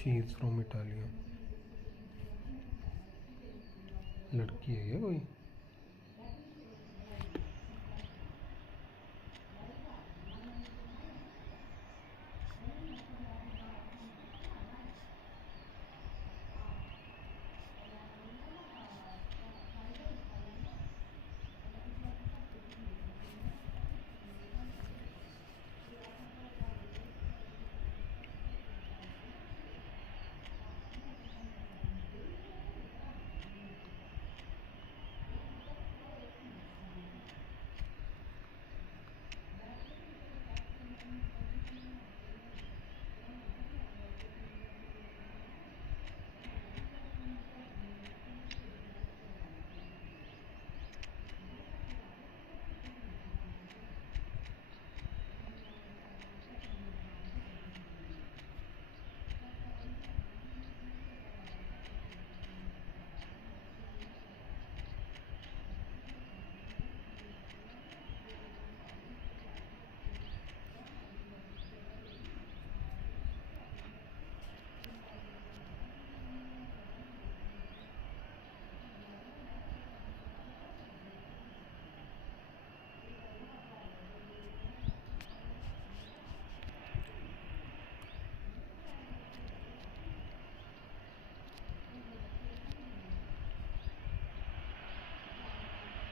She is from Italia. लड़की है क्या कोई?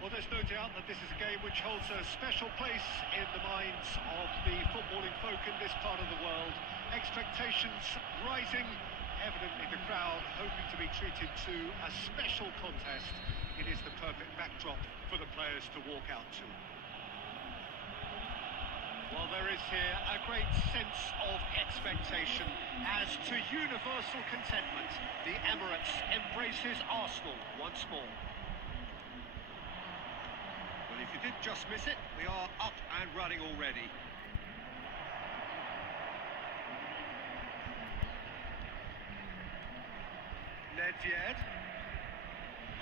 Well, there's no doubt that this is a game which holds a special place in the minds of the footballing folk in this part of the world. Expectations rising, evidently the crowd hoping to be treated to a special contest. It is the perfect backdrop for the players to walk out to. Well, there is here a great sense of expectation as to universal contentment. The Emirates embraces Arsenal once more. Well, if you did just miss it, we are up and running already. Nedved.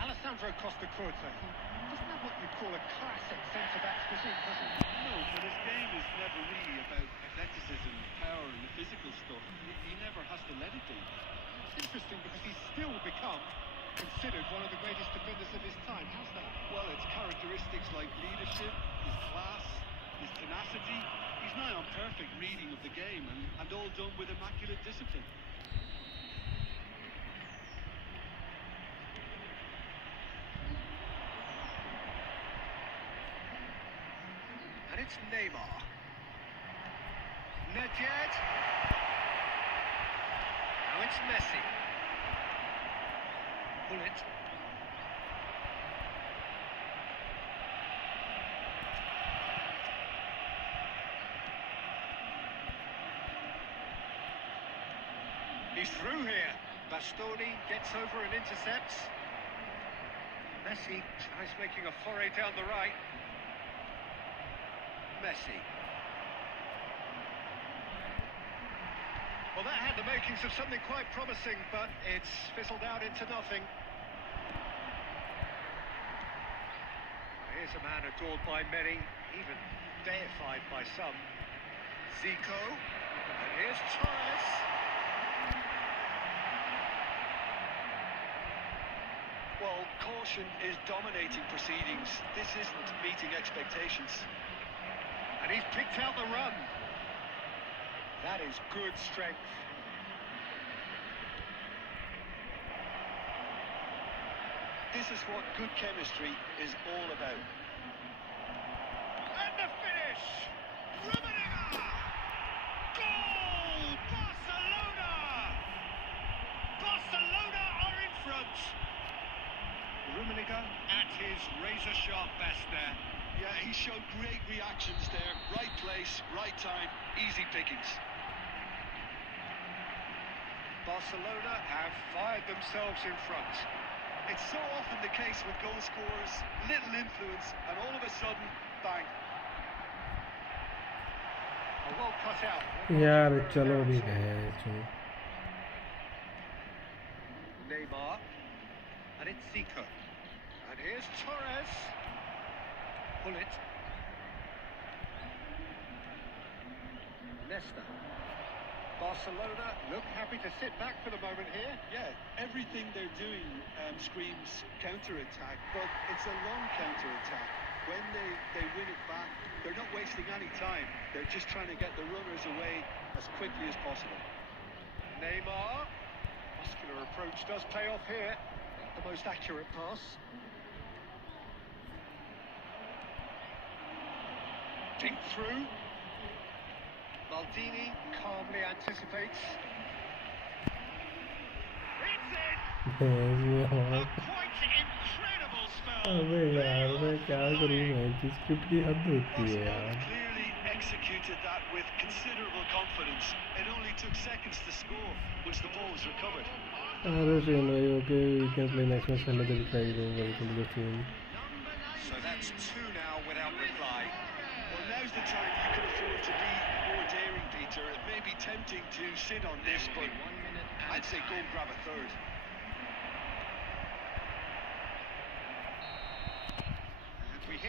Alessandro Costa Curta. He doesn't have what you call a classic centre-back physique, does he? No, but his game is never really about athleticism, power and the physical stuff. He never has to let it be. It's interesting because he's still become considered one of the greatest defenders of his time. How's that? Well, it's characteristics like leadership, his class, his tenacity. He's now on perfect reading of the game and all done with immaculate discipline. And it's Neymar. Nedved. Now it's Messi. Pull it. He's through here. Bastoni gets over and intercepts. Messi tries making a foray down the right. Messi. Well, that had the makings of something quite promising, but it's fizzled out into nothing. Here's a man adored by many, even deified by some. Zico. And here's Torres. Well, caution is dominating proceedings. This isn't meeting expectations. And he's picked out the run. That is good strength. This is what good chemistry is all about. And the finish! Rummenigge! Goal! Barcelona! Barcelona are in front. Rummenigge at his razor-sharp best there. Yeah, he showed great reactions there. Right place, right time, easy pickings. Barcelona have fired themselves in front. It's so often the case with goal scorers, little influence, and all of a sudden, bang. A well cut out. यार चलो भी गए चलो। Neymar. And it's Zico. And here's Torres. Pull it. Nesta. Barcelona look happy to sit back for the moment here. Yeah, everything they're doing screams counter-attack, but it's a long counter-attack. When they win it back, they're not wasting any time. They're just trying to get the runners away as quickly as possible. Neymar. Muscular approach does pay off here. Not the most accurate pass. Deep through. Maldini calmly anticipates. It's in! A quite incredible spell. अबे यार मैं क्या करूँ मैं script की हद होती है यार Clearly executed that with considerable confidence. It only took seconds to score once the ball was recovered. अरे ट्रेन भाई okay we can play next match पहले तो ट्राई करूँगा welcome to the team So that's two now without reply. Well, now's the time you can afford to be more daring, Peter. It may be tempting to sit on this, but I'd say go and grab a third.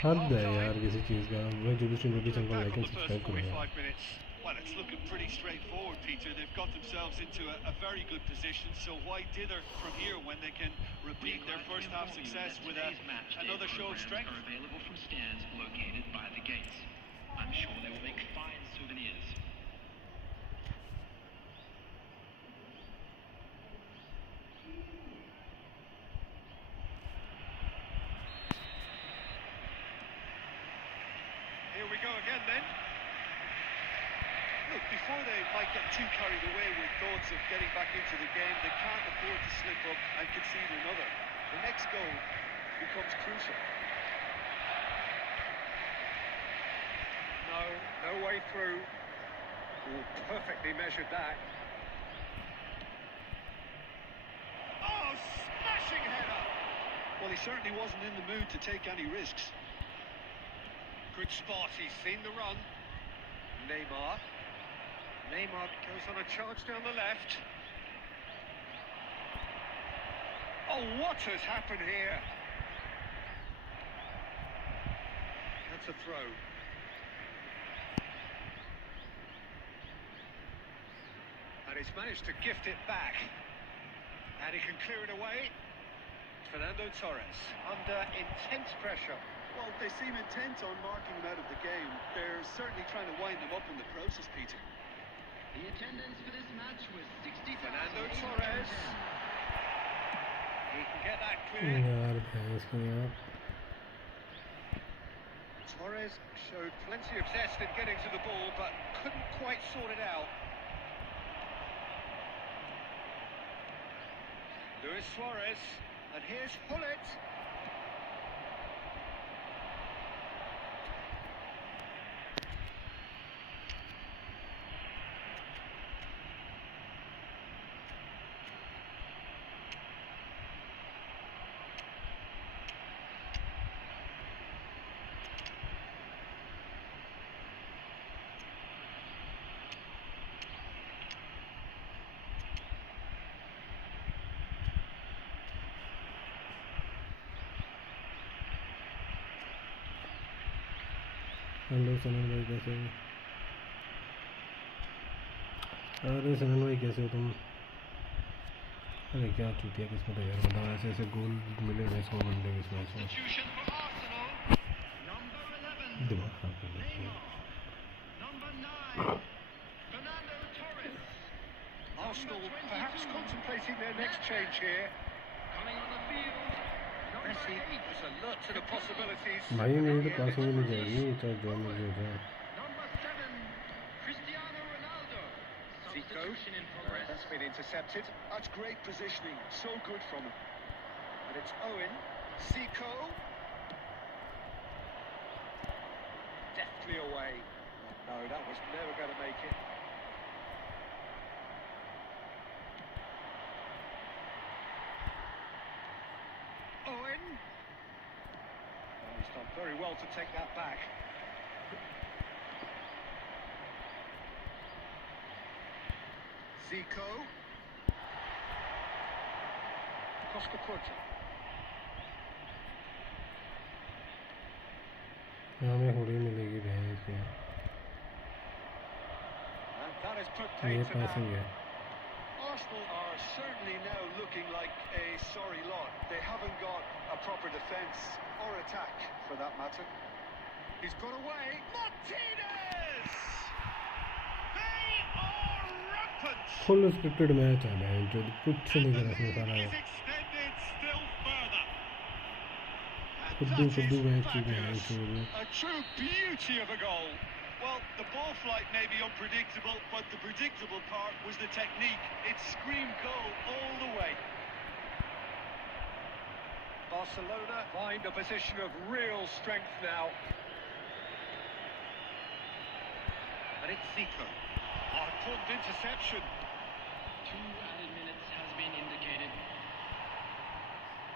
हद है यार किसी चीज़ का मैं जो भी stream पे चल रहा है लाइक एंड सब्सक्राइब करो 45 minutes. Well, it's looking pretty straightforward, Peter. They've got themselves into a very good position, so why dither from here when they can repeat their first half success with another show of strength? Are available from stands located by the gates. I'm sure they will make fine souvenirs. Here we go again then. Look, before they might get too carried away with thoughts of getting back into the game, they can't afford to slip up and concede another. The next goal becomes crucial. No way through. Ooh, perfectly measured that. Oh, smashing header! Well, he certainly wasn't in the mood to take any risks. Good spot, he's seen the run. Neymar. Neymar goes on a charge down the left. Oh, what has happened here? That's a throw. And he's managed to gift it back. And he can clear it away. Fernando Torres under intense pressure. Well, they seem intent on marking him out of the game. They're certainly trying to wind him up in the process, Peter. The attendance for this match was 60,000. Fernando Torres. He can get that clear. यार भैंस को यार Torres showed plenty of zest in getting to the ball, but couldn't quite sort it out. Luis Suarez, and here's Hullet. Hello सनन भाई कैसे हो अरे सनन भाई कैसे हो तुम अरे क्या चूतिया किस्मत है यार बताओ ऐसे ऐसे गोल मिले हैं 100 घंटे इस मैच में Substitution for Arsenal. Number 11. दिमाग खराब कर देते हैं Number 9. Fernando Torres. Arsenal perhaps contemplating their next change here. Coming on the field. Number Messi 8. was alert to the possibilities. भाई मेरी तो पास ही नहीं जाएगी चाहे जो मर्जी हो जाए Number 7. Cristiano Ronaldo. Substitution in progress. That's been intercepted. That's great positioning. So good from him. And it's Owen. Zico. Deftly away. No, that was never going to make it. Owen. Oh, he's done very well to take that back. Zico. Costa Curta. हमें होड़ी मिलेगी भैंस की And that that is put ये paid to passing now. है. Arsenal are certainly now looking like a sorry lot. They haven't got a proper defence or attack, for that matter. He's got away. Martinez! They are rampant! Full scripted match है भाई, जो कुछ नहीं And the करा इसमें lead सारा. is extended still further. And फुद्दू that फुद्दू is match चुके हैं fabulous. जो. A true beauty of a goal. Well, the ball flight may be unpredictable, but the predictable part was the technique. It screamed goal all the way. Barcelona find a position of real strength now. And it's Zico. Pulled interception. 2 added minutes has been indicated.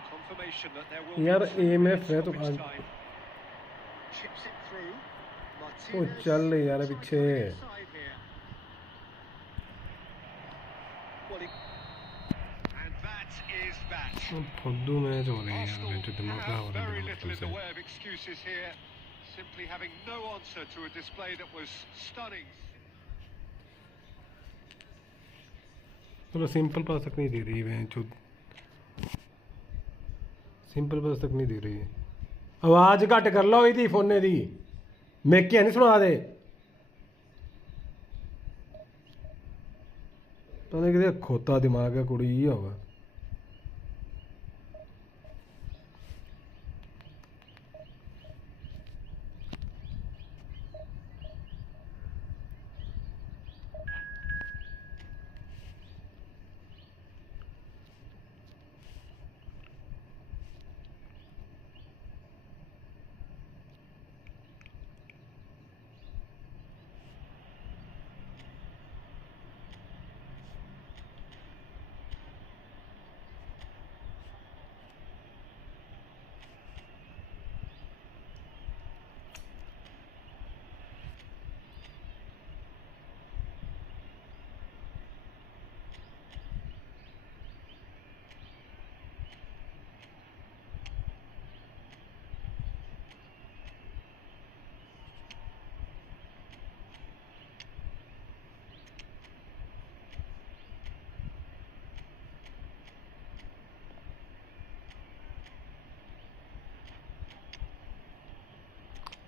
Confirmation that there will यार be 3 AMF minutes है तो stoppage आज. time. Chips it through. O Martinez चल यार trying to पीछे. get inside here. Well, and that is that. फुद्दू match हो रही है यार, Arsenal जो दिमाग खराब हो have रहा very है little in बिल्कुल the से. way of excuses here, simply having no answer to a display that was stunning. चलो सिंपल पास तक नहीं दे रही है जो. सिंपल पास तक नहीं दे रही है. आवाज़ घट कर लो ਇਹਦੀ ਫੋਨੇ ਦੀ. ਮੈਂ ਕੀ ਨਹੀਂ ਸੁਣਾ ਦੇ. ਪਤਾ ਨਹੀਂ ਕਿਤੇ ਖੋਤਾ ਦਿਮਾਗ ਹੈ ਕੁੜੀ ਹੀ ਹੋਗਾ.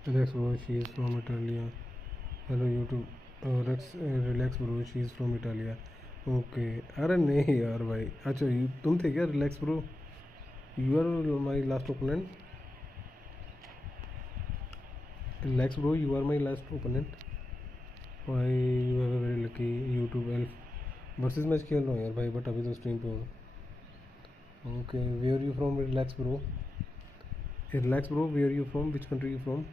Relax bro, she is from Italia. Hello YouTube. Relax bro, she is from Italia. Okay. अरे नहीं यार भाई. अच्छा तुम थे क्या relax bro? You are my last opponent. Relax bro, you are my last opponent. Why you have a very lucky YouTube elf. Versus match खेल रहा हूँ यार भाई, बट अभी तो स्ट्रीम पे हूँ. Okay, where are you from? Relax bro. Relax bro, where are you from? Which country are you from?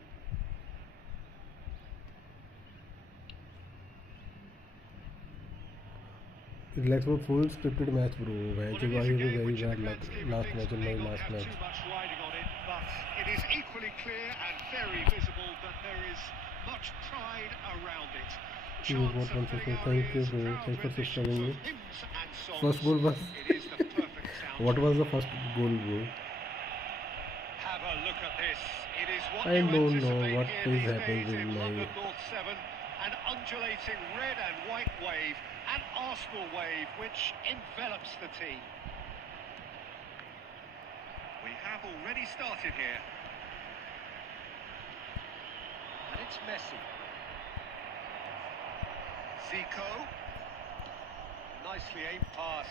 Relax bro, full scripted match bro. Well, जो it is a भाई game very which in bad the luck. grand scheme of Last things match and may my not last have match. too much riding on it, but it is equally clear and very visible that there is much pride around it. You Chants got of one filling second. our Thank you ears, bro. proud Thanks for renditions subscribing me. of hymns and songs. First goal was. It is the perfect sound. What was the first goal bro? Have a look at this. It is what I you don't know anticipate what here is these happening days with in my. London North 7. An undulating red and white wave, an Arsenal wave which envelops the team. We have already started here. And it's Messi. Zico. Nicely aimed pass.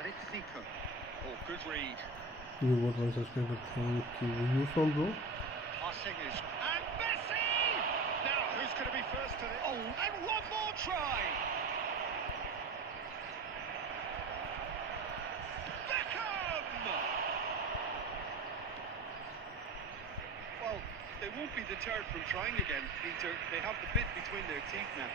And it's Zico. Oh, good read. You got one subscriber. Thank you. Where you from bro? Passing is... And Messi! Now, who's going to be first to the... Oh, and one more try! Beckham! Well, they won't be deterred from trying again, Peter. They have the bit between their teeth now.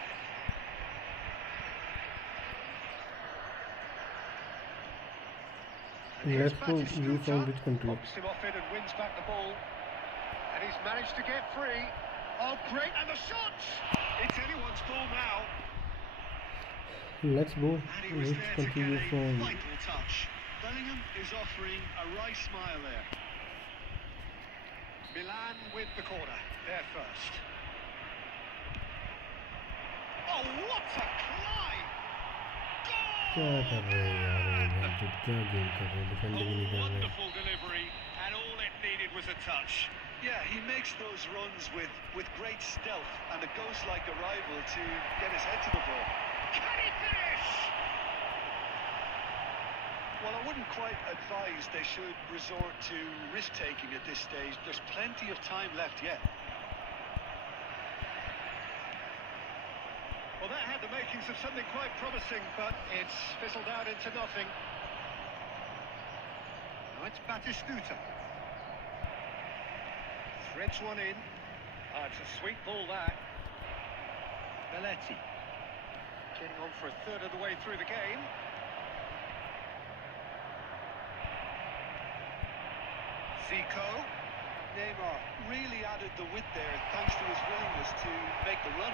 Let's go. You from which country? Boxed him off it and wins back the ball. And he's managed to get free. Oh, great, and the shot! It's anyone's ball now. Let's go. And he was Which there to country get you a from? vital touch. Bellingham is offering a wry smile there. Milan with the corner, there first. Oh, what a climb! क्या कर रहे हैं यार ये भाई, क्या game कर रहे हैं, डिफेंडिंग नहीं A कर रहे हैं। wonderful delivery, and all it needed was a touch. Yeah, he makes those runs with great stealth, and a ghost-like arrival to get his head to the ball. Can he finish? Well, I wouldn't quite advise they should resort to risk-taking at this stage. There's plenty of time left yet. Well, that had the makings of something quite promising, but it's fizzled out into nothing. Now it's Batistuta. Threads one in. It's a sweet ball, that. Belletti. Getting on for a third of the way through the game. Zico. Neymar really added the width there thanks to his willingness to make the run.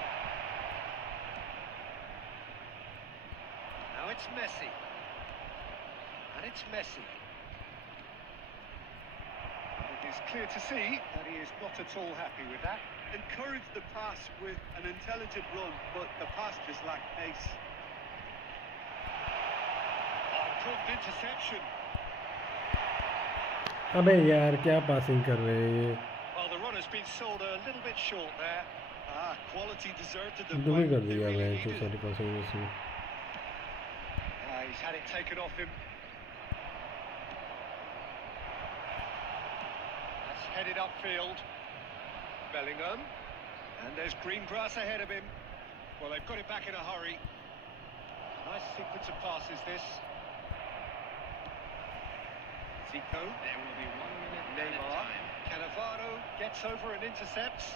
Now it's Messi. And it's Messi. It is clear to see that he is not at all happy with that. Encouraged the pass with an intelligent run, but the pass just lacked pace. Important interception. अबे यार क्या passing कर रहे हैं ये, Well, the run has been sold a little bit short there. Quality deserted the दुखी कर they दिया really मैं तो needed. सारी पासिंग इसमें। He's had it taken off him. That's headed upfield. Bellingham. And there's green grass ahead of him. Well, they've got it back in a hurry. Nice sequence of passes, this. Zico. There will be 1 minute added Neymar. time. Cannavaro gets over and intercepts.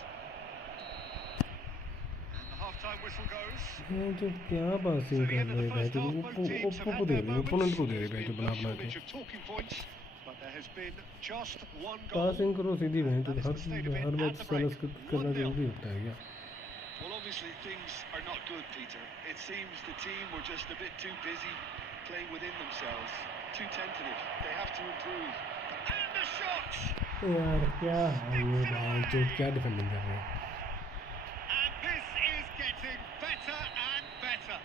And the half-time whistle goes. ये जो क्या passing So the कर end of रहे the हैं भाई, first तो half, both teams have ऊपर had को दे their रहे हैं, ओपोनेंट moments. को दे रहे हैं There's भाई, जो been बना a बना के shortage of talking points, but there has been just one goal. Passing करो सीधी भाई, तो That is her the state of it her at match the साला break. करना 1-0. जरूरी होता है क्या? Well, obviously things are not good, Peter. It seems the team were just a bit too busy playing within themselves, too tentative. They have to improve. And the shot! यार क्या है ये भाई, जो क्या डिफेंडिंग कर रहे हैं। And this is getting better and better.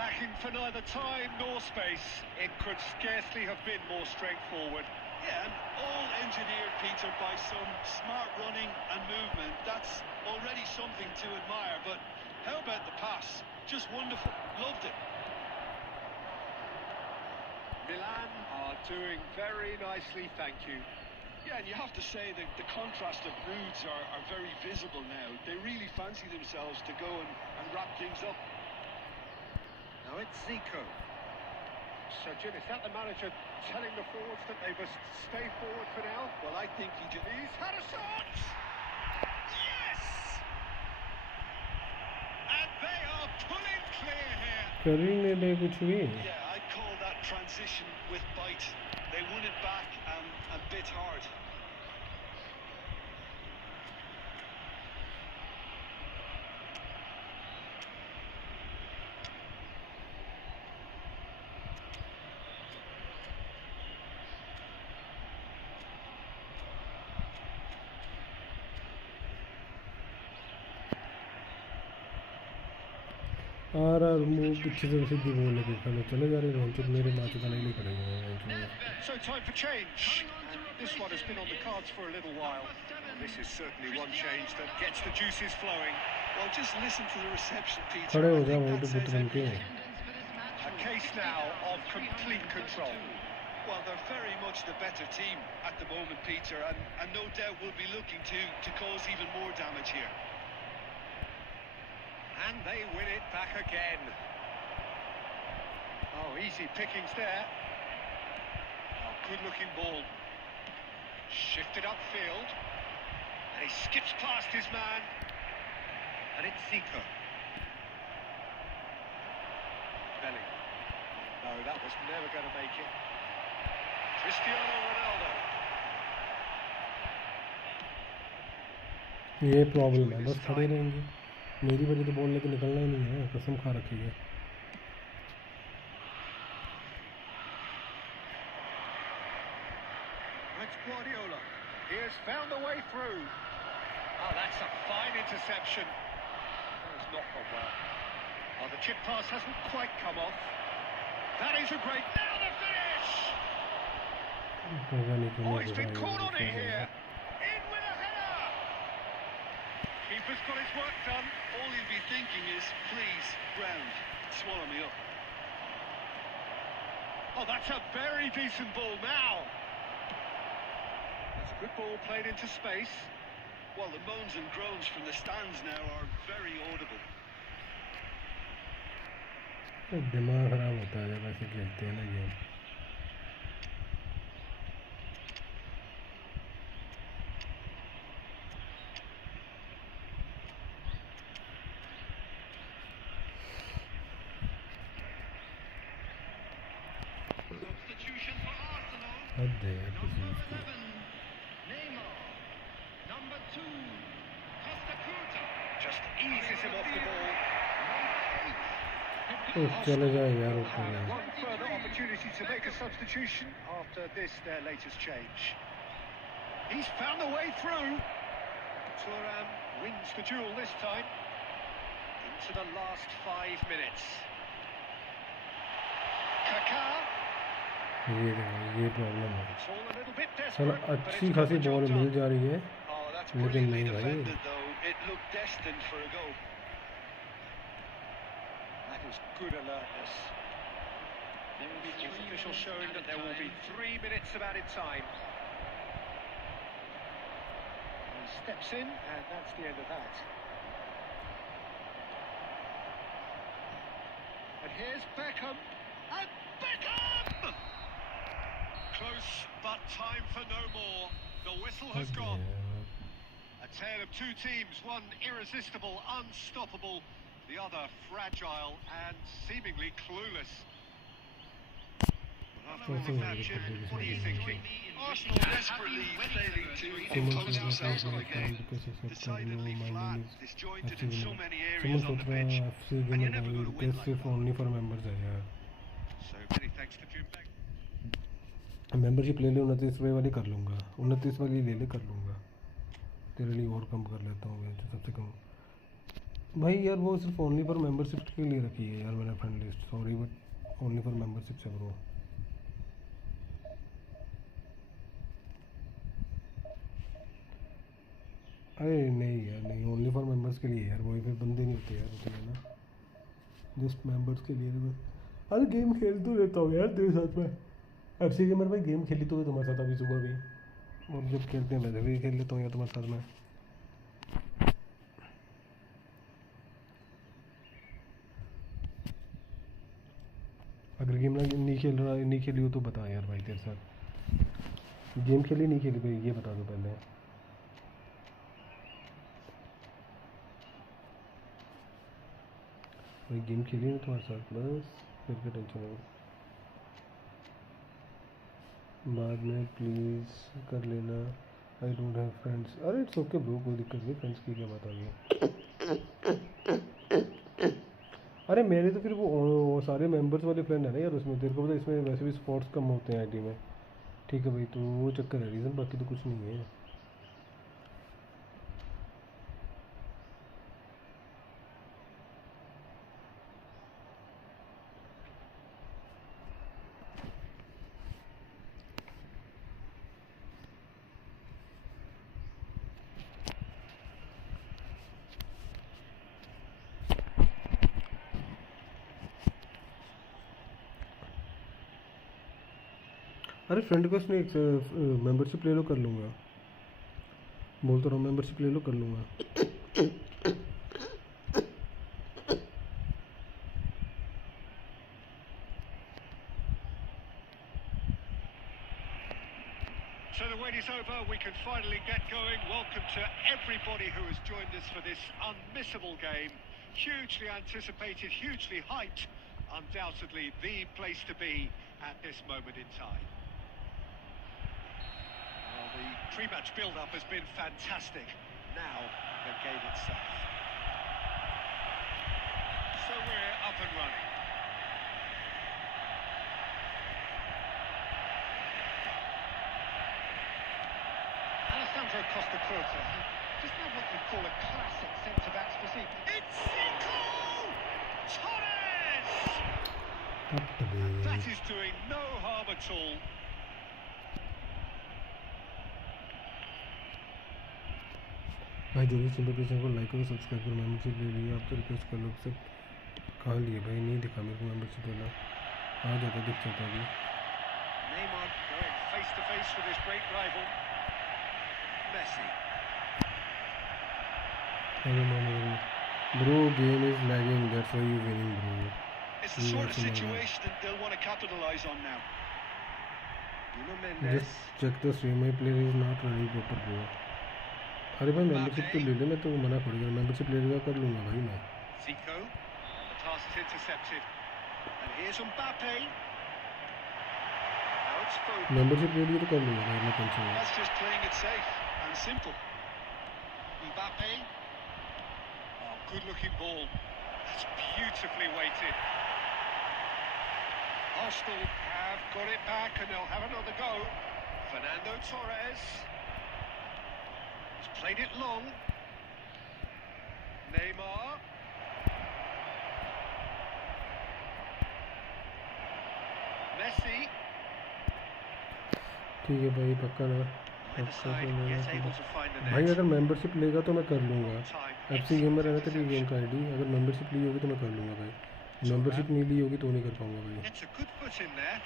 Lacking for neither time nor space, it could scarcely have been more straightforward. Yeah, and all engineered, Peter, by some smart running and movement. That's already something to admire, but how about the pass? Just wonderful. Loved it. Milan are doing very nicely, thank you. Yeah, and you have to say that the contrast of moods are very visible now. They really fancy themselves to go and wrap things up. Now it's Zico. So, Jim, is that the manager telling the forwards that they must stay forward for now? Well, I think he just... He's had a shot! Yes! And they are pulling clear here. कर ही नहीं रहे कुछ भी। Yeah, I'd call that transition with bite. They won it back and bit hard. और मुंह पीछे से सीधी बोल लगे खाने चले जा रहे हैं, तो मेरे माथे का नहीं करेंगे। So time for change. This one has been on the cards for a little while. This is certainly one change that gets the juices flowing. Well, just listen to the reception, Peter. खड़े हो I जा think वहीं that पे says बुत बन के। everything. A case now of complete control. Well, they're very much the better team at the moment, Peter, and no doubt will be looking to cause even more damage here. And they win it back again. Oh, easy pickings there. Oh, good-looking ball. Shifted upfield. And he skips past his man. And it's Zico. Bellingham. No, that was never going to make it. Cristiano Ronaldo. ये problem है, बस खड़े रहेंगे, मेरी वजह तो ball लेके निकलना ही नहीं है, कसम खा रखी है। That's Guardiola. He has found a way through. Oh, that's a fine interception. That's not gone well. Oh, the chip pass hasn't quite come off. That is a great... Now the finish! Oh, he's been caught on it here. In with a header! Keeper's got his work done. All you'd be thinking is, please, ground, swallow me up. Oh, that's a very decent ball now. That's a good ball played into space. Well, the moans and groans from the stands now are very audible. दिमाग खराब होता है जब ऐसे खेलते हैं ना game. Substitution for Arsenal. हद है यार किसी Number चीज़ की. 11, Neymar. Number 2, Costa Curta. Just eases him off the ball. ओ चले जाए यार ऊपर And यार. one further opportunity to make a substitution after this, their latest change. He's found a way through. Thuram wins the duel this time. Into the last 5 minutes. Kaká. ये problem है. It's all a little bit चलो desperate, but अच्छी it's got खासी the job ball done. मिल जा रही है. Oh, that's Looking brilliantly like, defended, right? though. It looked destined for a goal. That is good alertness. There will be Fourth 3 official minutes showing added that there will be time. 3 minutes of added time. He steps in, and that's the end of that. And here's Beckham. And Beckham! Close, but time for no more. The whistle has हद है gone. यार. A tale of two teams, one irresistible, unstoppable, the other fragile and seemingly clueless. Well, after all of that, Jim, what are you thinking? Arsenal desperately failing to impose themselves on the game. Decidedly flat, disjointed in so many areas on the pitch. And you're never going to win like that. only for members है यार. So many thanks to Jim Beck. Membership ले ले 29 वाली कर लूँगा. 29 वाली ले ले कर लूँगा. तेरे लिए और कम कर लेता हूँ मैं सबसे कम. भाई यार वो सिर्फ ओनली फॉर मेंबरशिप के लिए रखी है यार मैंने friend list. Sorry but only for membership है ब्रो. अरे नहीं यार नहीं ओनली फॉर मेंबर्स के लिए यार. वही फिर बंदे नहीं होते यार उसमें ना. जस्ट मेंबर्स के लिए तो. अरे गेम खेल तो लेता हूँ यार तेरे साथ में. अच्छी गेमर भाई गेम खेली तो तुम्हारे साथ अभी सुबह भी. और जब खेलते हैं वैसे भी खेल लेता हूँ यार तुम्हारे साथ में. अगर गेम ना नहीं खेली हो तो बता यार भाई तेरे साथ. गेम खेली नहीं खेली भाई ये बता दो पहले. भाई गेम खेली ना तुम्हारे साथ बस फिर क्या टेंशन है. बाद में प्लीज़ कर लेना. I don't have friends. अरे इट्स ओके ब्रो कोई दिक्कत नहीं. फ्रेंड्स की क्या बात आ गई. अरे मेरे तो फिर वो सारे मेंबर्स वाले फ्रेंड है ना यार उसमें. तेरे को पता इसमें वैसे भी स्पॉट्स कम होते हैं आईडी में. ठीक है भाई तो वो चक्कर है रीज़न. बाकी तो कुछ नहीं है. अरे फ्रेंड रिक्वेस्ट नहीं एक मेंबरशिप ले लो कर लूँगा. बोल तो रहा हूँ मेंबरशिप ले लो कर लूँगा. So the wait is over, we can finally get going. Welcome to everybody who has joined us for this unmissable game. Hugely anticipated, hugely hyped. Undoubtedly the place to be at this moment in time. Well, the pre-match build-up has been fantastic. Now, the game itself. So we're up and running. Alessandro Costa Curta. Doesn't have what you call a classic centre-back's physique. It's Torres! That is doing no harm at all. भाई जो भी simple page को like करो, subscribe करो, membership ले लीजिए। आप तो रिक्वेस्ट कर लो सब कहाँ लिए भाई, नहीं दिखा मेरे को मेंबरशिप वाला, आ जाता दिख जाता अभी। Neymar going face to face with his great rival, Messi. Bro, game is lagging, that's why you winning, bro. It's the sort of situation that they'll want to capitalize on now. Just check the stream, my player is not running proper, bro. अरे भाई membership तो ले ले, मैं तो मना पड़ गया, मेंबरशिप ले लेगा कर लूँगा भाई मैं। Zico, the pass is intercepted, and here's Mbappe. Now it's Foden. Membership ले लिए तो कर लूँगा भाई, मैं टेंशन नहीं। That's just playing it safe and simple. Mbappe. Oh, good-looking ball. That's beautifully weighted. Arsenal have got it back, and they'll have another go. Fernando Torres. He's played it long. Neymar. Messi. ठीक है भाई, पक्का ना Either side yet able to find the भाई net. अगर membership लेगा तो मैं कर लूँगा। एफसी गेमर है ना तेरी गेम का आईडी, अगर मेंबरशिप ली होगी तो मैं कर लूँगा भाई, मेंबरशिप नहीं ली होगी तो नहीं कर पाऊँगा भाई। Gets a good foot in there,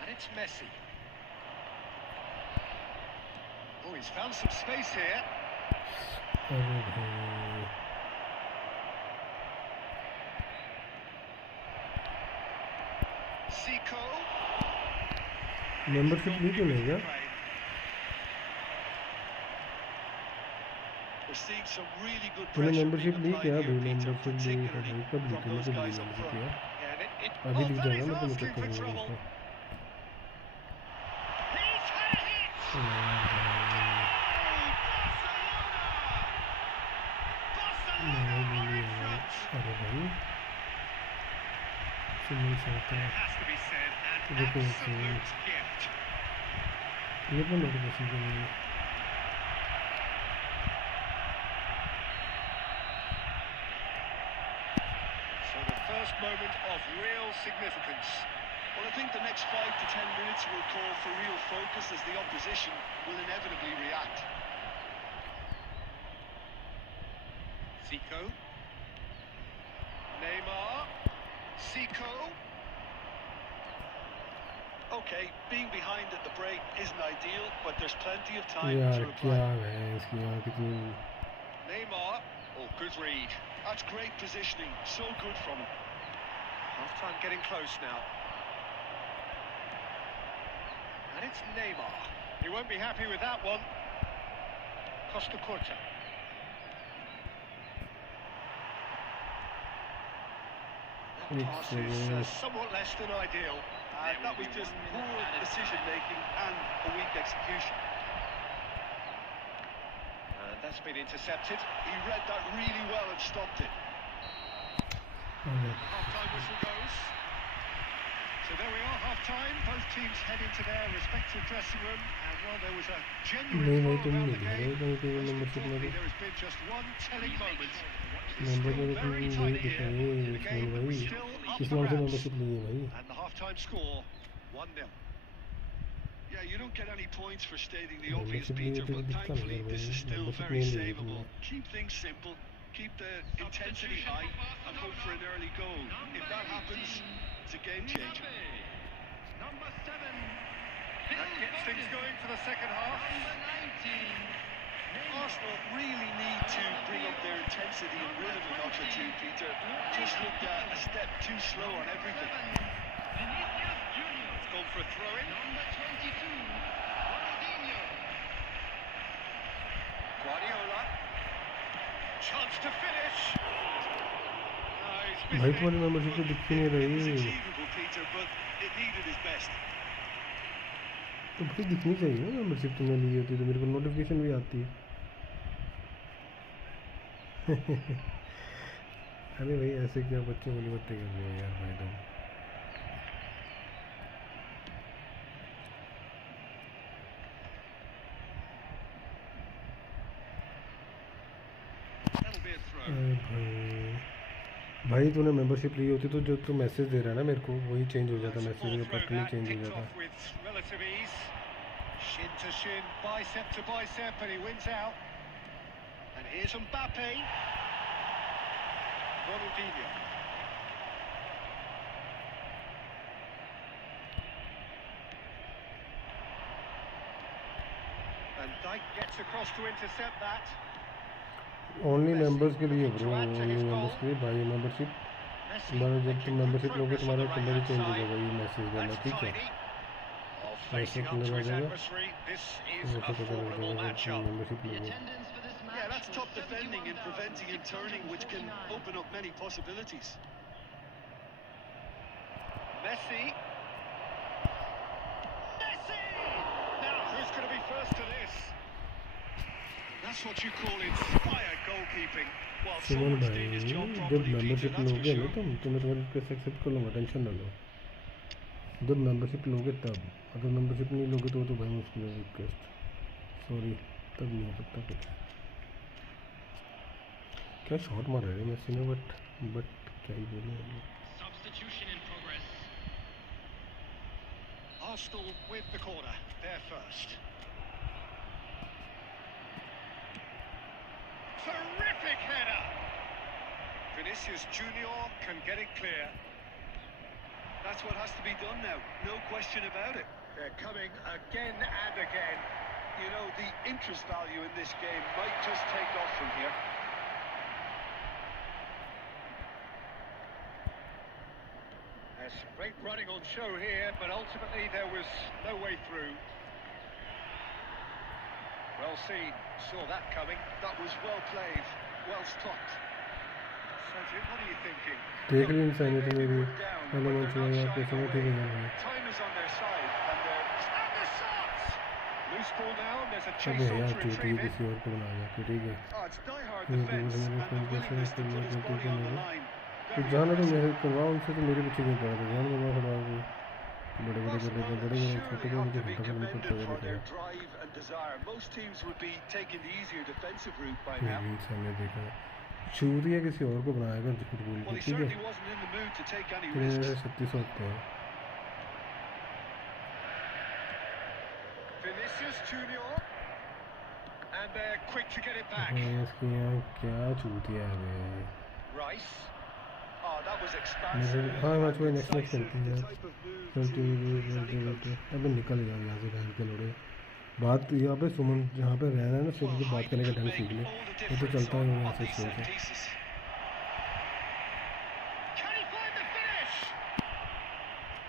and it's Messi. Oh, he's found some space here. अरे भाई Zico. मेंबरशिप ली तो नहीं क्या? We're seeing some really good तूने pressure मेंबरशिप being ली applied क्या here, भाई? Peter, मेंबरशिप ली है particularly भाई, कब ली from थी? those मुझे guys up मेंबरशिप front. यार Yeah, and it अभी दिख that जाएगा is ना, तो मैं चेक asking for करूँगा trouble. उसको। He's had it! नहीं ले लिया यार, अरे भाई सुनील साहब It has to be said, an देखो absolute gift. ये तो नोटिफिकेशन के लिए So the first moment of real significance. Well, I think the next 5 to 10 minutes will call for real focus as the opposition will inevitably react. Zico. Neymar. Zico. Okay, being behind at the break isn't ideal, but there's plenty of time यार to क्या reply. है इसकी यार कितनी Neymar. Oh, good read. That's great positioning, so good from him. Half-time getting close now. And it's Neymar. He won't be happy with that one. Costa Curta. That pass is somewhat less than ideal. That was just poor decision-making and a weak execution. And that's been intercepted. He read that really well and stopped it. Half-time whistle goes. So there we are, half-time. Both teams head into their respective dressing room, and while there was a genuine flow about the game, most importantly there has been just one telling moment. It's still very tight here. The game still up किस for नाम से grabs. Membership ली है भाई? And the half-time score, 1-0. Yeah, you don't get any points for stating the obvious, Membership Peter, नहीं but तो दिखता thankfully नहीं this is भाई, still membership very नहीं लेगी savable. तुमने। Keep things simple, keep the intensity high, and hope for an early goal. If that happens, it's a game changer. That gets things going for the second half. Arsenal really need to bring up their intensity and rhythm a notch or two, Peter. Just looked a step too slow on everything. It's gone for a throw-in. Guardiola. Chance to finish. No, he's भाई missed तुम्हारी it. Membership तो दिखती नहीं It was रही, achievable, Peter, but it needed his best. तो भाई दिखनी चाहिए ना मेंबरशिप तुमने ली होती तो मेरे को नोटिफिकेशन भी आती है। अरे भाई ऐसे क्या बच्चों वाली बातें कर रहे हो यार भाई तुम। That'll be a throw. भाई तूने मेंबरशिप ली होती तो जो तू मैसेज दे रहा है ना मेरे को वही चेंज हो जाता, मैसेज का पैटर्न ही चेंज हो Picked जाता. off with relative ease. Shin to shin, bicep to bicep, and he wins out. And here's Mbappe. Ronaldinho. And Dijk gets across to intercept that. Only members के लिए bro, only members के लिए भाई. Membership तुम्हारा जब तुम membership लोगे तुम्हारा कलर ही चेंज हो जाएगा ये मैसेज वाला, ठीक है. ऐसे कलर आ जाएगा, ऐसे कलर आ जाएगा जब तुम मेंबरशिप लोगे. Yeah, that's top defending and preventing and turning, which can open up many possibilities. Messi. Now, who's going to be first to this? That's what you call inspired goalkeeping. Well, Suman someone's भाई doing his job जब properly, Peter, membership that's for लोगे ना sure. तुम तो मैं तुम्हारी request accept कर लूँगा, टेंशन ना लो. जब मेंबरशिप लोगे तब, अगर मेंबरशिप नहीं लोगे तो भाई मुश्किल है. रिक्वेस्ट सॉरी तब नहीं हो सकता कुछ. क्या शॉट मार रहे हैं मेसी ने, बट क्या ही बोलूं. Substitution in progress. Arsenal with the corner, they're first. Terrific header! Vinicius Junior can get it clear. That's what has to be done now, no question about it. They're coming again and again. You know, the interest value in this game might just take off from here. There's great running on show here, but ultimately there was no way through. Well seen, saw that coming. That was well played, well stopped. So Jim, what are you thinking? देख ली इंसान तो मेरी पहले match हुआ यहाँ पे समय ठीक है भाई. Time is on their side, and they're... And the shots! Loose ball now, and there's a अब chase on यार to चूती retrieve it. किसी और को बना दिया, ठीक है. Oh, it's die-hard ये defence, दूर and मेरे the फोन कैसे willingness to करना put his गलती body क्यों on the नहीं. line. तो जाना तो मेरे करवाओ उनसे, तो मेरे पीछे क्यों पड़ा था. जान में खड़ा हो बड़े बड़े कर लेते, बड़े बड़े छोटे को मुझे घंटा करने Commended पड़ता for their है. drive and desire. Most teams would be taking the easier defensive route by now. नहीं इंसान ने देखा चूतिया किसी और को बनाएगा फुटबॉल Well, को, he ठीक है. certainly wasn't in the mood to take any तेरे risks. 36 होते हैं. Vinicius Junior. And they're quick to get it back. इसकी यहाँ क्या चूतिया है बे. Rice. Oh, that was expansive. हाँ मैच वही नेक्स्ट मैच खेलते हैं The यार. type of move चलते to exactly चलते अबे निकल जाओ यहाँ से बहन के लोड़े. बात यहाँ पे सुमन जहाँ पे रहना है ना उससे कुछ बात करने का ढंग सीख ले. ये तो चलता है यहाँ से शुरू से. Can he find the finish?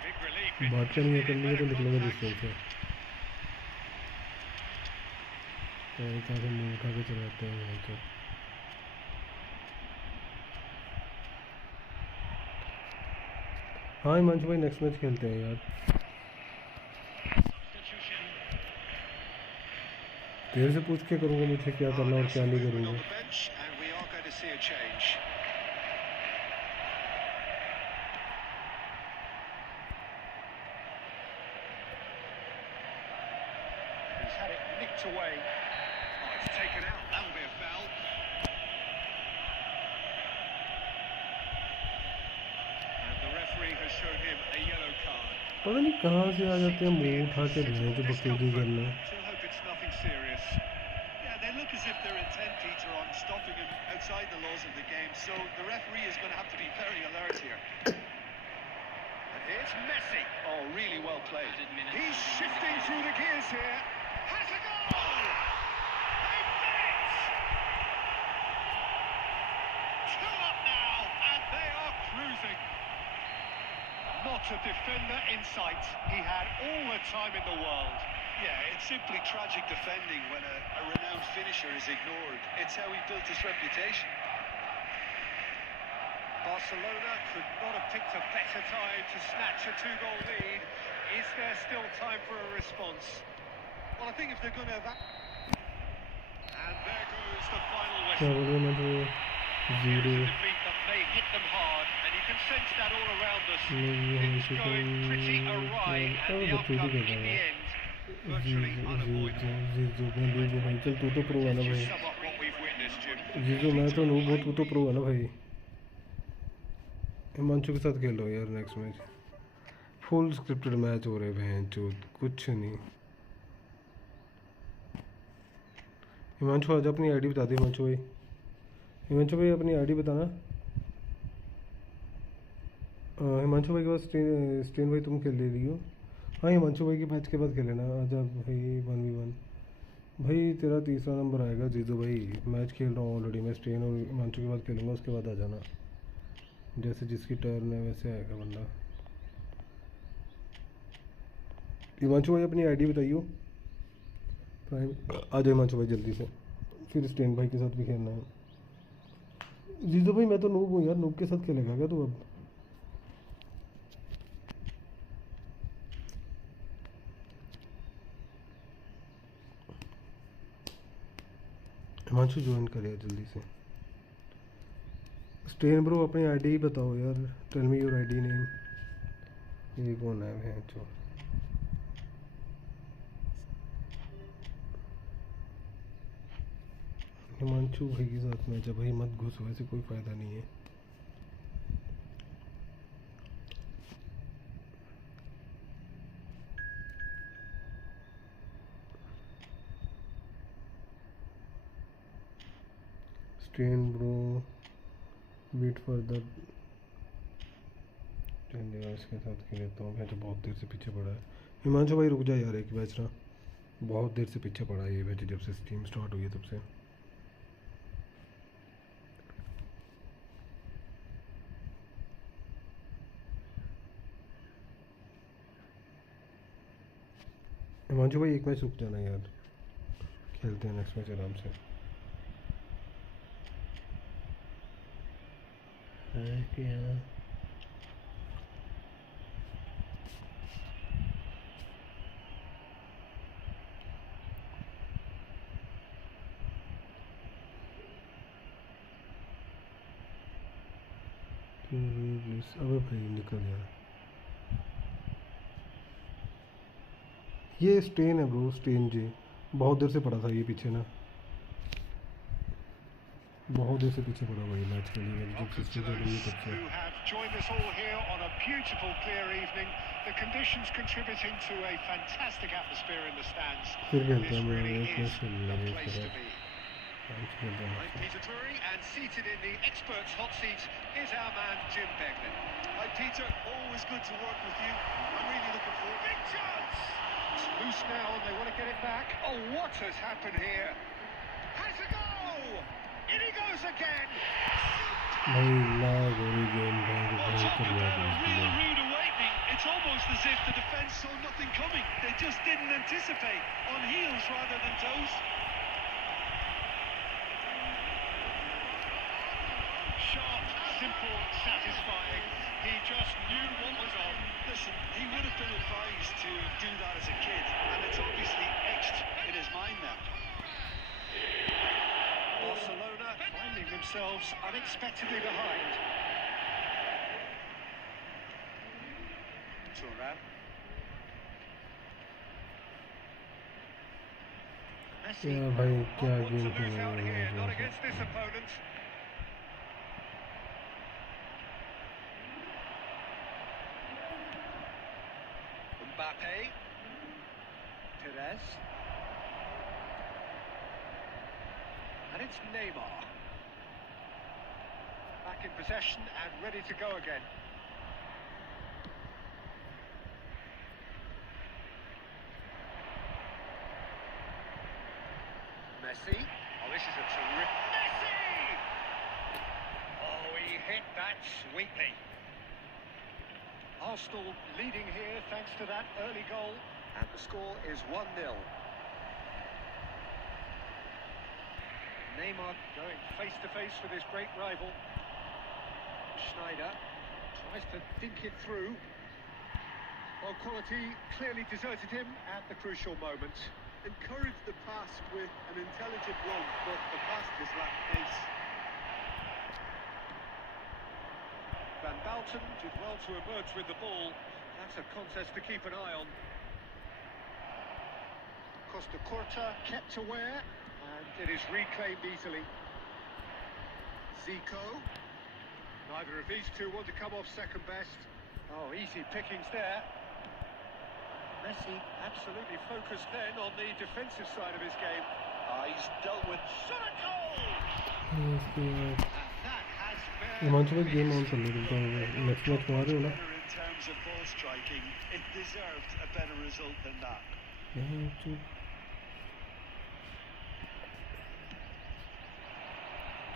Big relief. बात करनी है तो निकलेंगे डिस्टेंस से. कहाँ से मुँह उठा के चलाते हैं यहाँ से. हाँ हिमांशु भाई नेक्स्ट मैच खेलते हैं यार. Substitution. तेरे से पूछ के करूँगा मुझे क्या करना और क्या नहीं On करूँगा. the bench, and we are going to see a change. He's had it nicked away. Oh, it's taken out. That'll be a foul. And the referee has shown him a yellow card. पता नहीं कहाँ से आ जाते हैं मुँह उठा के भेज जो बकरीदी करने. Still hope it's nothing serious. Yeah, they look as if they're intent, Peter, on stopping him outside the laws of the game. So the referee is going to have to be very alert here. And here's Messi. Oh, really well played. Added minutes. He's shifting through the gears here. Has a goal! They've done it! 2 up now, and they are cruising. Not a defender in sight. He had all the time in the world. Yeah, it's simply tragic defending when a renowned finisher is ignored. It's how he built his reputation. Barcelona could not have picked a better time to snatch a 2-goal lead. Is there still time for a response? Well, I think if they're going to have... And there goes the final क्या whistle. बोल रहे हैं मुझे Here's zero. a defeat that may hit them hard, and you can sense that all around us. नहीं It's going pretty awry, and the outcome in the end, virtually unavoidable. चल तू तो pro है ना To भाई. sum up what we've witnessed, Jim, जीजू मैं तो नूब हूँ, तू तो प्रो है ना भाई। हिमांशु के साथ खेल रहा हूँ यार next match. Full scripted match हो रहे हैं चूत, कुछ नहीं। हिमांशु आज अपनी आईडी बता दे हिमांशु भाई। हिमांशु भाई अपनी आईडी बताना। हिमांशु भाई के पास स्टेन भाई तुम खेल ले रही हो। हाँ हिमांशु भाई के मैच के बाद खेलेना आज आप भाई 1v1। भाई तेरा तीसरा नंबर आएगा जीजू भाई। मैच खेल रहा हूँ ऑलरेडी मैं, स्टेन और हिमांशु के बाद खेलूँगा, उसके बाद आ जाना। जैसे जिसकी टर्न है वैसे आएगा बंदा। हिमांशु भाई अपनी आईडी बताइयो प्राइम। आ जाओ हिमांशु भाई जल्दी से, फिर स्टेन भाई के साथ भी खेलना है। जीजू भाई मैं तो नूब हूँ यार, नूब के साथ खेलेगा क्या तू अब? हिमांशु ज्वाइन करे जल्दी से। स्टेन ब्रो अपनी आईडी बताओ यार, tell me your ID name. ये कौन है जो? हिमांशु भाई के साथ मैच है भाई, मत घुस, वैसे कोई फ़ायदा नहीं है। Stan bro wait for the इसके साथ खेल लेता हूँ। मैं तो बहुत देर से पीछे पड़ा है। हिमांशु भाई रुक जा यार एक मैच ना, बहुत देर से पीछे पड़ा है ये मैच, जब से स्ट्रीम स्टार्ट हुई है तब से। हिमांशु भाई एक मैच रुक जाना यार, खेलते हैं नेक्स्ट मैच आराम से। क्या अबे भाई निकल यार। ये स्टेन है ब्रो, स्टेन जी बहुत देर से पड़ा था ये पीछे ना, बहुत देर से पीछे पड़ा भाई मैच के लिए, जब सिस्टम चल रही है तब से। The conditions contributing to a fantastic atmosphere in the stands. फिर खेलते हैं मैं Really एक मैच is खेल the लेंगे place फिर। to be. मैच खेलते हैं। I'm Peter Drury, and seated in the experts' hot seat is our man Jim Beglin. Hi Peter, always good to work with you. I'm really looking forward. Big chance! It's loose now, and they want to get it back. Oh, what has happened here? Has a goal! In he goes again! भाई लाग हो रही game भाई, Well, भाई talk कर about लिया a real rude awakening. It's almost as if the defence saw nothing coming. They just didn't anticipate. On heels rather than toes. Sharp, simple, satisfying. He just knew what was on. Listen, he would have been advised to do that as a kid, and it's obviously etched in his mind now. Barcelona finding themselves unexpectedly behind. Turnip. Messi. यार भाई क्या Not game to खेल lose out रहे here, not हैं। against this opponent. Mbappe. Perez. And it's Neymar. Back in possession and ready to go again. Messi. Oh, this is a terrific... Messi! Oh, he hit that sweetly. Arsenal leading here thanks to that early goal. And the score is 1-0. Neymar going face-to-face with his great rival. Schneider tries to think it through. Well, quality clearly deserted him at the crucial moment. Encouraged the pass with an intelligent run, but the pass just lacked pace. Van Balten did well to emerge with the ball. That's a contest to keep an eye on. Costa Curta kept aware, and it is reclaimed easily. Zico. Neither of these two want to come off second best. Oh, easy pickings there. Messi absolutely focused then on the defensive side of his game. He's dealt with Shot a goal! इसके बाद And that has Himanshu भाई game on कर लो तुम तो next match में आ रहे हो ना better in terms of ball striking. It deserved a better result than that.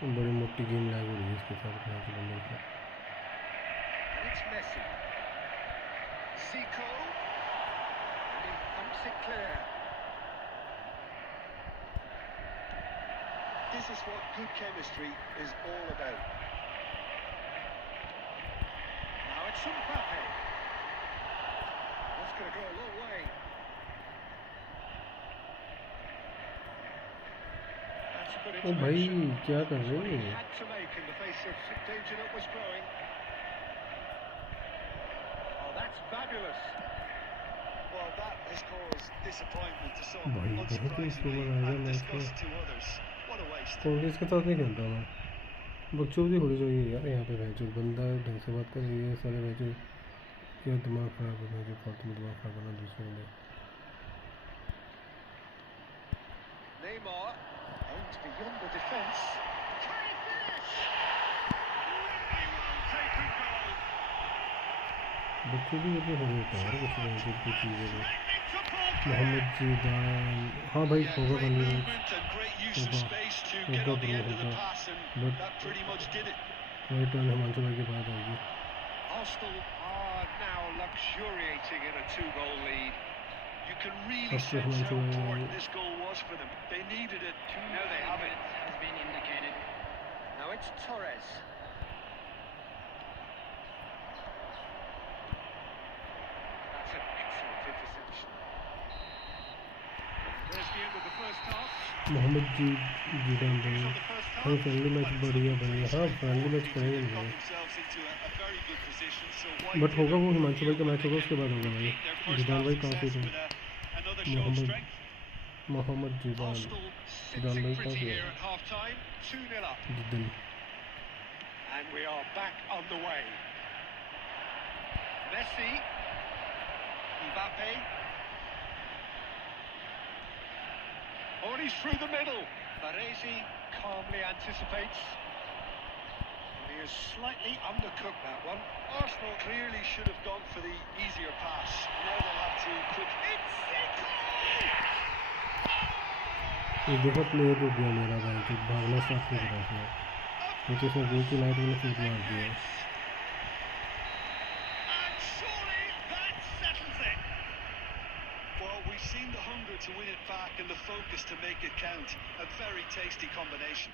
बड़ी मोटी गेम लैग हो रही है इसके साथ हिमांशु बंदे का And it's Messi. Zico. And he thumps it clear. This is what good chemistry is all about. Now it's Mbappe. That's going to go a long way. That's a good ओ भाई intervention. क्या कर रहे What he हो had to make in the face of danger that was growing. Oh, that's fabulous. Well, that has caused disappointment to some, भाई बहुत ही unsurprisingly, slower आएगा and match में disgust to others. What a waste. कौन इसके साथ नहीं खेलता मैं बकचोदी होनी चाहिए यार यहाँ पे भैंचो बंदा ढंग से बात कर ये सारे भैंचो क्या दिमाग खराब है भैंचो फालतू में दिमाग खराब करना दूसरों में Neymar aims beyond the defence. Can he finish? Really well taken goal. बकचोदी करके हो जाता है यार कुछ भैंचो की चीज़ें को Lightning to ball carrier. Mohammad जीदान हाँ भाई होगा Great बंदी movement and great use of space to get on the end of the pass, and that pretty much did it. वही टर्न हिमांशु भाई के बाद आएगी Arsenal are now luxuriating in a 2-goal lead. You can really That's sense different how to- important this goal was for them. They needed it. No, they haven't. Has been indicated. Now it's Torres. That's an excellent interception. There's the end of the first half. Mohammad जीदान भाई On the first half. भाई friendly match बढ़िया भाई हाँ friendly match करेंगे Got भाई themselves into a very good position. So why but होगा didn't वो हिमांशु भाई का मैच होगा उसके बाद होगा भाई their first जीदान half भाई कहाँ से success तुम with another show of Mohammad strength? Mohammad जीदान Arsenal Done sitting by pretty Fabio. here at half-time. 2-0 up. जीदान And we are back on the way. Messi. Mbappe. Oh, and he's through the middle. Baresi calmly anticipates. And he has slightly undercooked that one. Arsenal clearly should have gone for the easier pass. Now they'll have to quick. It's Zico! ये देखो player रुक गया मेरा भाई तो भागना start कर रहा है क्योंकि उसने गोल की लाइट में शूट मार दिया And surely that settles it. Well, we've seen the hunger to win it back and the focus to make it count. A very tasty combination.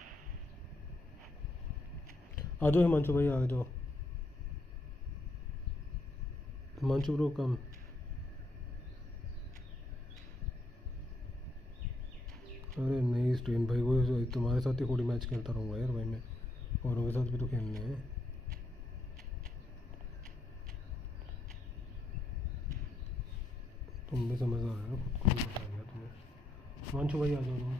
आ जाओ हिमांशु भाई आ जाओ हिमांशु ब्रो कम अरे नहीं स्ट्रेन भाई वो तुम्हारे साथ ही थोड़ी मैच खेलता रहूँगा यार भाई मैं औरों के साथ भी तो खेलने हैं तुम भी समझदार है ना खुद को भी बता दिया तुम्हें हिमांशु भाई आ जाओ तुम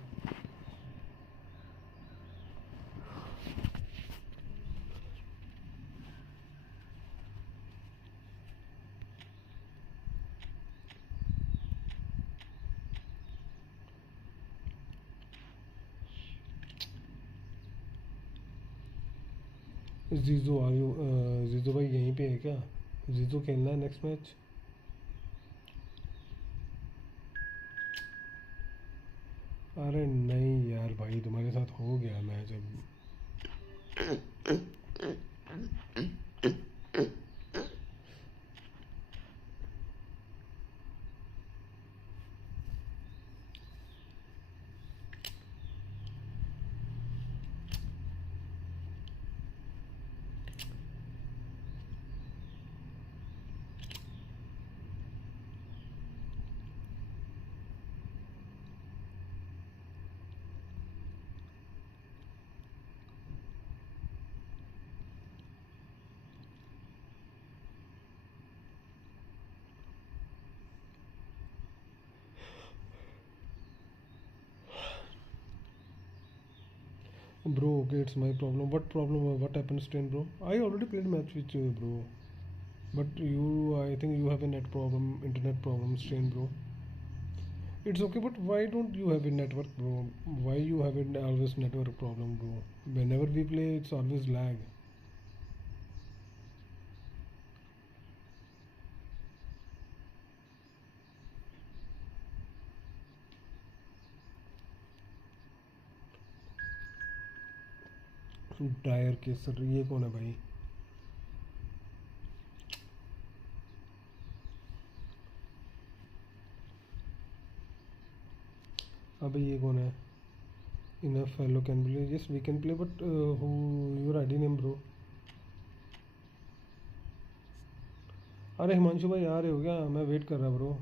जीजो आ जीजो भाई यहीं पे है क्या जीजो खेलना है नेक्स्ट मैच अरे नहीं यार भाई तुम्हारे साथ हो गया मैच अब Bro, okay, it's my problem. What problem? What happened, Strain, bro? I already played match with you, bro. But you, I think you have a net problem, internet problem, Strain, bro. It's okay, but why don't you have a network, bro? Why you have an always network problem, bro? Whenever we play, it's always lag. टायर केसर ये कौन है भाई? अबे ये कौन है? Enough fellow can play. Yes, we can play, but who your ID name, bro? अरे हिमांशु भाई आ रहे हो क्या? मैं वेट कर रहा bro.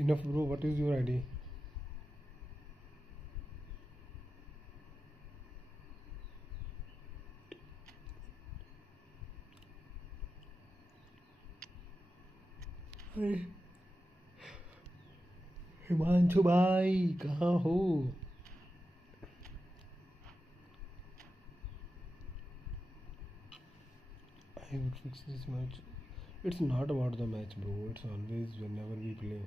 Enough, bro. What is your ID? अरे हिमांशु भाई कहाँ हो? I would fix this match. It's not about the match, bro. It's always whenever we play.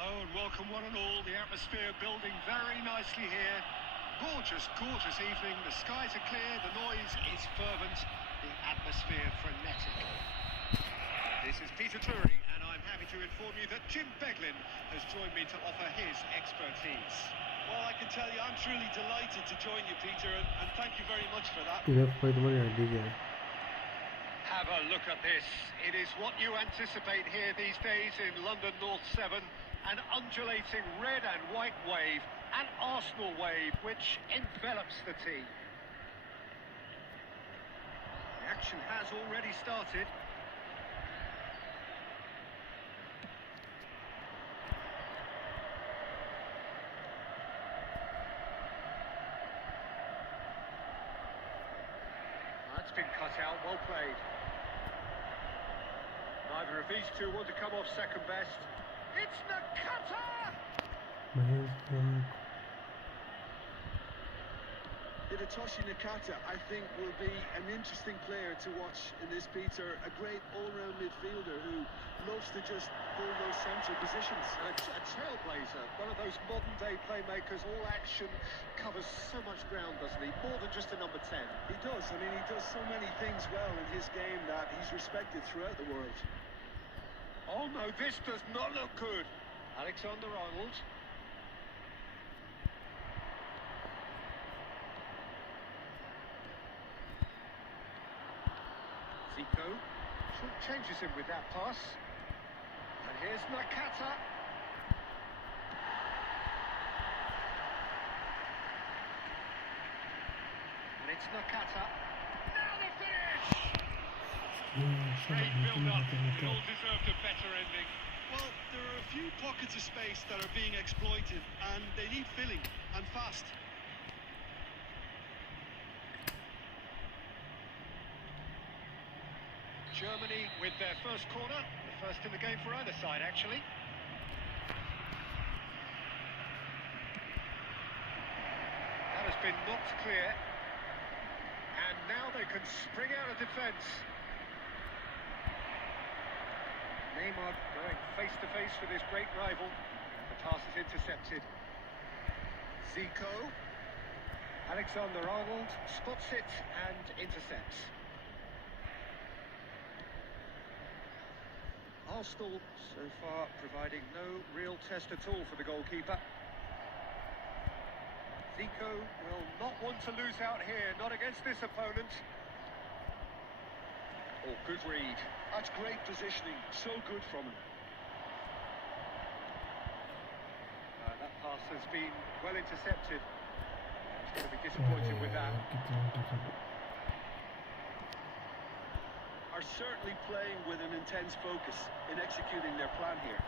Hello and welcome one and all. The atmosphere building very nicely here. Gorgeous, gorgeous evening. The skies are clear, the noise is fervent, the atmosphere frenetic. This is Peter Drury and I'm happy to inform you that Jim Beglin has joined me to offer his expertise. Well, I can tell you, I'm truly delighted to join you, Peter, and thank you very much for that. Enough भाई तुम्हारी ID क्या है? Have a look at this. It is what you anticipate here these days in London North 7. An undulating red and white wave, an Arsenal wave which envelops the team. The action has already started. That's been cut out, well played. Neither of these two want to come off second best. It's Nakata! Hidetoshi Nakata, I think, will be an interesting player to watch in this, Peter. A great all-round midfielder who loves to just hold those central positions. A trailblazer, one of those modern-day playmakers, all action, covers so much ground, doesn't he? More than just a number 10. He does. I mean, he does so many things well in his game that he's respected throughout the world. Oh no, this does not look good. Alexander-Arnold. Zico changes him with that pass. And here's Nakata. And it's Nakata. Now the finish! Great build-up. It all deserved a better ending. Well, there are a few pockets of space that are being exploited, and they need filling, and fast. Germany with their first corner, the first in the game for either side, actually. That has been knocked clear. And now they can spring out of defence. Neymar going face-to-face with his great rival. The pass is intercepted. Zico. Alexander-Arnold spots it and intercepts. Arsenal so far providing no real test at all for the goalkeeper. Zico will not want to lose out here, not against this opponent. Oh, good read. That's great positioning, so good from him. That pass has been well intercepted. He's going to be disappointed with that. Are certainly playing with an intense focus in executing their plan here.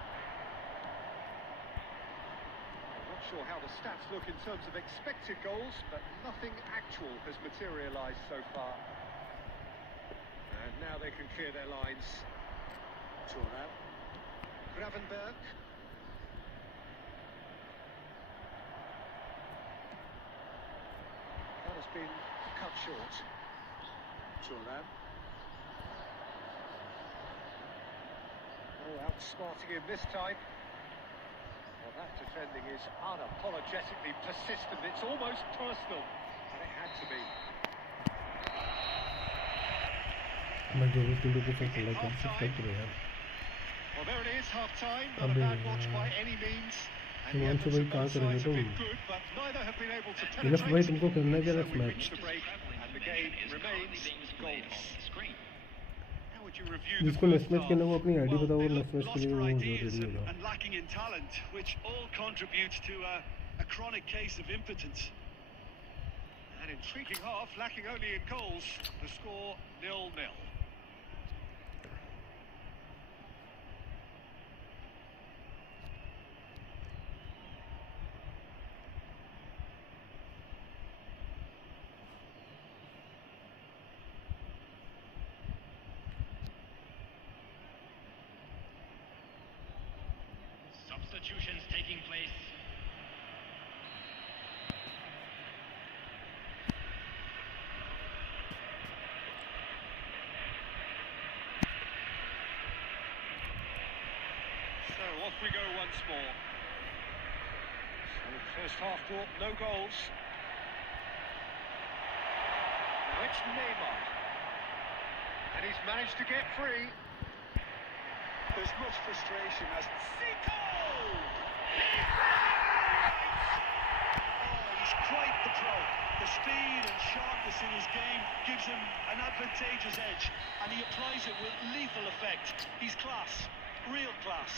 I'm not sure how the stats look in terms of expected goals, but nothing actual has materialised so far. And now they can clear their lines. Turner. Gravenberg. That has been cut short. Turner. Oh, outsmarting him this time. Well, that defending is unapologetically persistent. It's almost personal. And it had to be. मैं जो भी team को फैसला कर सकता हूँ। Well, there it is, half-time. Not a bad watch by any means. And the efforts भाई of कहाँ both करेंगे sides have तुम? been good, but neither have been able to enough भाई penetrate. तुमको खेलना है क्या So next we match? reach the break, and the game remains goals. How would you review the जिसको next first match खेलना है वो half? अपनी आईडी Well, बताओ they और look नेक्स्ट मैच के lost लिए for वो ideas रेडी होगा। and lacking in talent, which all contributes to a chronic case of impotence. An intriguing half, lacking only in goals. The score 0-0. Substitutions taking place. So off we go once more. So the first half brought no goals. Now it's Neymar. And he's managed to get free. There's much frustration as Zico! he's quite the pro. The speed and sharpness in his game gives him an advantageous edge, and he applies it with lethal effect. He's class, real class.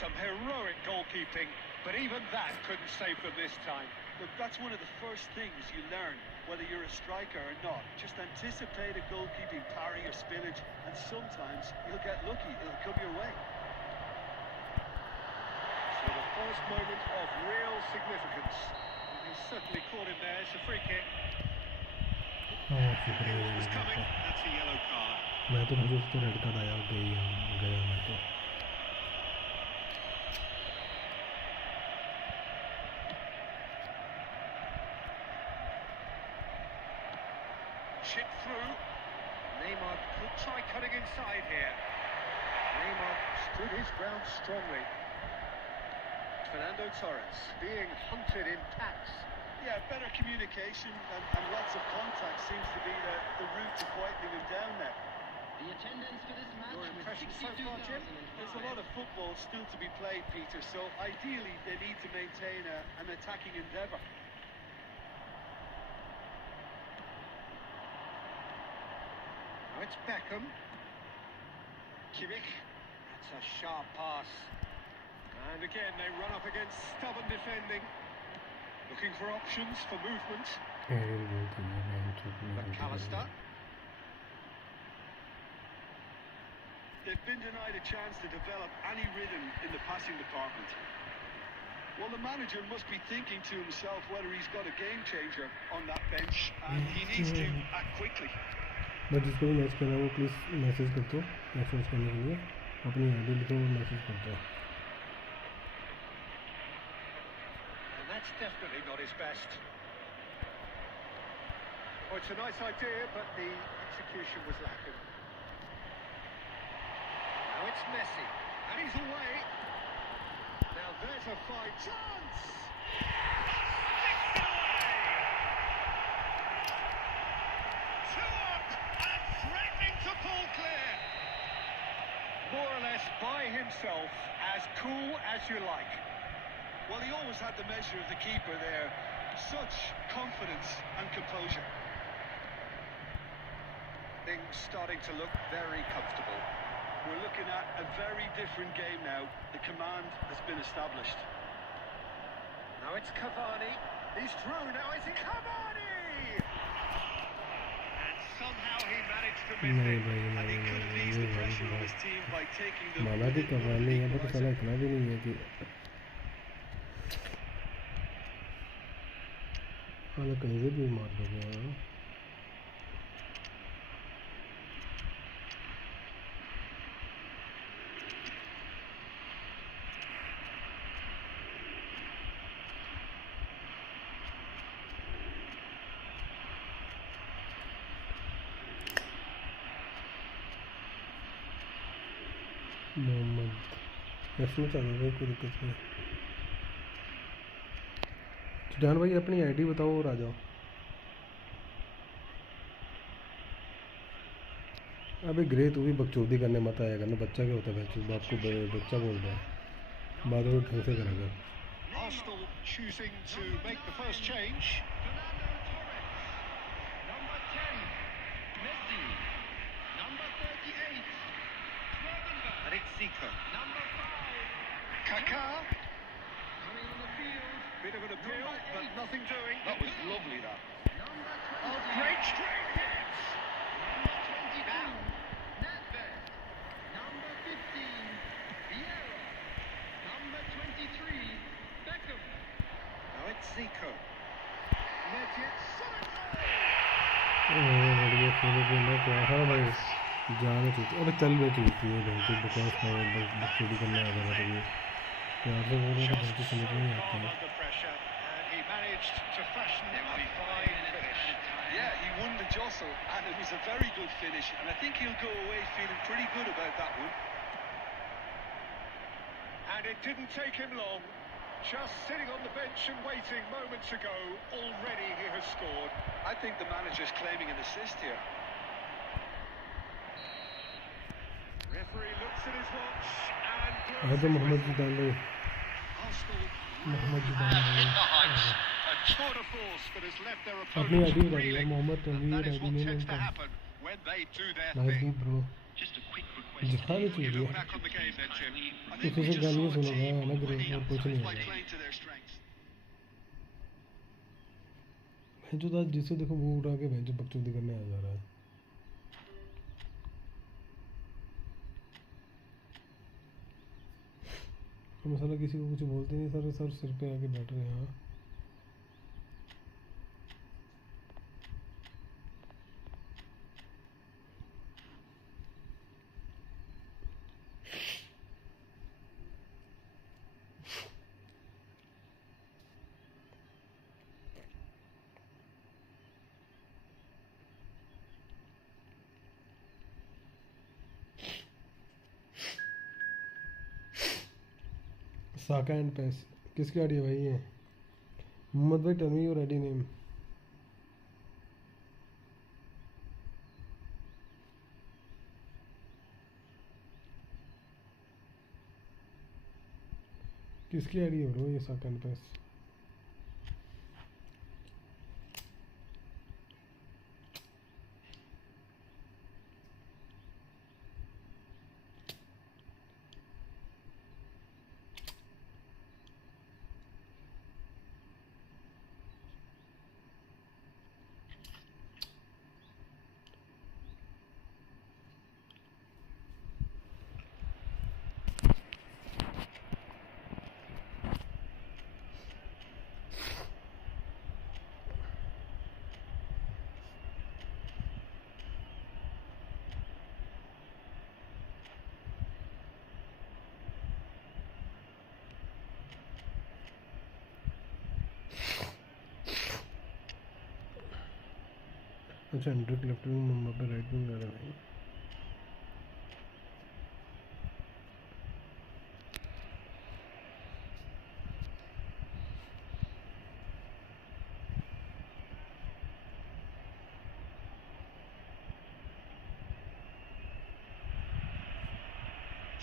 Some heroic goalkeeping, but even that couldn't save them this time. Look, that's one of the first things you learn, whether you're a striker or not. Just anticipate a goalkeeping parry or spillage, and sometimes you'll get lucky, it'll come your way. So the first moment of real significance. And he certainly caught him there. It's a free kick. What was coming? That's a yellow card. मैं तो मुझे उसको red card आया गया मैं तो। Chip through. Neymar could try cutting inside here. Neymar stood his ground strongly. Fernando Torres being hunted in packs. Yeah, better communication and lots of contact seems to be the route to quietening him down there. The attendance for this match Your was impression so far, Jim? There's a lot of football still to be played, Peter, so ideally they need to maintain an attacking endeavour. Now it's Beckham. Kimmich. That's a sharp pass. And again, they run up against stubborn defending. Looking for options for movement. McAllister. they've been denied a chance to develop any rhythm in the passing department. Well, the manager must be thinking to himself whether he's got a game changer on that bench, and he needs to act quickly. But जिसको भी match करना है वो please message कर दो। Message करने के लिए अपनी आईडी लिखो और मैसेज कर दो। And that's definitely not his best. Oh, it's a nice idea, but the execution was lacking. Now it's Messi, and he's away. Now there's a fine chance! Sticks it away! Two up and threatening to pull clear. More or less by himself, as cool as you like. Well, he always had the measure of the keeper there. Such confidence and composure. Things starting to look very comfortable. We're looking at a very different game now. The command has been established. Now it's Cavani. He's through. Now it's Cavani! And somehow he managed to miss it. And he could have eased the pressure on his team by taking them. माना भी Cavani है but साला इतना भी नहीं है कि साला कहीं से भी मार दोगे यार। मोहम्मद इसमें चल रहा है, कोई दिक्कत नहीं। जान भाई अपनी आईडी बताओ और आ जाओ। अबे ग्रे तू भी बकचोदी करने मत आया करना, बच्चा क्या होता है बच्चे बाप को बच्चा बोल रहा है, बाद में ढंग से करेगा। Arsenal choosing to make the first change. Number 10, Messi. Number 38, And it's Zico. number 5, Kaká. coming on the field. Bit of an appeal, but nothing doing. That was lovely, that. Number 20, Oh, great straight hits. number 22, Nedved. Number 15, Vieira. Number 23, Beckham. Now it's Zico. Nedved. बढ़िया खेले खेलना क्या। हाँ भाई जाने चाहिए। अबे चल बे चूती है ढंग से बकवास बकचोदी करने आ रहा है। यार से बोल रहे तो ढंग से समझ नहीं आता है। Under pressure, and he managed to fashion a fine finish. Yeah, he won the jostle, and it was a very good finish, and I think he'll go away feeling pretty good about that one. And it didn't take him long. Just sitting on the bench and waiting moments ago, already he has scored. I think the manager's claiming an assist here. Referee looks at his watch and आज तो मोहम्मद जी डाल दो। Arsenal Mohammad जी डाल have दो। hit the heights. A tour de force that has left their अपनी opponents ID बता दिया reeling. Mohammad And Tanveer that is ID what नहीं tends to मिलता। happen when they do their nice thing. Do bro. Just a quick request. जहाँ नहीं You चाहिए। look back on the game then, Jim. I तो think we किसी just गालियाँ saw a सुनोगा team ना grey winning और कुछ नहीं by होगा। playing to their strengths. मैं जो था जिसको देखो वो उड़ा के भैंस बकचोदी करने आ जा रहा है। हम साला किसी को कुछ बोलते नहीं, सारे सर सिर पे आके बैठ रहे हैं। हाँ साका एंड पैस किसकी आईडी है भाई ये? मोहम्मद भाई tell me your ID name. किसकी आईडी है ब्रो ये साका एंड पैस? अच्छा एंड्रिक लेफ्ट विंग मुंबई पे राइट विंग आ रहा है भाई.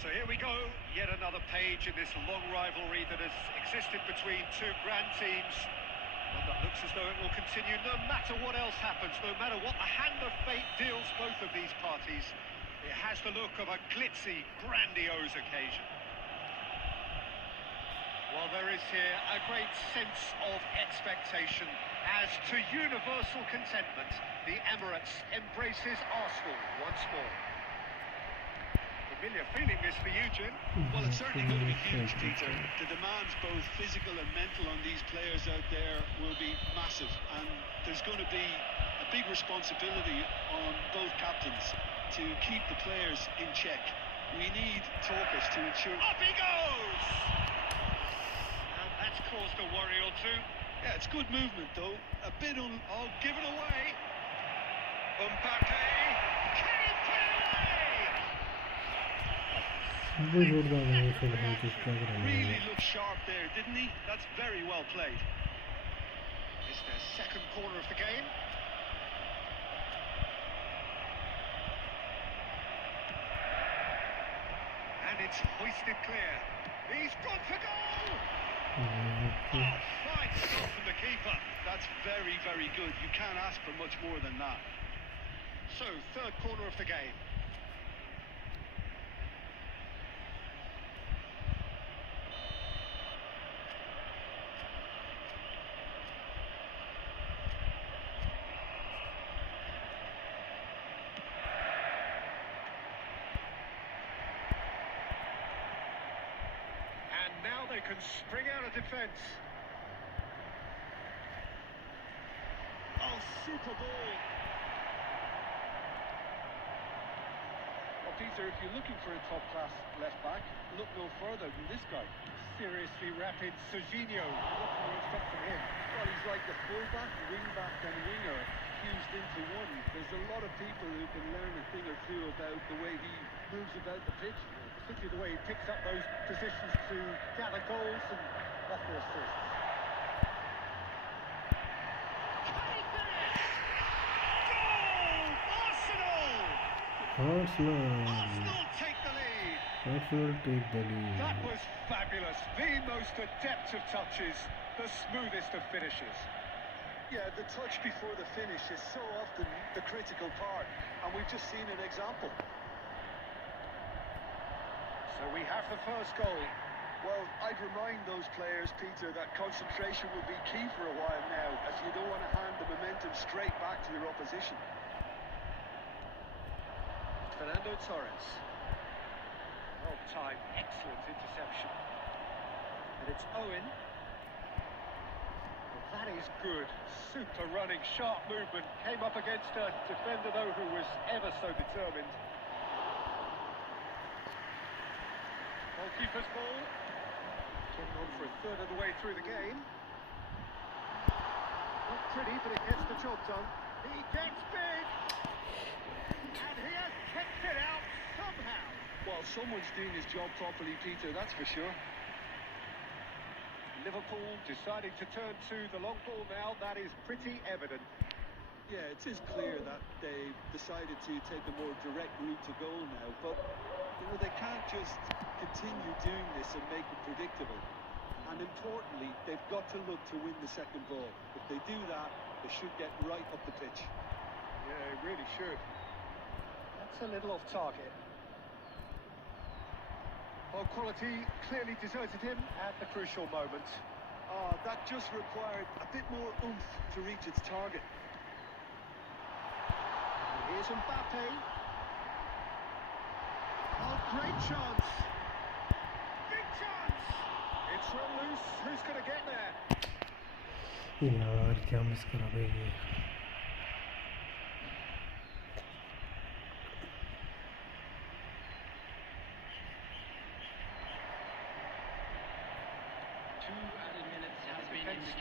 So here we go, yet another page in this long rivalry that has existed between two grand teams. One that looks as though it will continue no matter what else happens, no matter what the hand of fate deals both of these parties. It has the look of a glitzy, grandiose occasion. Well, there is here a great sense of expectation as to universal contentment. The Emirates embraces Arsenal once more. Familiar feeling this for you, Jim. Well, it's certainly going to be huge, Peter. The demands, both physical and mental, on these players out there will be massive, and there's going to be a big responsibility on both captains to keep the players in check. We need talkers to ensure... Up he goes! And that's caused a worry or two. Yeah, it's good movement, though. A bit Oh, given away. Mbappe. Can he put it away? बहुत जोरदार है फिर हम किस क्या करेंगे. really looked sharp there, didn't he? That's very well played. It's their second corner of the game. And it's hoisted clear. He's gone for goal! Oh, fine stop from the keeper. That's very, very good. You can't ask for much more than that. So, third corner of the game. Now they can spring out of defence. Oh, super ball. Well, Peter, if you're looking for a top-class left-back, look no further than this guy. Seriously rapid Serginho. What can we expect from him? Well, he's like the full-back, wing-back and winger fused into one. There's a lot of people who can learn a thing or two about the way he moves about the pitch. Particularly the way he picks up those positions to gather goals and offer assists. Arsenal take the lead. Arsenal take the lead. That was fabulous. The most adept of touches, the smoothest of finishes. Yeah, the touch before the finish is so often the critical part, and we've just seen an example. So we have the first goal. Well, I'd remind those players, Peter, that concentration will be key for a while now, as you don't want to hand the momentum straight back to your opposition. Fernando Torres. Well timed, excellent interception. And it's Owen. Well, that is good. Super running, sharp movement. Came up against a defender, though, who was ever so determined. Goalkeeper's ball. Getting on for a third of the way through the game. Not pretty, but it gets the job done. He gets big! And he has kicked it out somehow. Well, someone's doing his job properly, Peter, that's for sure. Liverpool deciding to turn to the long ball now. That is pretty evident. Yeah, it is clear that they decided to take a more direct route to goal now, but they can't just continue doing this and make it predictable. And importantly, they've got to look to win the second ball. If they do that, they should get right up the pitch. Yeah, they really should. That's a little off target. Well, quality clearly deserted him at the crucial moment. That just required a bit more oomph to reach its target. Here's Mbappe. Oh, great chance. Big chance. It's run loose. Who's going to get there? यार क्या miss करा भाई ये.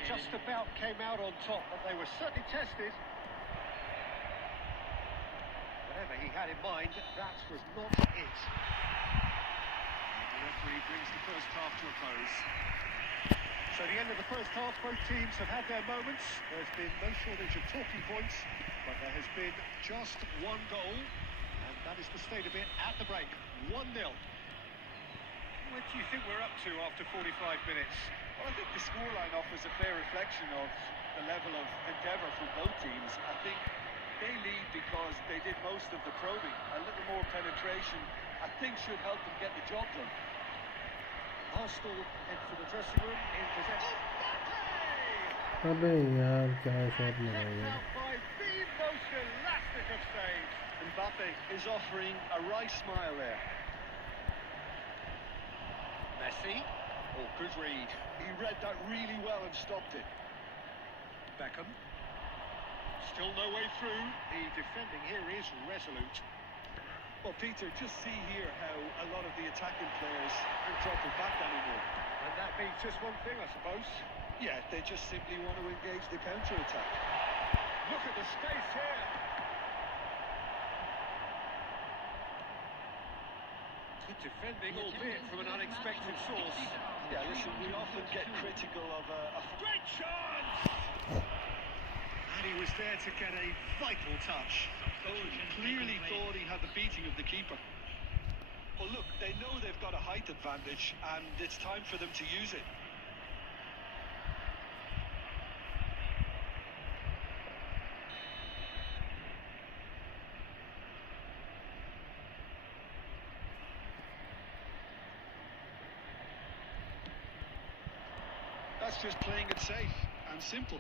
Just about came out on top, but they were certainly tested. he had in mind, that was not it. The referee brings the first half to a close. So the end of the first half, both teams have had their moments. There's been no shortage of talking points, but there has been just one goal, and that is the state of it at the break. 1-0. What do you think we're up to after 45 minutes? Well, I think the scoreline offers a fair reflection of the level of endeavour from both teams. I think they lead because they did most of the probing. A little more penetration, I think, should help them get the job done. Arsenal head for the dressing room in possession. अबे यार क्या shot लगा Checked यार. out by the most elastic of saves. Mbappe is offering a wry smile there. Messi. Oh, good read. He read that really well and stopped it. Beckham. Still no way through. The defending here is resolute. Well, Peter, just see here how a lot of the attacking players aren't dropping back anymore. And that means just one thing, I suppose. Yeah, they just simply want to engage the counter-attack. Look at the space here. Good defending, albeit from an unexpected source. Yeah, listen, we often get critical of a Great chance! And he was there to get a vital touch. clearly thought he had the beating of the keeper. Well, look, they know they've got a height advantage, and it's time for them to use it. That's just playing it safe and simple.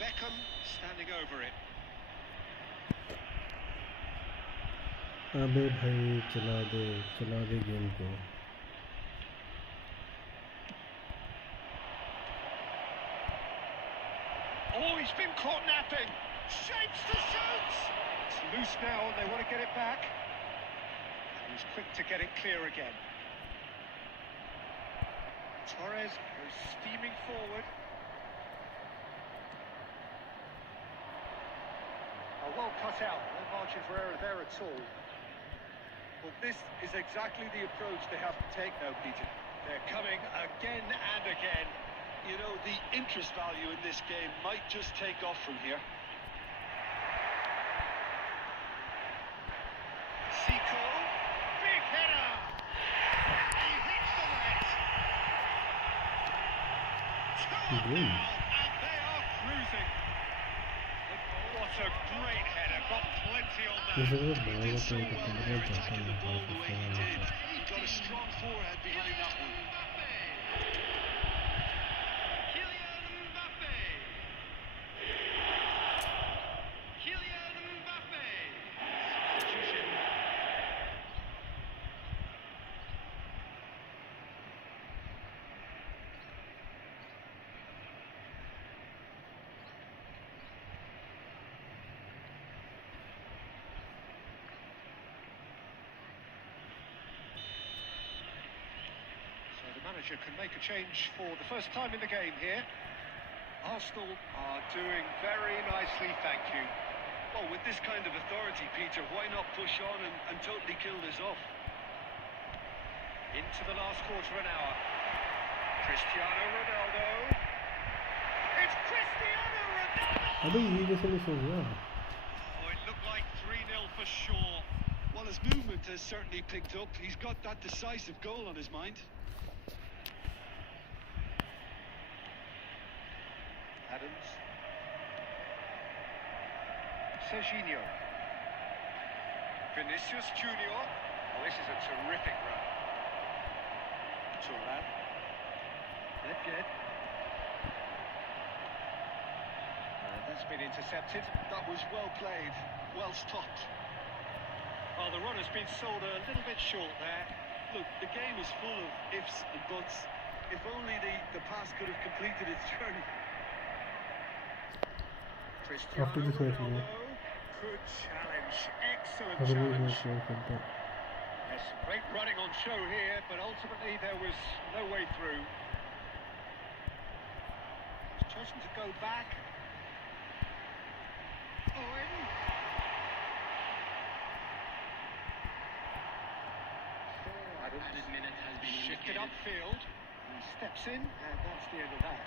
Beckham standing over it. अबे भाई चला दे game को. Oh, he's been caught napping. Shapes to shoot. It's loose now, and they want to get it back. He's quick to get it clear again. Torres goes steaming forward. Oh, well cut out. No margin for error there at all. Well, this is exactly the approach they have to take now, Peter. They're coming again and again. You know, the interest value in this game might just take off from here. Zico, big header! He hits the net! 2-1 now, and they are cruising. What a great header, got plenty on that. This is a He ball did of so play well there, attacking the ball the way he did. He got a strong forehead behind that one. Manager can make a change for the first time in the game here. Arsenal are doing very nicely, thank you. Well, with this kind of authority, Peter, why not push on and totally kill this off? Into the last quarter of an hour. Cristiano Ronaldo. It's Cristiano Ronaldo! अबे ये कैसे miss हो गया? Oh, it looked like 3-0 for sure. Well, his movement has certainly picked up. He's got that decisive goal on his mind. Adams. Serginho. Vinicius Junior. Oh, this is a terrific run. Turan. Nedved. And that's been intercepted. That was well played, well stopped. Well, the run has been sold a little bit short there. Look, the game is full of ifs and buts. If only the pass could have completed its journey. Cristiano After this match, Ronaldo. Good challenge. Excellent अगर वो challenge. Match नहीं करता. Yes, great running on show here, but ultimately there was no way through. He's chosen to go back. work it upfield. He steps in, and that's the end of that.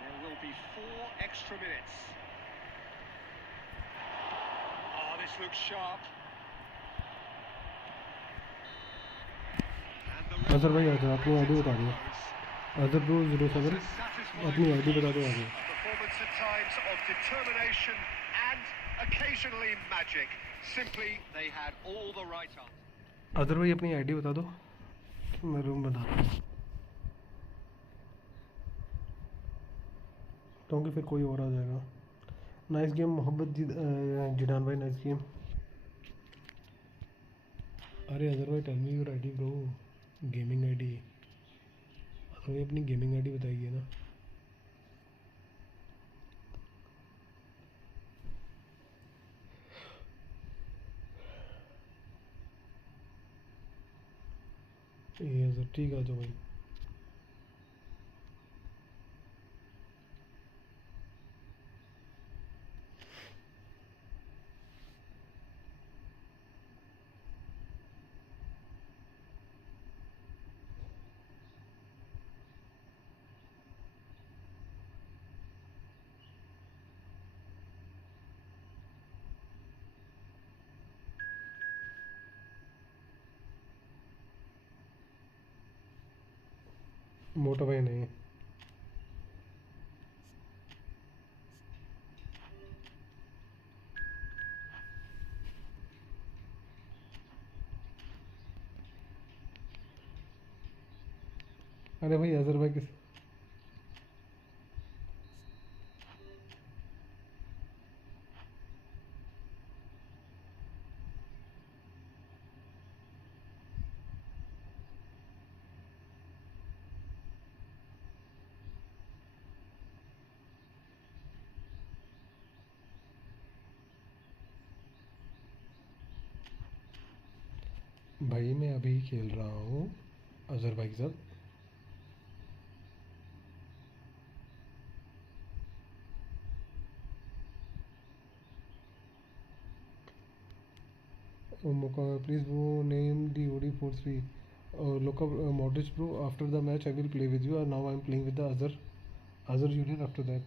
There will be 4 extra minutes. Oh, this looks sharp. Azhar भाई आजा अपनी ID बता दो। Azhar bro 07 अपनी ID बता दो आगे। Performance at times of determination and occasionally magic. Simply, they had all the right answers. Azhar भाई अपनी आईडी बता दो, मैं रूम बनाता हूँ क्योंकि फिर कोई और आ जाएगा। नाइस गेम मोहब्बत जिदान भाई, नाइस गेम। अरे अजहर भाई tell me your ID bro, gaming ID. Azhar भाई अपनी गेमिंग आईडी बताइए ना। ये सर ठीक है, आ जाओ भाई। मोटा भाई नहीं, अरे भाई अजहर भाई किस भाई मैं अभी खेल रहा हूँ अजहर भाई के साथ। Please bro, name the OD 4-3. Look up Modric bro. After the match, I will play with you. And now I am playing with the other unit after that.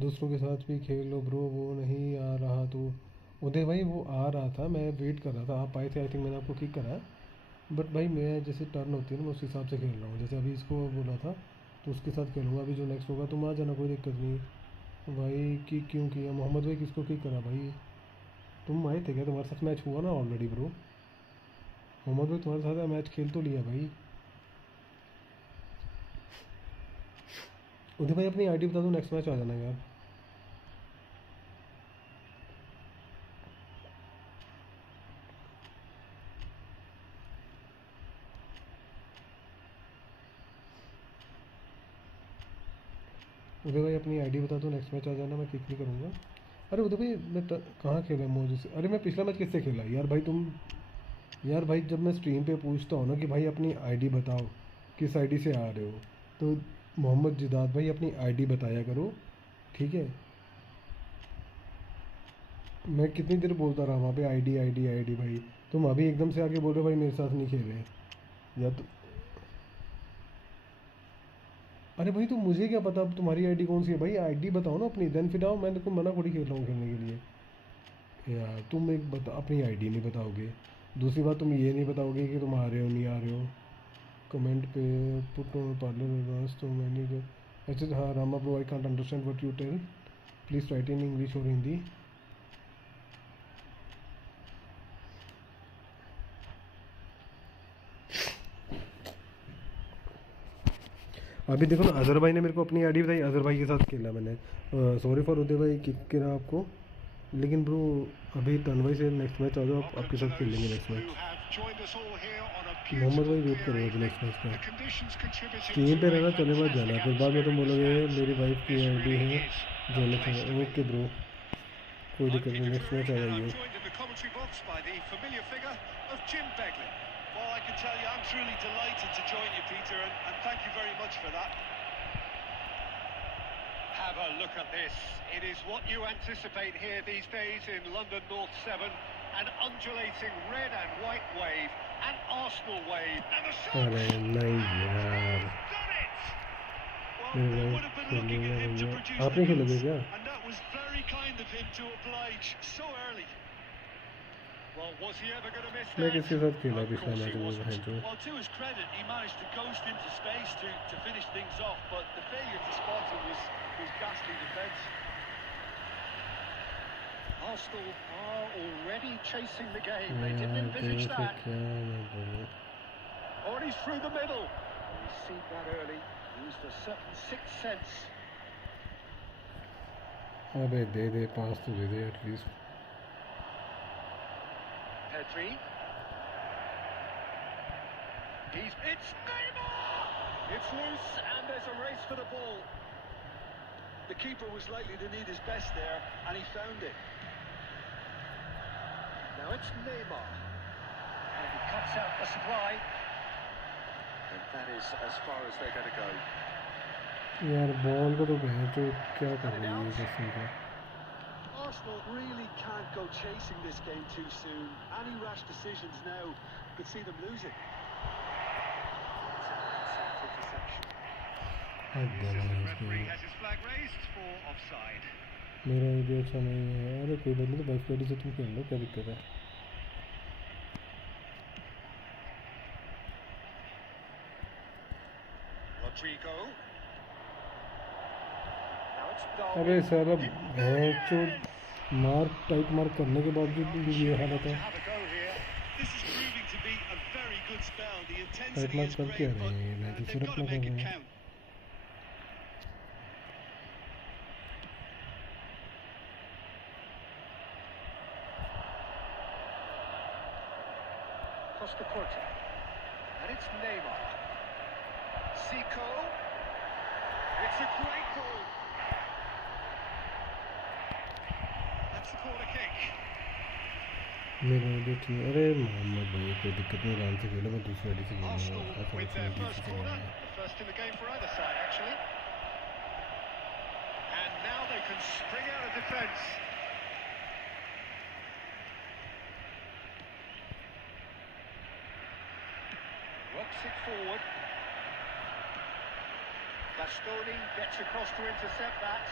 दूसरों के साथ भी खेल लो ब्रो, वो नहीं आ रहा तो उदय भाई वो आ रहा था, मैं वेट कर रहा था, आप आए थे, आई थिंक मैंने आपको किक करा। बट भाई मैं जैसे टर्न होती है ना, मैं उस हिसाब से खेल रहा हूँ। जैसे अभी इसको बोला था तो उसके साथ खेलूँगा। अभी जो नेक्स्ट होगा तुम आ जाना, कोई दिक्कत नहीं भाई। किक क्यों किया मोहम्मद भाई, किसको किक करा भाई? तुम आए थे क्या? तुम्हारे साथ मैच हुआ ना ऑलरेडी ब्रो। मोहम्मद भाई तुम्हारे साथ मैच खेल तो लिया भाई। उदय भाई अपनी आईडी बता दो, नेक्स्ट मैच आ जाना यार। उदय भाई अपनी आईडी बता दो, नेक्स्ट मैच आ जाना, मैं किक नहीं करूँगा। अरे उदय भाई मैं कहाँ खेला मौजू से? अरे मैं पिछला मैच किससे खेला यार भाई? तुम यार भाई जब मैं स्ट्रीम पे पूछता हूँ ना कि भाई अपनी आईडी बताओ, किस आईडी से आ रहे हो, तो मोहम्मद जिदाद भाई अपनी आईडी बताया करो, ठीक है? मैं कितनी देर बोलता रहा वहाँ पे आईडी आईडी आईडी भाई। तुम अभी एकदम से आके बोल रहे हो भाई मेरे साथ नहीं खेल रहे या तो। अरे भाई तो मुझे क्या पता अब तुम्हारी आईडी कौन सी है भाई? आईडी बताओ ना अपनी, देन फिर आओ। मैं तो मना थोड़ी खेल रहा हूँ खेलने के लिए यार। तुम एक बता, अपनी आईडी नहीं बताओगे। दूसरी बात तुम ये नहीं बताओगे कि तुम आ रहे हो नहीं आ रहे हो। कमेंट पे पुट पार्लर तो मैंने अच्छा हाँ Rama bro, I can't understand what you tell, please write in English और हिंदी। अभी देखो ना, अजहर भाई ने मेरे को अपनी आईडी बताई, अजहर भाई के साथ खेला मैंने। सॉरी फॉर उदय भाई किक करा आपको, लेकिन ब्रो अभी तन भाई से नेक्स्ट मैच आ जाओ, आपके साथ खेल लेंगे नेक्स्ट मैच। मोहम्मद भाई वेट करो अभी नेक्स्ट मैच का। स्ट्रीम पे रहना, चले बाद जाना, फिर बाद में तुम बोलोगे मेरी वाइफ की आईडी है जो। ओके ब्रो कोई दिक्कत नहीं, नेक्स्ट मैच आ जाइए। commentary box by the familiar figure of Jim Begley. Well, I can tell you, I'm truly delighted to join you, Peter, and thank you very much for that. Have a look at this. It is what you anticipate here these days in London North 7. An undulating red and white wave, an Arsenal wave, and the shot! अरे नहीं यार Done it! Well, they would have been looking at him to produce आपने the खेलोगे goods, क्या? and that was very kind of him to oblige so early. Well, was he ever going to miss मैं that? किसके साथ खेला Of पिछला course match he में wasn't. है जो Well, to his credit, he managed to ghost into space to finish things off, but the failure to spot him was ghastly defence. Arsenal are already chasing the game. They didn't envisage देखो that. क्या मैं बोलूं Oh, and he's through the middle. He's seen that early. Used a certain sixth sense. अबे दे पास तो दे दे at least Pedri. It's Neymar! It's loose and there's a race for the ball. The keeper was likely to need his best there, and he found it. Now it's Neymar. And he cuts out the supply. And that is as far as they're going to go. यार ball को तो बहन जो क्या कर रही है कसम से Arsenal really can't go chasing this game too soon. Any rash decisions now could see them losing. Referee has his flag raised for offside. मेरा आइडिया अच्छा नहीं है अरे कोई बात नहीं तो बाइक गाड़ी से तुम खेल लो क्या दिक्कत है Rodrigo. Now it's Darwin. अबे साला भैंस जो मार्क टाइट मार्क करने के बावजूद भी ये हालत है Have a go here. This is proving to be a very good spell. The tight intensity mark is कर great, क्या but रहे हैं मैं तो they've सिर्फ got अपना to कर make रहे it हैं count. Costa Corta. And it's Neymar. Zico. It's a great ball. That's the corner kick. मेरा आइडिया ठीक है अरे मोहम्मद भाई कोई दिक्कत नहीं आराम से खेलो मैं दूसरी गाड़ी से खेलूंगा Arsenal ऐसा with कुछ their नहीं first किसी corner. से The first in the game for either side, actually. And now they can spring out of defence. Rocks it forward. Bastoni gets across to intercept that.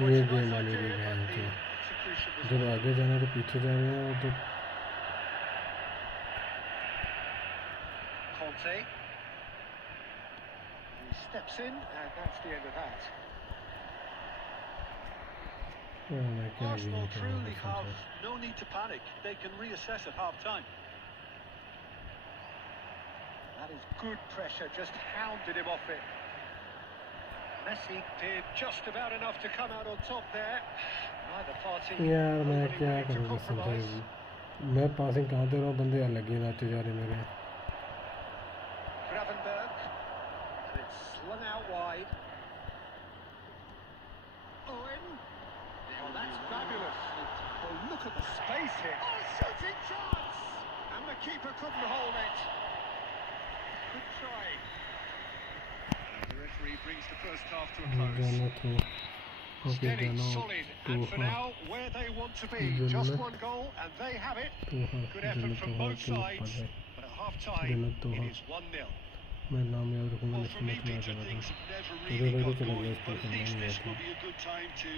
ये It's a game nice है मेरी idea, बहन but की the execution was जब आगे जाना तो पीछे जा रहे हैं और तो Conte. He steps in, and that's the end of that. मैं क्या Arsenal गेम truly कर have no need to panic. They can reassess at half-time. That is good pressure, just hounded him off it. Messi did just about enough to come out on top there. Neither party यार मैं overly क्या willing to करूँगा compromise. समझाइए मैं passing कहाँ दे रहा हूँ बंदे अलग ही नाचे जा रहे मेरे Gravenberg, and it's slung out wide. Owen, oh that's fabulous. Oh look at the space here. Oh shooting chance, and the keeper couldn't hold it. Good try. And the referee brings the first half to a close. जाना तो okay Steady, जाना solid, तो and for हाँ now, where they want to be. Jannat. Just one goal, and they have it. तो हाँ Good effort जन्नत तो from हाँ both तो ऊपर sides, है but at half-time, जन्नत तो it हाँ is 1-0. मैं नाम याद रखूँगा Well, लेकिन for me, मैं तुम्हें Peter, बता things दूँ have never तो really भाई तो got चला going, गया but इसको at least नहीं this आती will be a good time to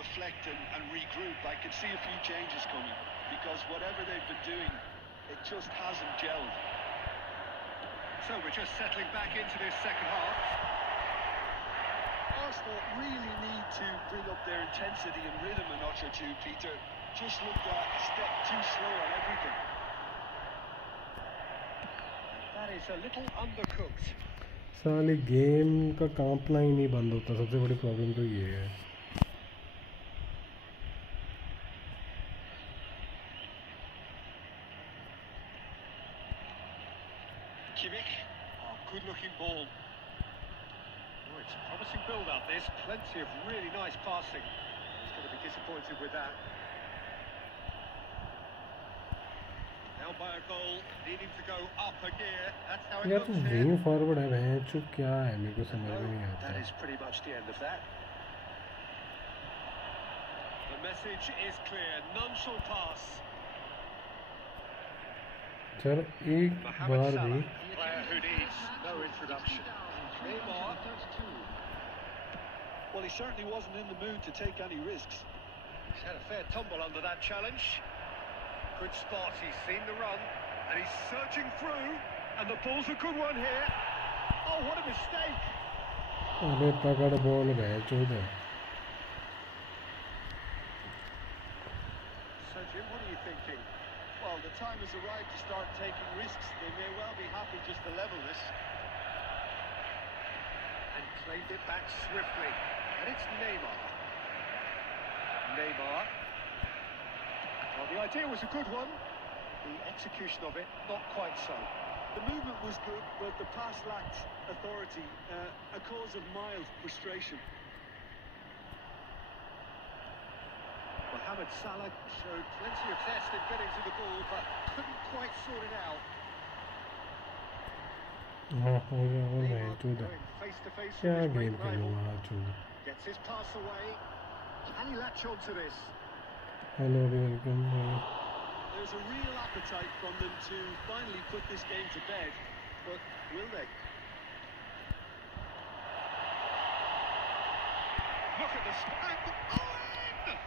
reflect and regroup. I can see a few changes coming, because whatever they've been doing, it just hasn't gelled. So we're just settling back into this second half. Arsenal really need to bring up their intensity and rhythm a notch or two, Peter. Just looked a step too slow on everything. That is a little undercooked. साली game का कांपना ही नहीं बंद होता सबसे बड़ी problem तो ये है Kimmich, oh, good-looking ball. Oh, it's a promising build-up, this. Plenty of really nice passing. He's going to be disappointed with that. down by a goal, needing to go up a gear. That's how it यार looks तू here. Wing forward है बहन चुप क्या है मेरे को समझ में नहीं आता That is pretty much the end of that. The message is clear. None shall pass. चल एक Mohamed बार Salah, भी player who needs no introduction. Neymar. Well, he certainly wasn't in the mood to take any risks. He's had a fair tumble under that challenge. Good spot, he's seen the run, and he's searching through, and the ball's a good one here. Oh, what a mistake! अबे पकड़ ball बहन चोद है So, Jim, what are you thinking? Well, the time has arrived to start taking risks. They may well be happy just to level this. And claimed it back swiftly. And it's Neymar. Neymar. Well, the idea was a good one. The execution of it, not quite so. The movement was good, but the pass lacked authority, a cause of mild frustration. Mohamed Salah showed plenty of zest in getting to the ball, but couldn't quite sort it out. हाँ हो गया और बहन Neymar चोद है going face to face क्या with his game great खेलूँ rival. हाँ चोद Gets his pass away. Can he latch on to this? Hello अभी welcome There's a real appetite from them to finally put this game to bed, but will they? Look at the spike. Oh, in!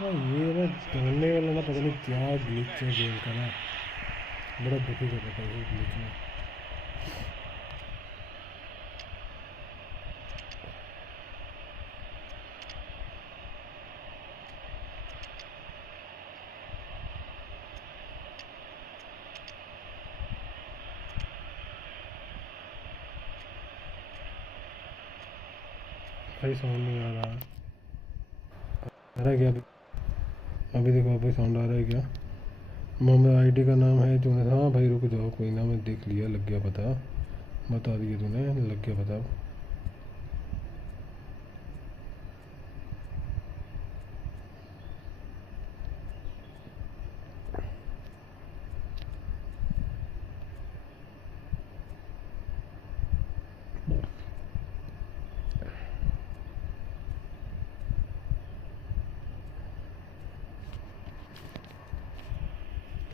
हाँ ये ना दौड़ने वाला ना पता नहीं क्या ग्लिच है गेम का ना बड़ा दुखी कर रहा था ये ग्लिच में भाई साउंड नहीं आ रहा क्या अभी देखो अभी साउंड आ रहा है क्या मोहम्मद आईडी का नाम है तूने हाँ भाई रुक जाओ कोई ना मैं देख लिया लग गया पता बता दिया तूने लग गया पता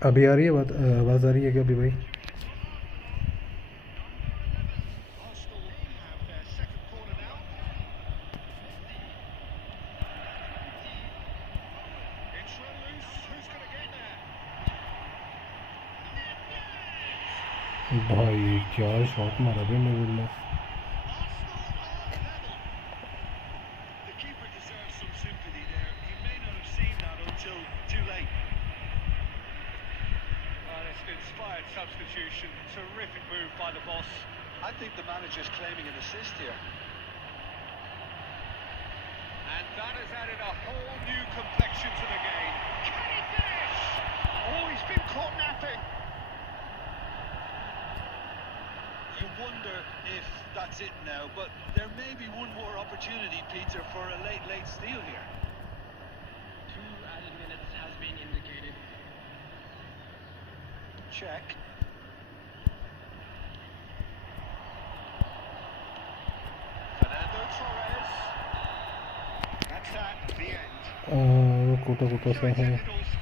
अभी आ रही है बात आवाज़ आ रही है क्या अभी भाई Arsenal have their second corner now. It's run loose. Who's going to get there? भाई क्या शॉट मारा भाई मिडिल में Arsenal are level. The keeper deserves some sympathy there. He may not have seen that until too late. Well, it's an inspired substitution. Terrific move by the boss. I think the manager's claiming an assist here. And that has added a whole new complexion to the game. Can he finish? Oh, he's been caught napping. You wonder if that's it now, but there may be one more opportunity, Peter, for a late steal here. 2 added minutes has been indicated. Check. Fernando Torres. That's at the end. Kota Kota सा है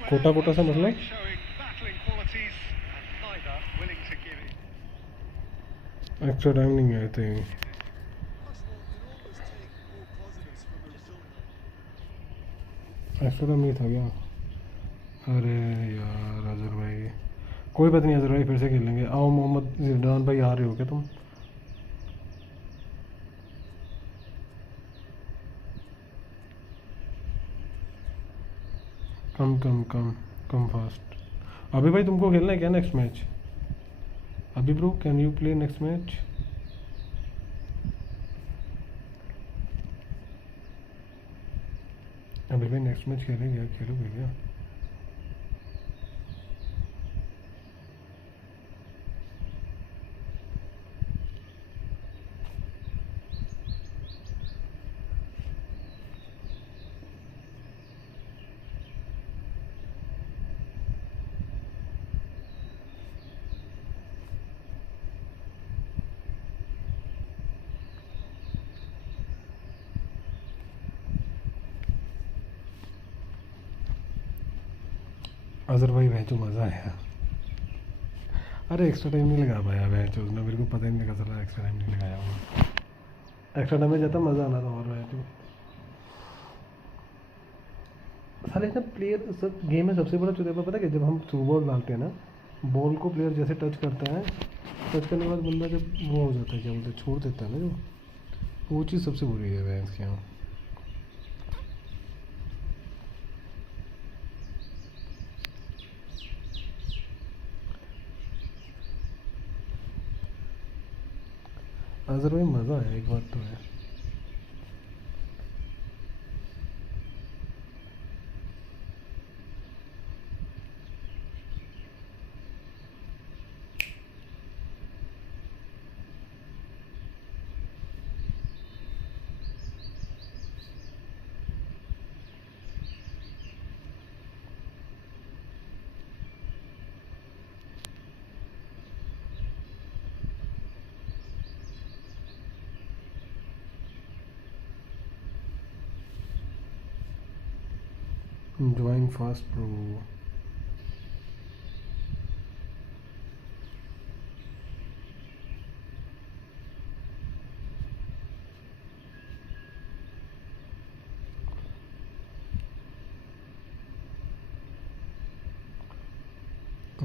कोटा कोटा सा मतलब Showing battling qualities and neither willing to give it. Extra time नहीं आए थे Arsenal can always take more positives from a result. Extra time नहीं था क्या अरे यार अजहर भाई कोई बात नहीं अजहर भाई फिर से खेल लेंगे आओ मोहम्मद जिदान भाई आ रहे हो क्या तुम कम फास्ट अभी भाई तुमको खेलना है क्या नेक्स्ट मैच अभी bro can you play next match अभी भाई नेक्स्ट मैच खेलेंगे खेलोगे क्या अजहर भाई भैंचो मज़ा आया। अरे एक्स्ट्रा टाइम नहीं लगा पाया भैंचो, उसने मेरे को पता ही नहीं लगा चला एक्स्ट्रा टाइम नहीं लगाया वो। एक्स्ट्रा टाइम में जाता मज़ा आना था और भैंचो साले सब प्लेयर सब गेम में सबसे बड़ा चुनाव पता है कि जब हम थ्रू बॉल डालते हैं ना, बॉल को प्लेयर जैसे टच करता है, टच करने के बाद बंदा जब वो हो जाता है क्या बोलते हैं छोड़ देता है ना, जो वो चीज़ सबसे बुरी है भैंस के यहाँ। अजहर भाई मज़ा आया, एक बात तो है। Join fast pro.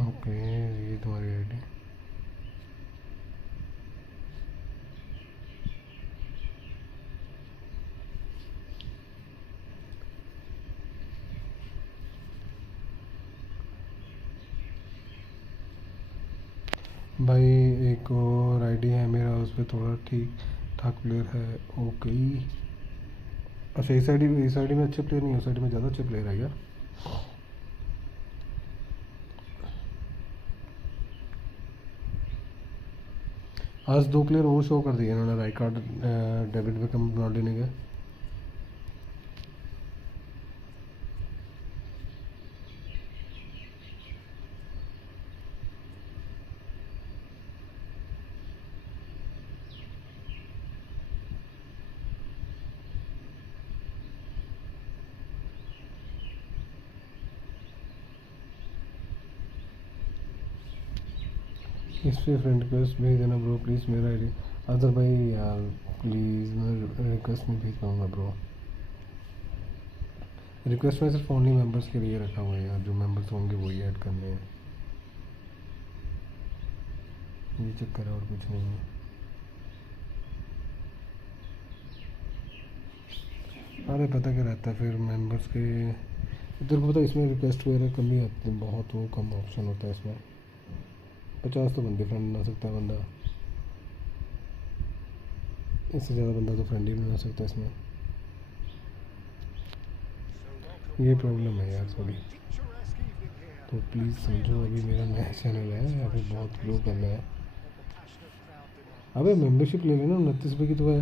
ओके ये तुम्हारी आईडी। भाई एक और आईडी है मेरा, उस पर थोड़ा ठीक ठाक प्लेयर है। ओके अच्छा इस आईडी में अच्छे प्लेयर नहीं है, उस आईडी में ज़्यादा अच्छे प्लेयर है क्या? आज 2 प्लेयर वो शो कर दिए इन्होंने, right card David become Ronaldo के। इस पर फ्रेंड रिक्वेस्ट भेज देना ब्रो प्लीज़ मेरा आईडी। अदर भाई यार प्लीज़ मैं रिक्वेस्ट नहीं भेज पाऊँगा ब्रो। रिक्वेस्ट में सिर्फ ओनली मेंबर्स के लिए रखा हुआ है यार, जो मेंबर्स होंगे वही ऐड करने हैं, ये चक्कर है और कुछ नहीं है। अरे पता क्या रहता है फिर मेंबर्स के इधर को, पता इसमें रिक्वेस्ट वगैरह कम ही आती है, बहुत वो कम ऑप्शन होता है इसमें। 50 तो बंदे फ्रेंड बना सकता है बंदा, इससे ज़्यादा बंदा तो फ्रेंड ही बना सकता है इसमें। ये प्रॉब्लम है यार थोड़ी, तो प्लीज़ समझो अभी मेरा नया चैनल है, यहाँ पे बहुत ग्रो करना है। अबे मेंबरशिप ले लेना 29 रुपये की तो है।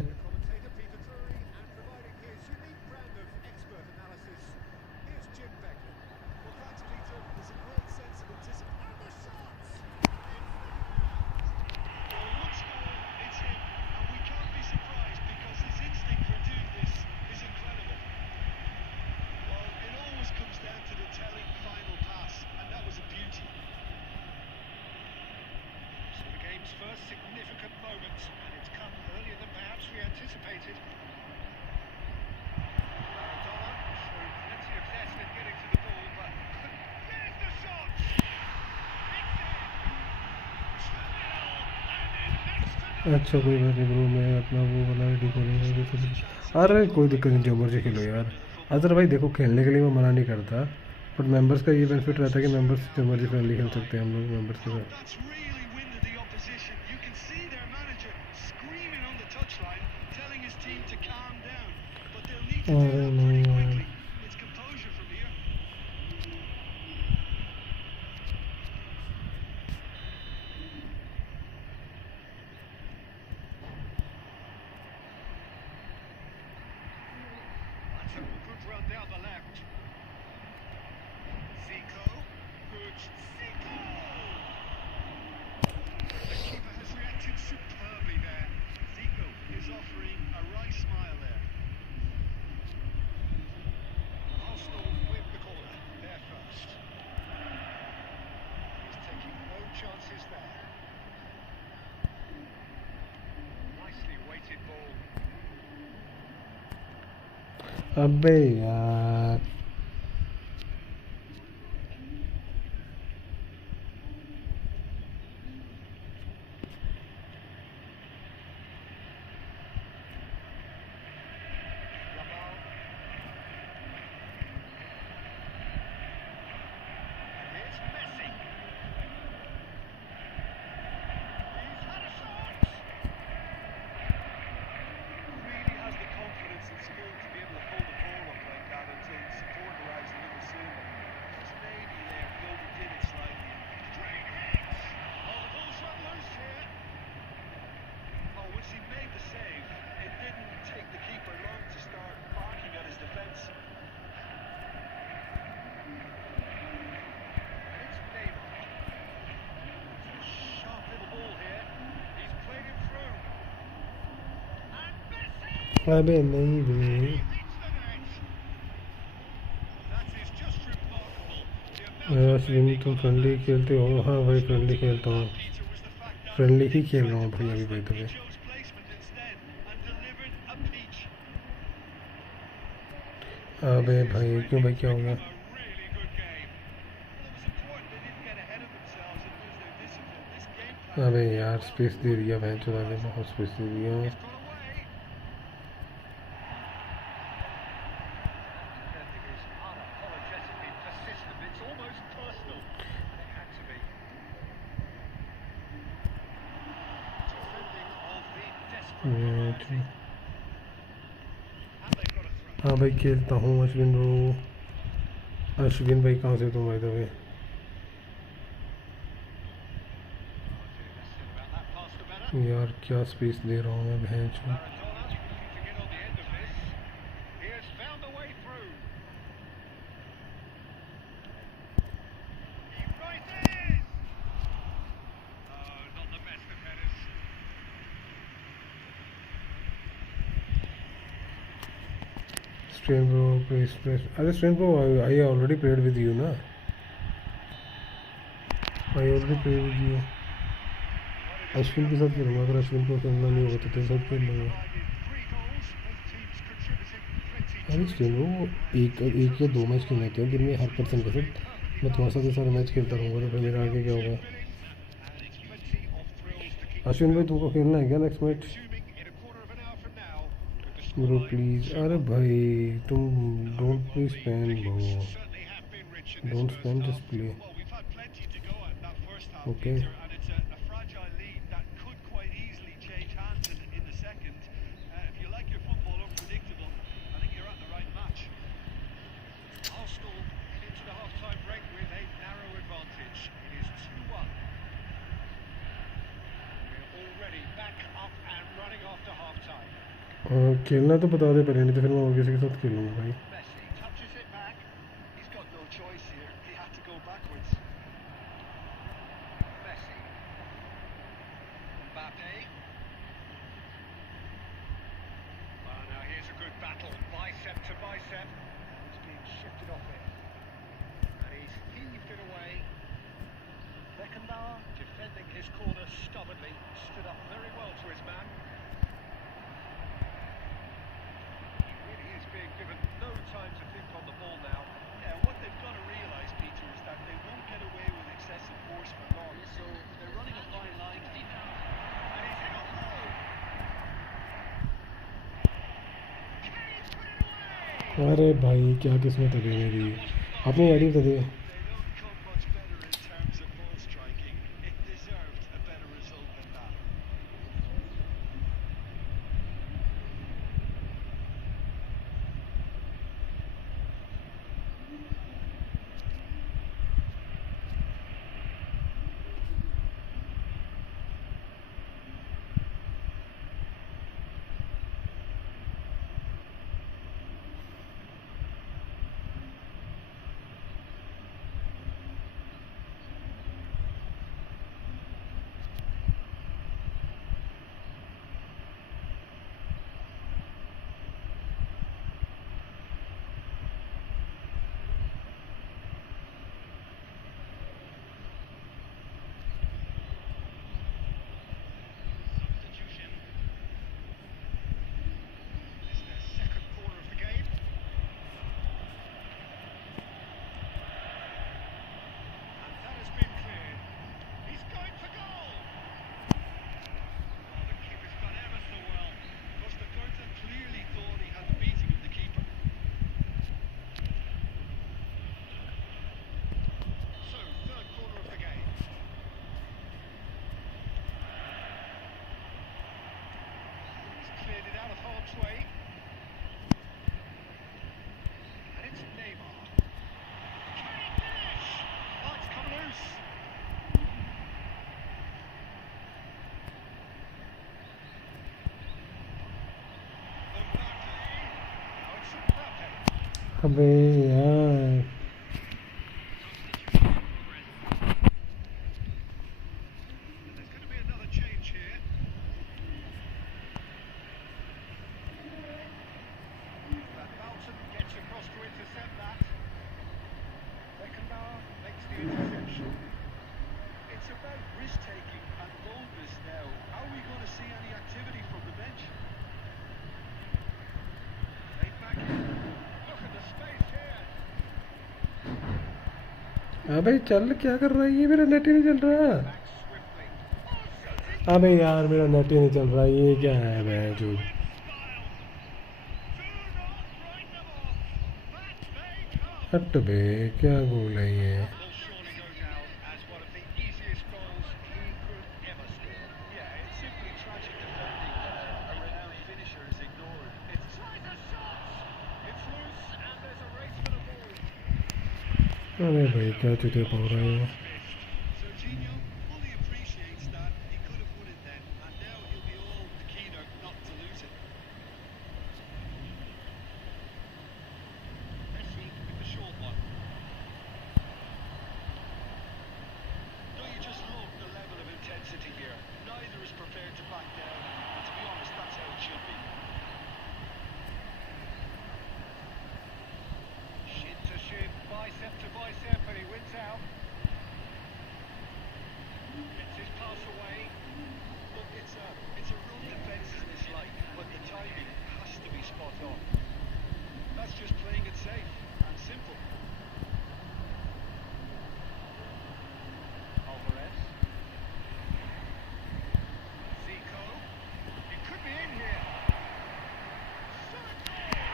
First significant moment, and it's come earlier than perhaps we anticipated. Maradona showed plenty of zest in getting to the ball, but there's the shot! अच्छा कोई बात नहीं ब्रो, मैं अपना वो वाला आईडी खोलूँगा। अरे कोई दिक्कत नहीं, जो मर्जी खेलो यार। अदर भाई देखो खेलने के लिए मैं मना नहीं करता, बट मेंबर्स का ये बेनिफिट रहता है कि मेंबर्स जो मर्जी फ्रेंडली खेल सकते हैं हम लोग मेंबर्स के साथ। अरे नहीं यार Good run down the left. Zico. Good Zico! The keeper has reacted superbly there. Zico is offering a right smile there. Arsenal with the corner, there first. अबे यार Here's Messi. He's had a shot. Really has the confidence and skill to be able to pull the ball up like that until support arrives a little sooner. Just maybe there, he overdid it slightly. Great hit. Oh, the ball's run loose here. Oh, once he made the save, it didn't take the keeper long to start barking at his defence. And it's Neymar. It's a sharp little ball here. He's played him through. And Messi! अबे नहीं बे He beats the net. That is just remarkable. The amount of Ashwin तुम friendly खेलते हो? हाँ भाई friendly खेलता हूँ Peter was the fact that friendly he he खेल tried रहा हूँ to भाई pass, अभी but भाई तो he chose placement instead and delivered a peach. अबे भाई क्यों भाई क्या हो गया A really good game. Well, it was important they didn't get ahead of themselves and lose their discipline. This game plan... अबे यार स्पेस दे दिया बहन चुदा ने बहुत स्पेस दे दिया It's got away. Defending is unapologetically persistent. It's almost personal. And it had to be. Defending of the desperate variety. And they've got a throw. हाँ भाई खेलता हूँ अश्विन ब्रो अश्विन भाई कहाँ से तुम आए थे भाई About that pass to better. यार क्या स्पेस दे रहा हूँ मैं बहन चुद Maradona looking to get on the end of this. He has found a way through. He rises! Oh, not the best of headers. स्ट्रेन ब्रो प्लीज प्लीज अरे स्ट्रेन bro I already played with you ना I already played with you Ashwin के साथ खेलूँगा अगर अश्विन को खेलना नहीं होगा तो तेरे साथ खेल लूँगा Provided 3 goals, both teams contributing plenty. अरे स्ट्रेन ब्रो एक एक या दो मैच खेलने होते हैं दिन में हर पर्सन के साथ मैं तुम्हारे साथ ये सारे मैच खेलता रहूँगा तो फिर मेरा आगे क्या होगा And it's plenty of thrills to keep Ashwin भाई तुमको खेलना है क्या next match resuming in a quarter of an hour from now. With the bro scoreline please अरे भाई तुम don't please spam bro certainly have been rich in this Don't first spam, half. just play. Well, we've had plenty to go at that first half, Okay. Peter, and it's a fragile lead that could quite easily change hands in the second. If you like your football unpredictable, I think you're at the right match. Arsenal head into the half-time break with a narrow advantage. It is 2-1. We're already back up and running after half-time. खेलना तो बता दे पहले नहीं तो फिर मैं और किसी के साथ खेलूँगा भाई Messi touches it back. He's got no choice here. He had to go backwards. Messi. Mbappe. Well, now here's a good battle, bicep to bicep. He's being shifted off it. And he's heaved it away. Beckenbauer defending his corner stubbornly, stood up very well to his man. He really is being given no time to think on the ball now. Yeah, what they've got to realise, Peter, is that they won't get away with excessive force for long. So they're running a fine line. And he's hit on goal. Can he put it away? अरे भाई क्या किस्मत है मेरी अपनी ID बता दे They don't come much better in terms of ball striking. It deserved a better result than that. अबे यार There's going to be another change here. Van Bouten gets across to intercept that. Beckenbauer makes the interception. It's about risk-taking and boldness now. Are we going to see any activity from the bench? Played back in. Look at the space here. अबे चल क्या कर रहा है ये मेरा net ही नहीं चल रहा Back swiftly. अबे यार मेरा नेट ही नहीं चल रहा ये क्या है बहन जो Style. Do not write them off. Back they come. हट बे क्या गोल है ये Will surely go down as one of the easiest goals he could ever score. Yeah, it's simply tragic defending that a renowned finisher is ignored. It's Tries a shot. It's loose and there's a race for the ball. अरे भाई क्या चुते पड़ रहा है Serginho fully appreciates that he could have won it then, and now he'll be all the keener not to lose it. Messi with the short one. Don't you just love the level of intensity here? Neither is prepared to back down, and to be honest, that's how it should be. Shin to shin, bicep to bicep, and he wins out. Gets his pass away. Look, it's a run defence in this life, but the timing has to be spot on. That's just playing it safe and simple. Alvarez. Zico. It could be in here.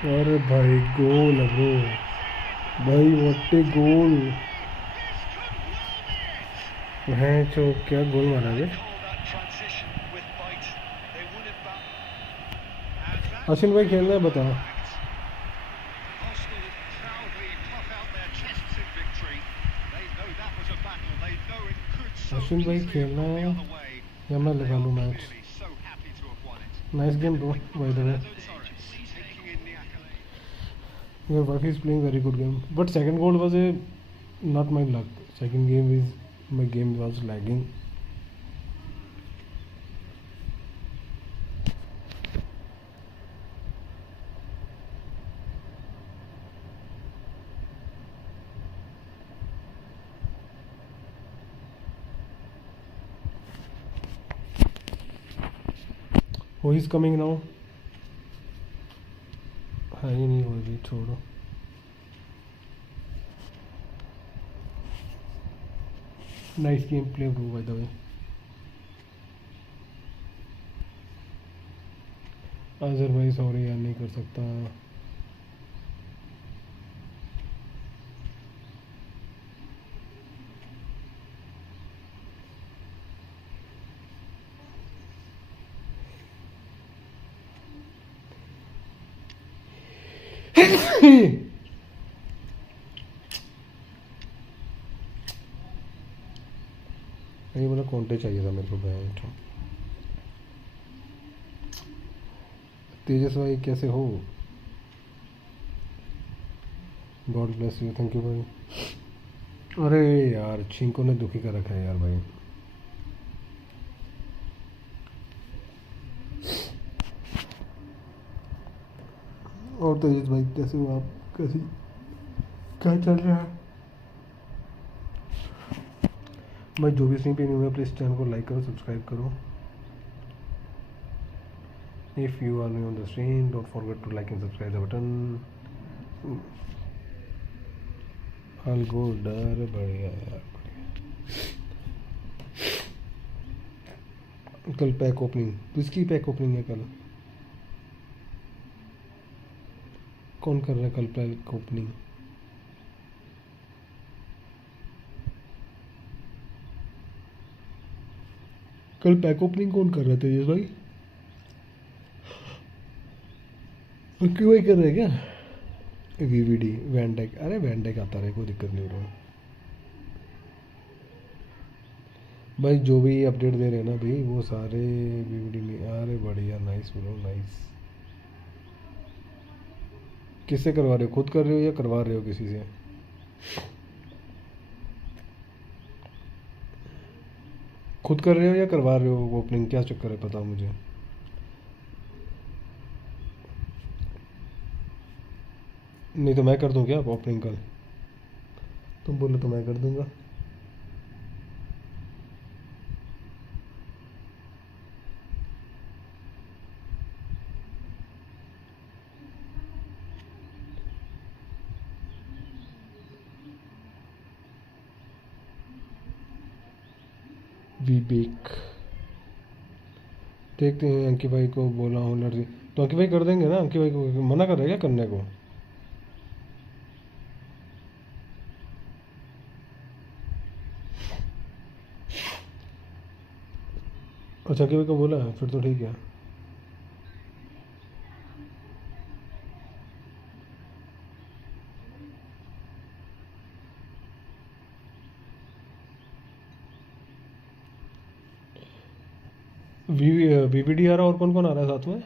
अरे भाई गोल bro भाई what A goal This could well be it. है जो क्या गोल मारा They है call that transition with bite. They won it back. And that Ashwin भाई खेलना है बता Arsenal proudly puff out their chests in victory. They know that was a battle. They know it could so Ashwin भाई easily have खेलना gone the है other way. या मैं They लगा are लूँ match clearly so happy to have won it. Nice game bro by the way Torres taking in the accolade. Your wife is playing very good game but second goal was a not my luck second game is my game was lagging Who is coming now? है ही नहीं वो भी छोड़ो nice game play bro by the way अजर भाई sorry यार नहीं कर सकता ये बोला कॉन्टे चाहिए था मेरे को बैंक तेजस भाई कैसे हो God bless you thank you भाई अरे यार छिंको ने दुखी कर रखा है यार भाई और तेजस भाई कैसे हो आप कैसी क्या चल रहा है भाई जो भी स्ट्रीम पे नहीं हुआ प्लीज़ चैनल को लाइक करो सब्सक्राइब करो if you are new on the stream don't forget to like and subscribe the button all good अरे बढ़िया यार बढ़िया कल पैक ओपनिंग किसकी पैक ओपनिंग है कल कौन कर रहा है कल पैक ओपनिंग कल पैक ओपनिंग कौन कर रहा था तेजस भाई क्यों भाई कर रहे क्या वीवीडी वैंडेक अरे वैंडेक आता रहे कोई दिक्कत नहीं हो रहा भाई जो भी अपडेट दे रहे हैं ना भाई वो सारे वीवीडी में अरे बढ़िया नाइस ब्रो नाइस किससे करवा रहे हो, खुद कर रहे हो या करवा रहे हो किसी से? खुद कर रहे हो या करवा रहे हो ओपनिंग, क्या चक्कर है बताओ मुझे। नहीं तो मैं कर दूँ क्या ओपनिंग कल? तुम बोलो तो मैं कर दूँगा। विवेक देखते हैं, अंकित भाई को बोला हूँ लड़ तो अंकित भाई कर देंगे ना? अंकित भाई को मना कर रहे हैं क्या करने को? अच्छा अंकित भाई को बोला है, फिर तो ठीक है। वीवीडी आ रहा, और कौन कौन आ रहा है साथ में?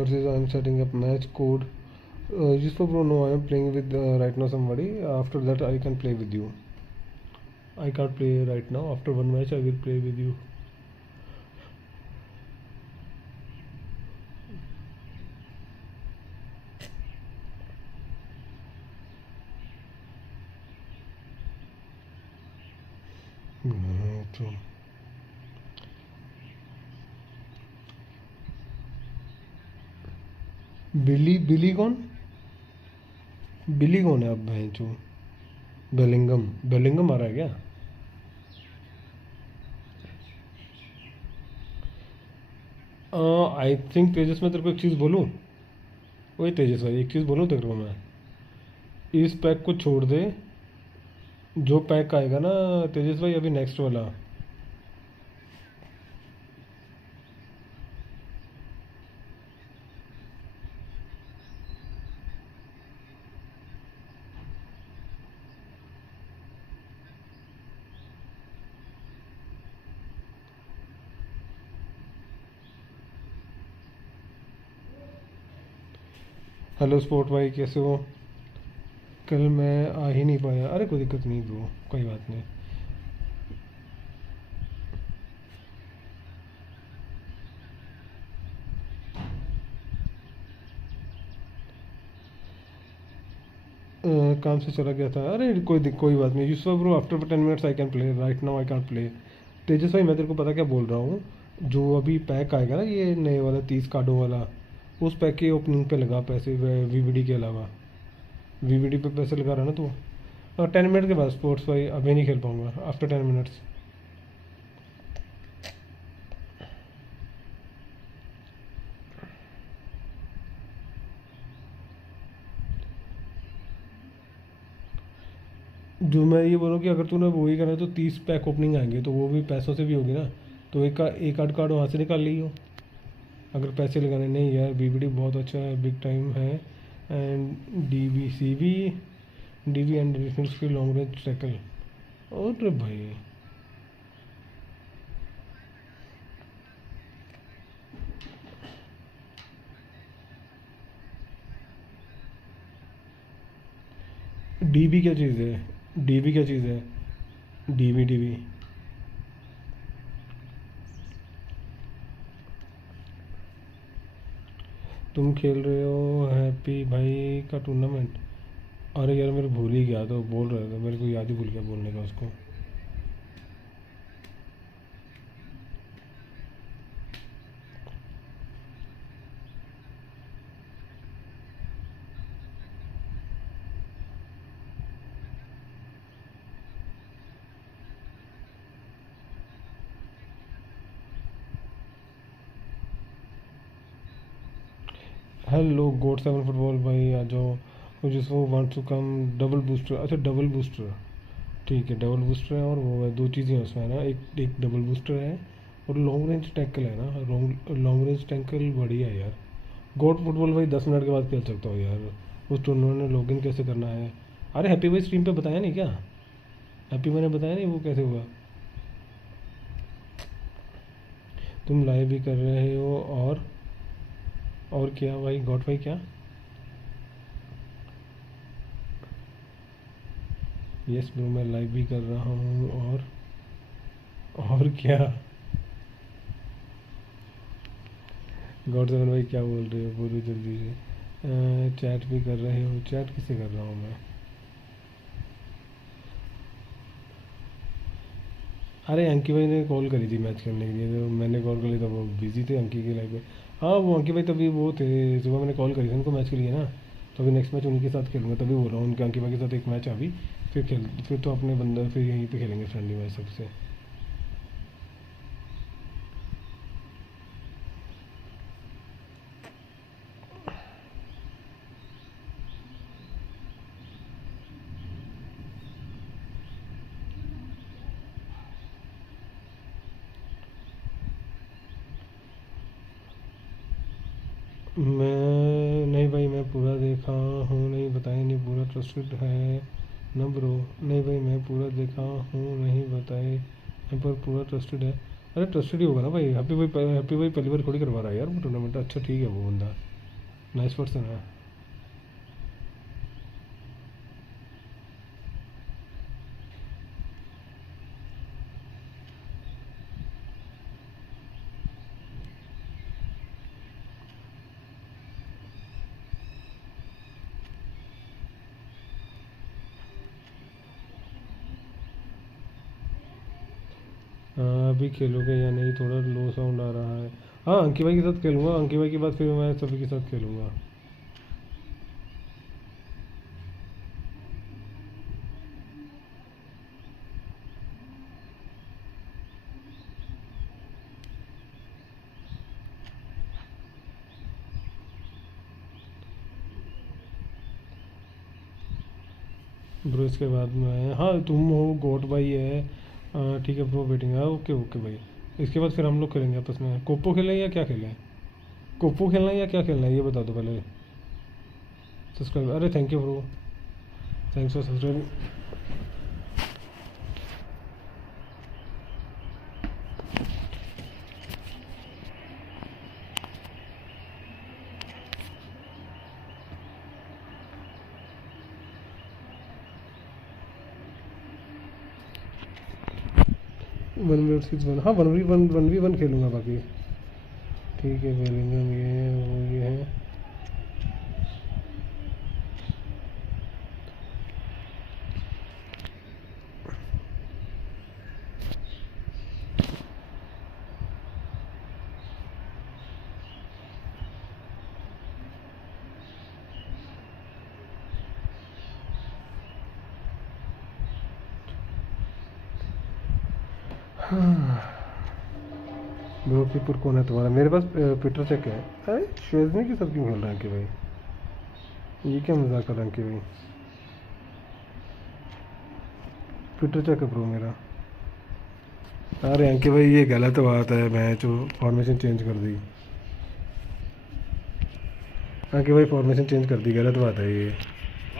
versus I am setting up match code. Just for bro, no, I am playing with right now somebody. After that, I can play with you. I can't play right now. After one match, I will play with you. तो बिली बिली कौन? बिली कौन है अब भैंचो? Bellingham, Bellingham आ रहा है क्या? I think तेजस, मैं तेरे को एक चीज़ बोलूँ? वही तेजस भाई, एक चीज़ बोलूँ तेरे को मैं, इस पैक को छोड़ दे। जो पैक आएगा ना तेजस भाई अभी नेक्स्ट वाला, हेलो स्पोर्ट भाई कैसे हो? कल मैं आ ही नहीं पाया। अरे कोई दिक्कत नहीं ब्रो, कोई बात नहीं। काम से चला गया था। अरे कोई बात नहीं Yusuf bro, after 10 minutes I can play, right now I can play. Tejas भाई मैं तेरे को पता क्या बोल रहा हूँ, जो अभी पैक आएगा ना ये नए वाला 30 कार्डों वाला, उस पैक के ओपनिंग पे लगा पैसे वीवीडी के अलावा। वीवीडी पे पैसे लगा रहा ना तू? 10 मिनट के बाद स्पोर्ट्स भाई, अभी नहीं खेल पाऊँगा आफ्टर 10 मिनट्स। जो मैं ये बोलूँ कि अगर तूने वही करना है तो 30 पैक ओपनिंग आएंगे, तो वो भी पैसों से भी होगी ना, तो एक आध कार्ड वहाँ से निकाल ली हो अगर पैसे लगाने। नहीं यार बीबीडी बहुत अच्छा है, बिग टाइम है, एंड डीवीसीवी डीवी एंड डिफेंस की लॉन्ग रेंज टैकल। और भाई डीबी क्या चीज़ है? डीबी क्या चीज़ है? डीबी डीबी तुम खेल रहे हो हैप्पी भाई का टूर्नामेंट? अरे यार मेरे भूल ही गया, तो बोल रहे थे, मेरे को याद ही भूल गया बोलने का उसको। हेलो गोट 7 फुटबॉल भाई आ जाओ। जिसको want to come double booster, अच्छा डबल बूस्टर ठीक है, डबल बूस्टर है और वो है, दो चीज़ें हैं उसमें है ना, एक डबल बूस्टर है और लॉन्ग रेंज टैकल है ना। लॉन्ग रेंज टैकल बढ़िया है यार। गोट फुटबॉल भाई 10 मिनट के बाद खेल सकता हूँ यार, उस टूर्नामेंट में लॉगिन कैसे करना है? अरे हैप्पी भाई स्ट्रीम पे बताया नहीं क्या? हैप्पी मैंने बताया नहीं वो कैसे हुआ? तुम लाइव भी कर रहे हो और क्या भाई गॉड भाई क्या? यस ब्रो मैं लाइव भी कर रहा हूँ और क्या? गॉड सेवन भाई क्या बोल रहे हो? बोलो जल्दी से। चैट भी कर रहे हो? चैट किससे कर रहा हूँ मैं? अरे अंकी भाई ने कॉल करी थी मैच करने के लिए, तो मैंने कॉल कर ली तो वो बिजी थे अंकी के लाइफ में। हाँ वो अंकी भाई तभी वो थे, सुबह मैंने कॉल करी थी उनको मैच के लिए ना, तो अभी नेक्स्ट मैच उन्हीं के साथ खेलूँगा, तभी बोल रहा हूँ उनके अंकी भाई के साथ एक मैच अभी फिर तो अपने बंदा फिर यहीं पे खेलेंगे फ्रेंडली मैच सबसे। मैं नहीं भाई मैं पूरा देखा हूँ, नहीं बताए नहीं पूरा ट्रस्टेड है ना ब्रो? नहीं भाई मैं पूरा देखा हूँ, नहीं बताए पर पूरा ट्रस्टेड है। अरे ट्रस्टेड ही होगा ना भाई, हैप्पी भाई पहली बार थोड़ी करवा रहा है यार वो टूर्नामेंट। अच्छा ठीक है वो बंदा नाइस पर्सन है। अभी खेलोगे या नहीं? थोड़ा लो साउंड आ रहा है। हाँ अंकी भाई के साथ खेलूँगा, अंकी भाई के बाद फिर मैं सभी के साथ खेलूँगा। ब्रो इसके बाद में हाँ तुम हो गोट भाई है, ठीक है ब्रो वेटिंग है। ओके ओके भाई इसके बाद फिर हम लोग खेलेंगे आपस में। कोपो खेलें या क्या खेलें? कोपो खेलना है या क्या खेलना है ये बता दो पहले। सब्सक्राइब, अरे thank you bro, thanks for subscribing. हाँ 1v1 खेलूँगा बाकी। ठीक है बेलिंगम ये है। ब्रो कीपर कौन है तुम्हारा? मेरे पास पीटर चेक है। अरे शेजनी के साथ क्यों खेल रहे हैं कि भाई? ये क्या मजाक कर रहे हैं कि भाई? पीटर चेक है ब्रो मेरा। अरे अंकित भाई ये गलत बात है, मैं जो फॉर्मेशन चेंज कर दी। अंकित भाई फॉर्मेशन चेंज कर दी, गलत बात है ये।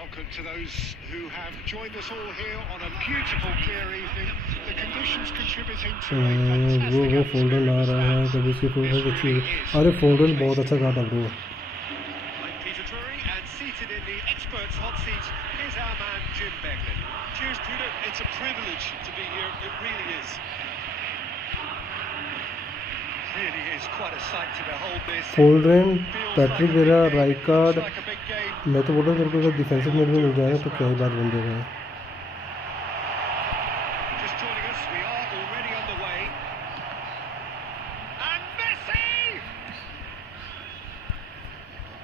Welcome to those who have joined us all here on a beautiful clear evening. The conditions contributing to a fantastic वो फोल्डर ला रहा है कभी उसकी प्रोसेस अच्छी। अरे फोल्डर बहुत अच्छा काटा bro. I'm Peter Drury, and seated in the experts' hot seat is our man Jim Beglin. Cheers, Peter. It's a privilege to be here. It really is. Really is quite a sight to behold this. Folder Patrick Vieira right card. Looks like a big game. मैं तो बोल रहा हूँ तेरे को अगर defensive mid में मिल जाएगा तो क्या ही बात बन जाएगा। Just joining us, we are already on the way. And Messi!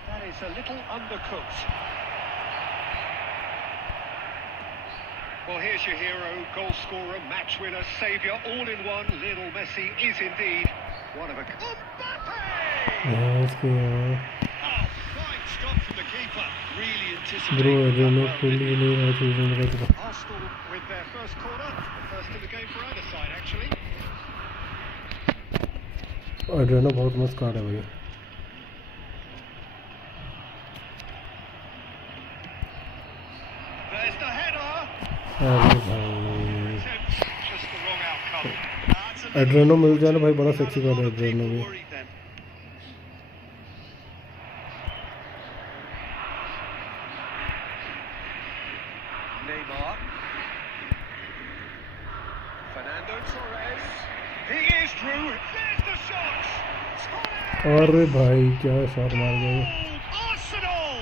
That is a little undercooked. Well, here's your hero, goal scorer, match winner, saviour, all in one. Lionel Messi is indeed one of a... इसके Oh, fine stop from the keeper. Really bro anticipating. दोनों field के लिए match season लगा चुका। Arsenal with their first corner, the first of the game for either side, actually. Adriano बहुत मस्त card है भाई। There's the header. अरे भाई Just the wrong outcome. एड्रेनो मिल जाए ना भाई, बड़ा सेक्सी कर रहा है एड्रेनो भी। Neymar. Fernando Torres. He is through. There's the shot. अरे भाई क्या शॉट मार गए। Arsenal.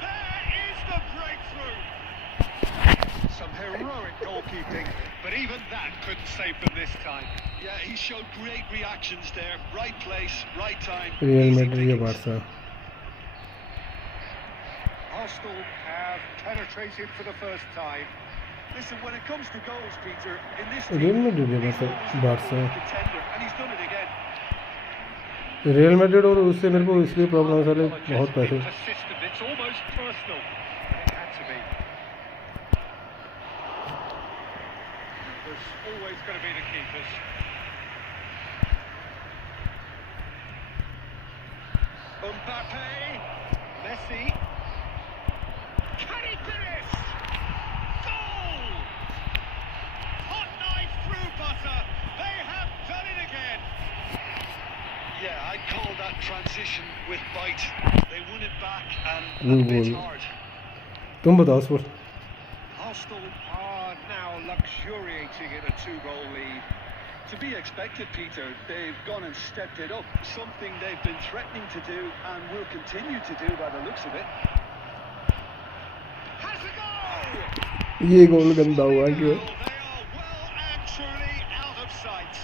There is the breakthrough. Some heroic goalkeeping, but even that couldn't save them this time. Yeah, he showed great reactions there. Right place, right time. Real Easy Madrid या pickings. Barça. Arsenal have penetrated for the first time. Listen, when it comes to goals, Peter, in this real team, Madrid या he's always the Barça. contender, and he's done it again. Real Madrid और उससे मेरे को इसलिए problem है साले, बहुत पैसे। Persistent, it's almost personal. It had to be. There's always going to be the keepers. Mbappe, Messi. Can he finish? Goal! Hot knife through butter. They have done it again. Yeah, I'd call that transition with bite. They won it back and Good a bit goal. hard. तुम बताओ score. Arsenal are now luxuriating in a 2-goal lead. To be expected, Peter. They've gone and stepped it up. Something they've been threatening to do and will continue to do by the looks of it. Has a goal! ये गोल गंदा हुआ क्यों? They are well and truly out of sight.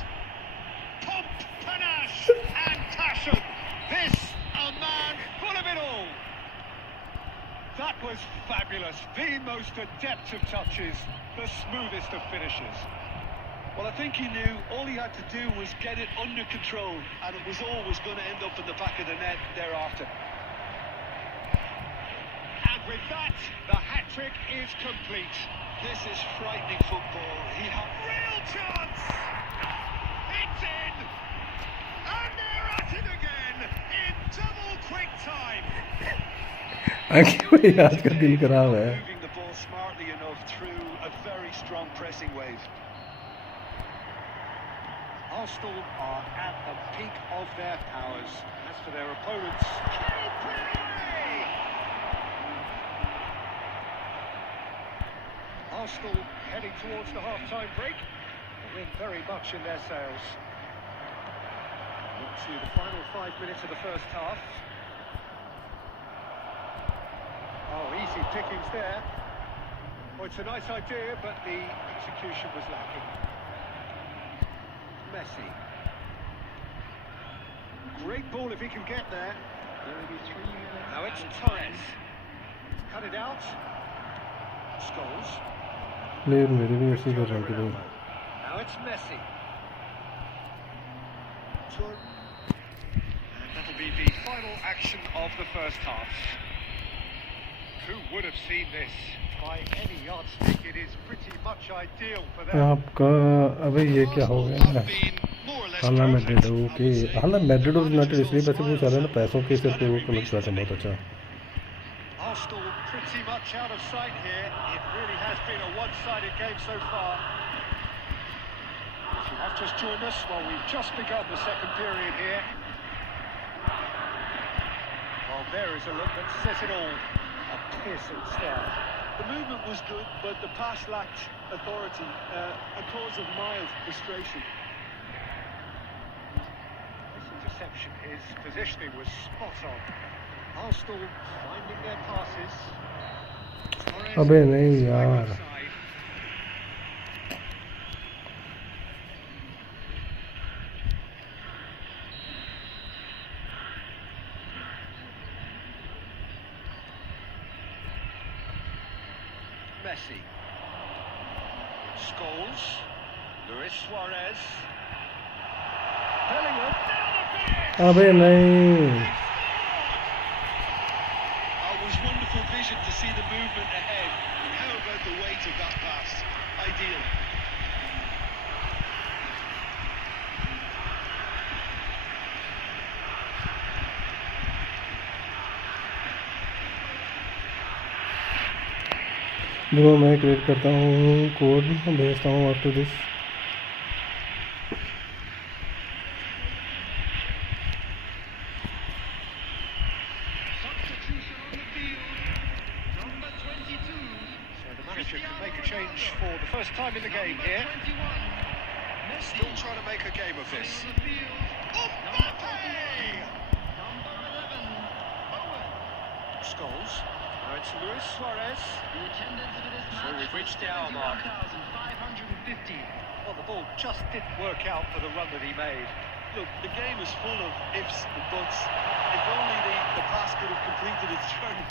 Pomp, panache and passion. This a man full of it all. That was fabulous. The most adept of touches, the smoothest of finishes. Well, I think he knew all he had to do was get it under control, and it was always going to end up in the back of the net thereafter. And with that, the hat-trick is complete. This is frightening football. He had Real chance! It's in! And they're at it again in double quick time. भाई आज का दिन खराब है। moving the ball smartly enough through a very strong pressing wave. Arsenal are at the peak of their powers. As for their opponents, Arsenal heading towards the half-time break. The wind very much in their sails. Into the final 5 minutes of the first half. Oh, easy pickings there. Well, it's a nice idea, but the execution was lacking. Messi. Great ball if he can get there. Now it's Torres. Cut it out. Scholes. Player मेरे भी ऐसे कर रहे हैं। Now it's Messi. And that'll be the final action of the first half. Who would have seen this? By any yardstick, it is pretty much ideal for them. आपका अबे ये क्या हो गया? हालां मैड्रिड ओके, हालां मैड्रिड और United इसलिए पैसे पूछ रहे हैं ना, पैसों के सिर्फ वो कमिट करते हैं। बहुत अच्छा। Arsenal pretty much out of sight here. It really has been a one-sided game so far. If you have just joined us, well, we've just begun the second period here. Well, there is a look that says it all. A piercing stare. The movement was good, but the pass lacked authority, a cause of mild frustration. This interception, his positioning was spot on. Arsenal finding their passes. Torres अबे नहीं is by यार। one side. Messi. Scholes. Luis Suarez. Bellingham. Down the finish! अबे नहीं। It was wonderful vision to see the movement ahead. And how about the weight of that pass? Ideal. देखो मैं create करता हूँ code भेजता हूँ after this. Substitution on the field. Number 22. So the manager can make a change for the first time in the game Number here. 21. Still trying to make a game of this. On the field. Mbappe! Number 11. Owen. Scholes. Now it's Luis Suarez. The attendance for this So match we've reached the was hour mark. 71,550. Well, the ball just didn't work out for the run that he made. Look, the game is full of ifs and buts. If only the pass could have completed its journey.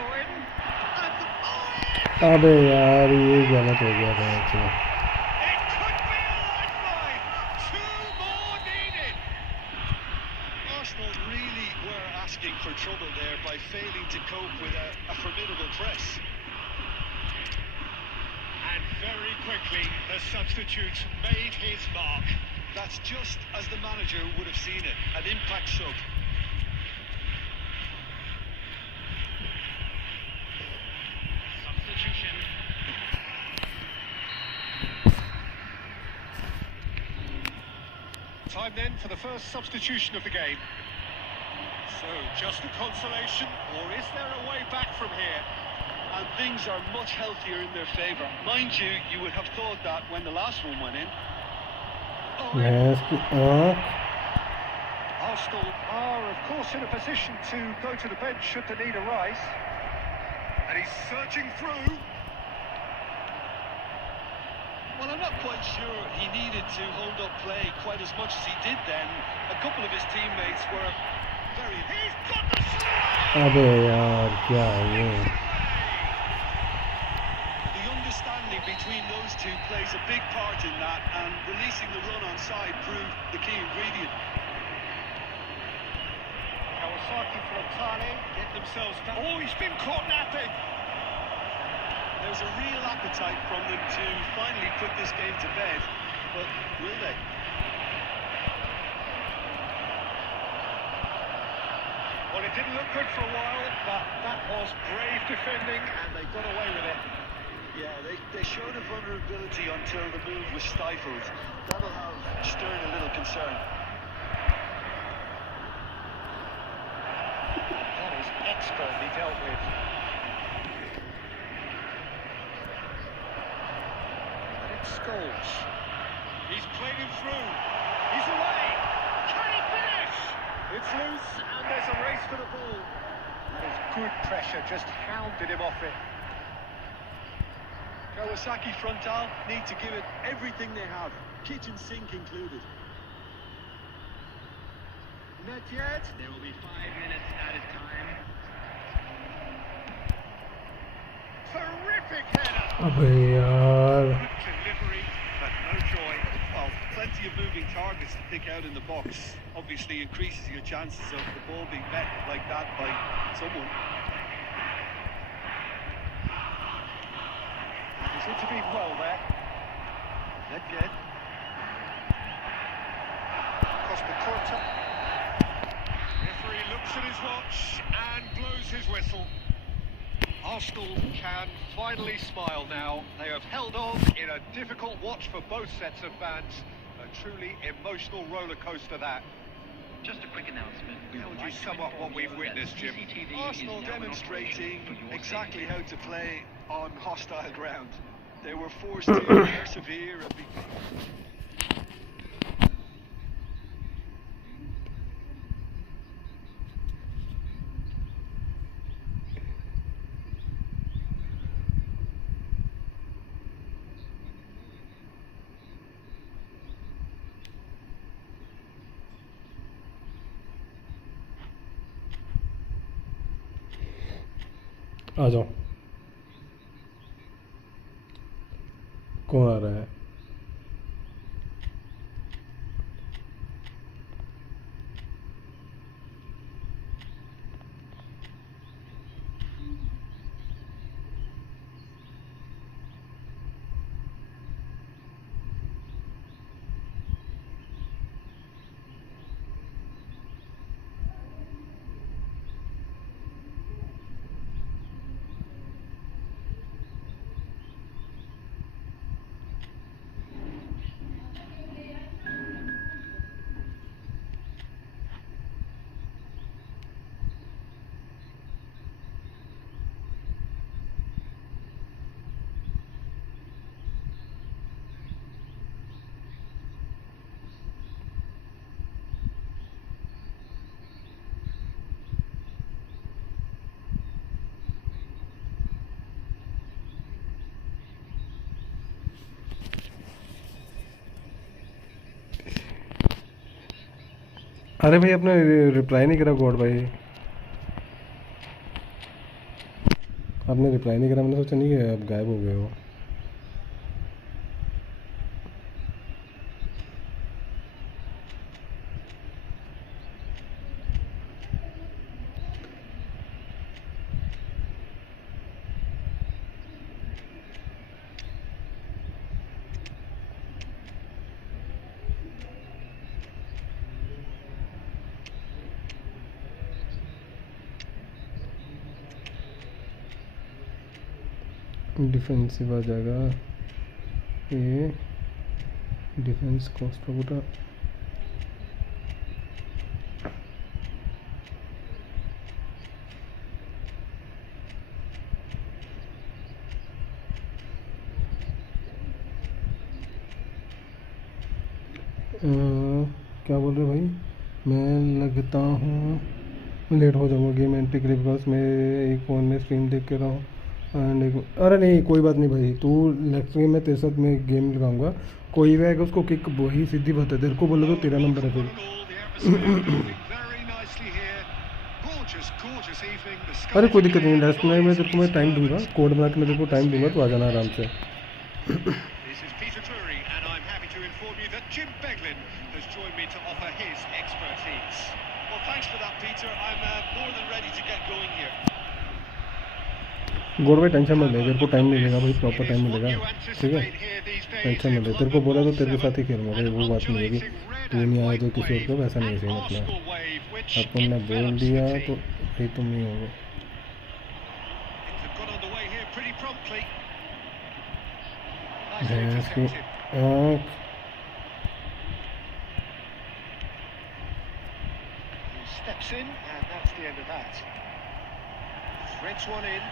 Owen. And Owen! अबे यार ये गलत हो गया था actually. It could be a lifeline. Two more needed. Arsenal really were asking for trouble there by failing to cope with a formidable press. And very quickly, the substitute made his mark. That's just as the manager would have seen it, an impact sub. Substitution. Time then for the first substitution of the game. So, just a consolation, or is there a way back from here? And things are much healthier in their favour. Mind you, you would have thought that when the last one went in. भैंस की आँख. Arsenal are, of course, in a position to go to the bench should the need arise. And he's searching through. Well, I'm not quite sure he needed to hold up play quite as much as he did then. A couple of his teammates were very... He's got the shot! अबे यार क्या है ये. The understanding between those two plays a big part in that, and releasing the run on side proved the key ingredient. Kawasaki Frontale get themselves back. Oh, he's been caught napping! There's a real appetite from them to finally put this game to bed, but will they? Well, it didn't look good for a while, but that was brave defending, and they got away with it. Yeah, they showed a vulnerability until the move was stifled. That'll have stirred a little concern. That is expertly dealt with. And it's Scholes. He's played him through. He's away. Can he finish? It's loose, and there's a race for the ball. That is good pressure, just hounded him off it. Kawasaki Frontal need to give it everything they have, kitchen sink included. Not yet. There will be 5 minutes added time. Terrific header. अबे यार. Good delivery, but no joy. Well, plenty of moving targets to pick out in the box. Obviously increases your chances of the ball being met like that by someone. He's intervened well there. Nedved. Cosmacorta. Referee looks at his watch and blows his whistle. Arsenal can finally smile now. They have held on in a difficult watch for both sets of fans. A truly emotional roller coaster that. Just a quick announcement. How would you sum up what we've witnessed, Jim? Arsenal demonstrating exactly how to play on hostile ground. They were forced to persevere and be... आ जाओ. कौन आ रहा है? अरे भाई आपने reply नहीं करा God भाई, आपने रिप्लाई नहीं करा, मैंने सोचा नहीं है आप गायब हो गए हो। डिफेंसिव आ जाएगा ये, डिफेंस कॉस्ट होगा। क्या बोल रहे हो भाई, मैं लगता हूँ लेट हो जाऊँगा गेम एंट्री के लिए, बिकॉज मैं एक फ़ोन में स्ट्रीम देख के रहा हूँ एंड एक, अरे नहीं कोई बात नहीं भाई, तू नेक्स्ट गेम में तेरे साथ मैं गेम लगाऊंगा, कोई भी आएगा उसको किक वही सीधी बात है, तेरे को बोलो तो तेरा नंबर है फिर। अरे कोई दिक्कत नहीं, लास्ट में मैं तेरे को मैं टाइम दूंगा, कोड बना के मैं तेरे को टाइम दूंगा, तो आ जाना आराम से। गोड़ भाई टेंशन मत ले, तेरे को टाइम मिलेगा भाई, प्रॉपर टाइम मिलेगा, ठीक है, टेंशन मत ले, तेरे को बोला तो तेरे के साथ ही खेलूँगा भाई, वो बात नहीं है कि तू नहीं आया तो किसी और को, वैसा नहीं है अपना, अपन ने बोल दिया तो भाई तुम नहीं होगे। भैंस की आँख, Steps in, and that's the end of that. Threads one in.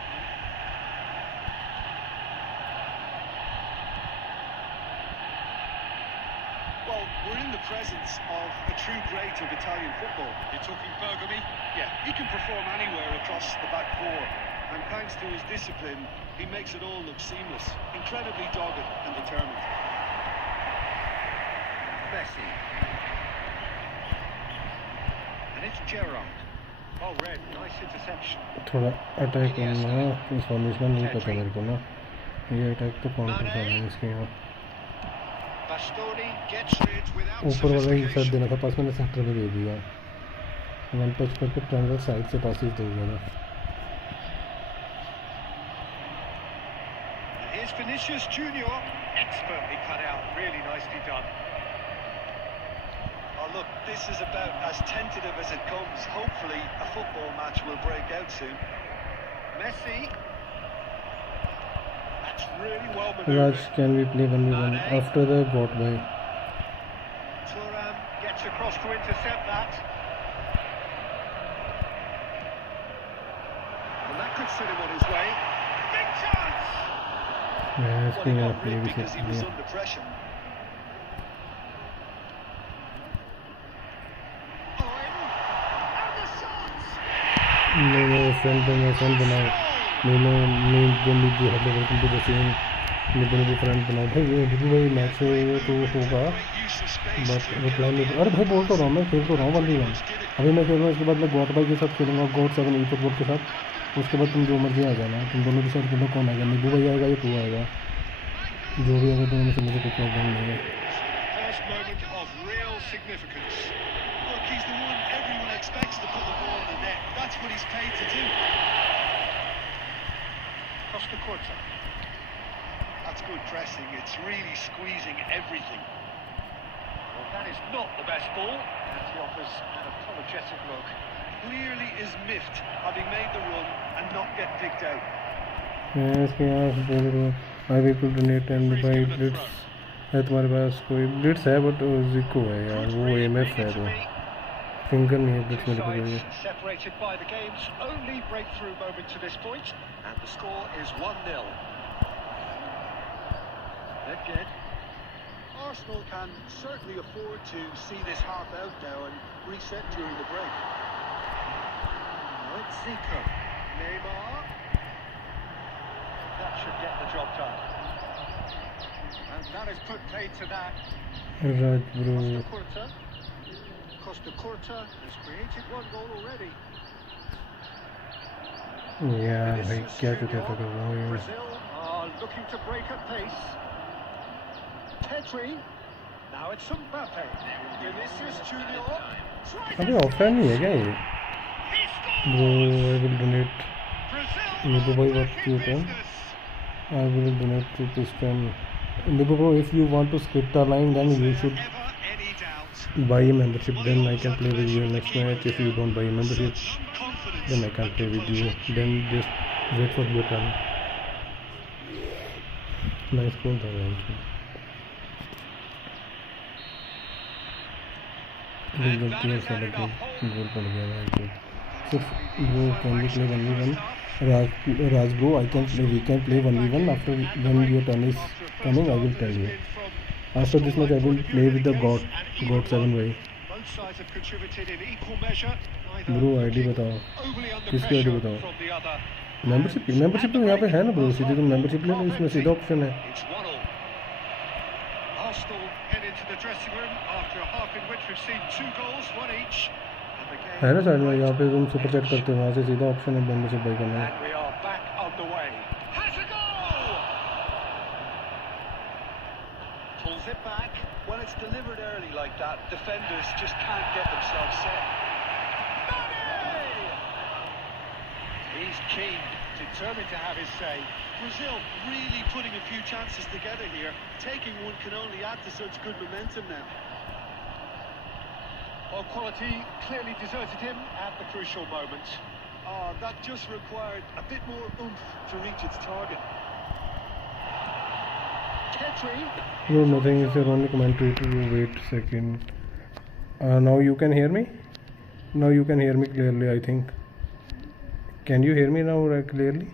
Well, we're in the presence of a true great of Italian football. You're talking Bergami? Yeah, he can perform anywhere across the back four. And thanks to his discipline, he makes it all look seamless. Incredibly dogged and determined. Messi. And it's Gerrard. Oh, Red, nice interception. थोड़ा attack करना, information नहीं पता मेरे को ना, ये attack तो counter finance के यहाँ ऊपर वाला ही साथ देना था पास, मैंने सेंटर में दे दिया, वन टच करके ट्रायंगल साइड से पास दे दिया था। Here's Vinicius Junior, expertly cut out, really nicely done. Oh, look, this is about as tentative as it comes. Hopefully, a football match will break out soon. Messi. That's really well Raj, maneuvered. can we play 1v1 after the got by? Thuram gets across to intercept that. And that could set him on his way. Big chance! Yes, Well, he got rid because he was under pressure. No, friend बनाओ, friend बनाओ भाई, ये भी भाई match तो होगा, but reply नहीं, अरे भाई बोल तो रहा हूँ, मैं खेल तो रहा हूँ 1v1, अभी मैं खेल रहा हूँ, इसके बाद मैं गॉड भाई के साथ खेलूँगा, गॉड 7 eFootball के साथ, उसके बाद तुम जो मर्जी आ जाना, तुम दोनों के साथ खेलो, कौन आएगा, नीबू भाई आएगा या तू आएगा, जो भी आएगा दोनों में से मुझे कोई प्रॉब्लम नहीं है। First moment of real significance. Look, he's the one everyone expects to put the ball in the net. That's what he's paid to do. Costa Curta. That's good pressing. It's really squeezing everything. Well, that is not the best ball, and he offers an apologetic look. Clearly is miffed, having made the run and not get picked out. इसके यहाँ बोल रहा हूँ, I will donate and भाई Blitz है तुम्हारे पास, कोई Blitz है बट जिको है यार, वो एमएफ है, तो फिंगर नहीं है ब्लिट्स मेरे को कोई। Separated by the game's only breakthrough moment to this point, and the score is 1-0. Again. Arsenal can certainly afford to see this half out now and reset during the break. Now it's Zico. Neymar. That should get the job done. And that has put paid to that. Raj bro Costa Curta. Costa Curta has created one goal already. यार भाई Vinicius क्या Junior, चुतिया कर रहा हूँ ये Brazil are looking to break at pace. Pedri. Now it's Mbappe. Vinicius Junior. अबे offline नहीं है क्या ये bro I will donate Nibu boy what you turn I will donate to Piston Nibu bro if you want to skip the line then you should buy a membership then I can play with you next match if you don't buy a membership then I can't play with you then just wait for your turn nice goal था यार ये गलती है साला गोल पड़ गया यार सिर्फ वो can we play 1v1 Raj bro we can play 1v1 after when your turn is coming I will tell you after this match I will play with the god 7 way Both sides have contributed in equal measure. Bro ID बताओ Overly under किसकी ID pressure बताओ from the other. Membership तो यहाँ पे है ना bro सीधे तुम मेंबरशिप ले लो इसमें सीधा ऑप्शन है It's 1-1. Arsenal head into the dressing room after a half in which we've seen 2 goals, one each. And the game है ना साइड में यहाँ पे तुम सुपर चैट करते हो वहाँ से सीधा ऑप्शन है मेंबरशिप बाई करना है And we are back underway. Has a goal! Pulls it back. When it's delivered early like that, defenders just can't get themselves set. Mane! He's keen, determined to have his say. Brazil really putting a few chances together here. Taking one can only add to such good momentum now. Well, quality clearly deserted him at the crucial moment. Oh, that just required a bit more oomph to reach its target. Pedri. no nothing is your only commentary to wait second now you can hear me clearly I think can you hear me now clearly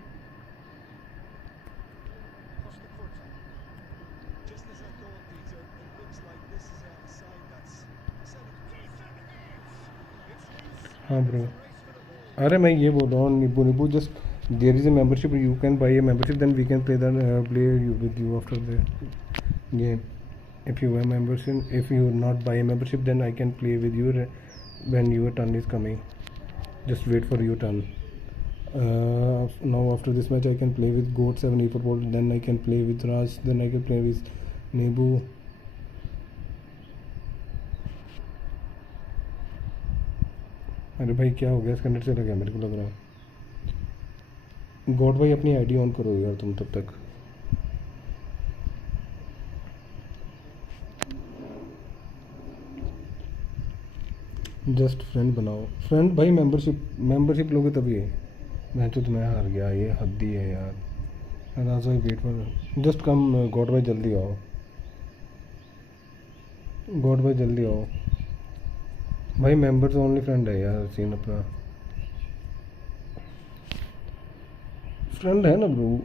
Just as I thought, Peter, it looks like this is a side that's हाँ bro अरे मैं ये बोल रहा हूँ निबू just there is a membership you can buy a membership then we can play with you after the game if you have membership if you not buy a membership then I can play with you when your turn is coming just wait for your turn now after this match I can play with goat 7 eFootball then I can play with Raj then I can play with Nibu अरे भाई क्या हो गया इसका net चला गया मेरे को लग रहा है गॉड भाई अपनी आईडी ऑन करो यार तुम तब तक जस्ट फ्रेंड बनाओ फ्रेंड भाई मेंबरशिप लोगे तभी है मैं तो तुम्हें हार गया ये हद्दी है यार राज भाई wait for just come god भाई जल्दी आओ गॉड भाई जल्दी आओ भाई मेंबर्स ओनली फ्रेंड है यार सीन अपना फ्रेंड है ना ब्रो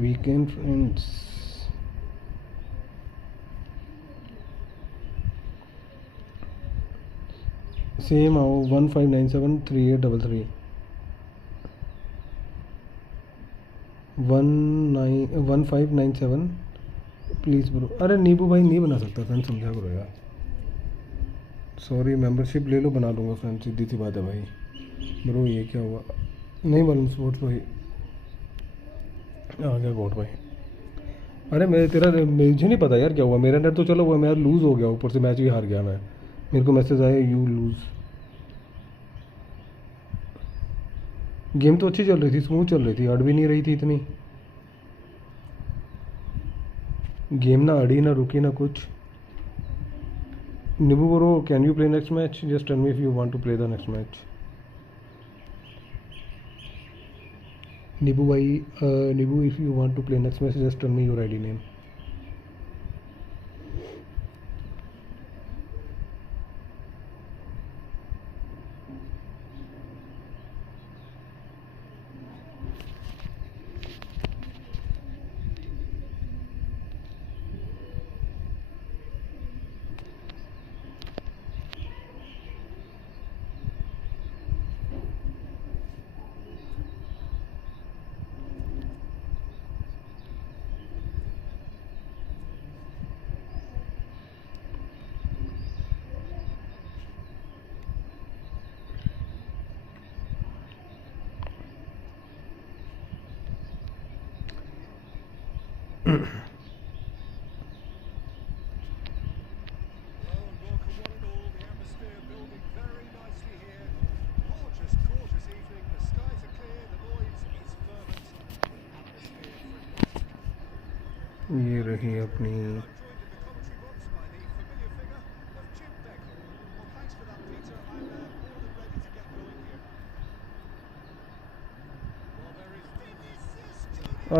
वीकेंड फ्रेंड्स सेम आओ 15973833 1597 प्लीज़ ब्रो अरे नीबू भाई नहीं बना सकता फ्रेंड समझा करो यार सॉरी मेंबरशिप ले लो बना दूंगा फ्रेंड सीधी सी बात है भाई ब्रो ये क्या हुआ नहीं मालूम स्पोर्ट्स भाई आ गया गॉड भाई अरे मुझे नहीं पता यार क्या हुआ मेरा नेट तो चलो हुआ मैं लूज़ हो गया ऊपर से मैच भी हार गया मैं मेरे को मैसेज आया यू लूज़ गेम तो अच्छी चल रही थी स्मूथ चल रही थी अड़ भी नहीं रही थी इतनी गेम ना अड़ी ना रुकी ना कुछ Nibu bro, can you play next match? Just tell me if you want to play the next match. Nibu bhai, Nibu, if you want to play next match, just tell me your ID name. ये रही अपनी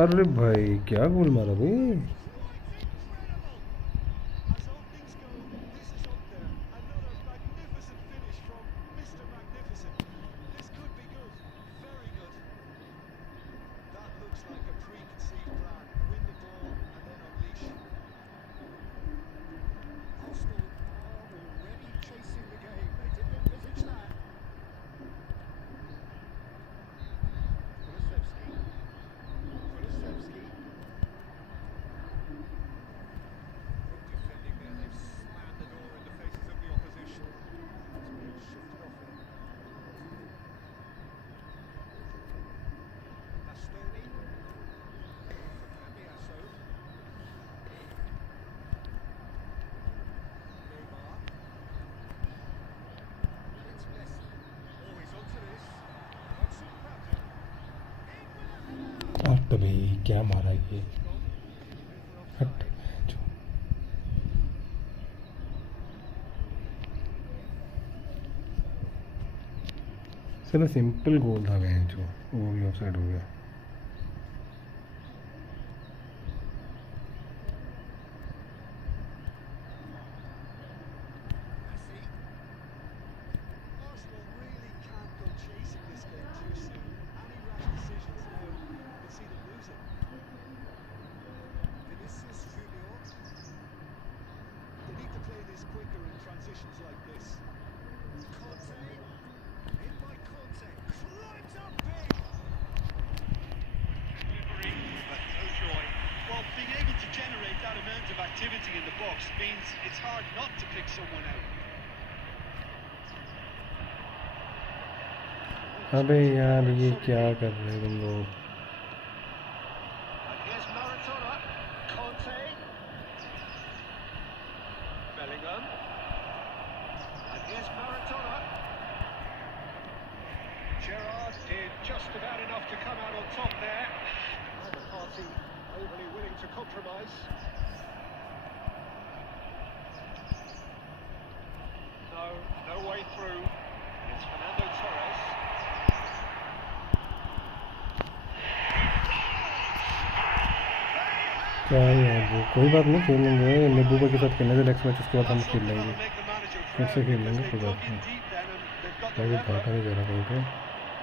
अरे भाई क्या गोल मारा भाई तो भाई क्या मारा ये हट चलो सिंपल गोल था मैं जो वो भी ऑफसाइड हो गया activity in the box means it's hard not to pick someone out. अबे यार ये क्या कर रहे हो तुम लोग And here's Maradona, Conte, Bellingham, and here's Maradona. Gerrard did just about enough to come out on top there. Neither party overly willing to compromise. No way through. It's Fernando Torres. क्या यार वो कोई बात नहीं खेल लेंगे नींबू के साथ खेलने नेक्स्ट मैच उसके बाद हम खेल लेंगे फिर से खेल लेंगे कोई बात नहीं कोई भागा नहीं जा रहा कोई तो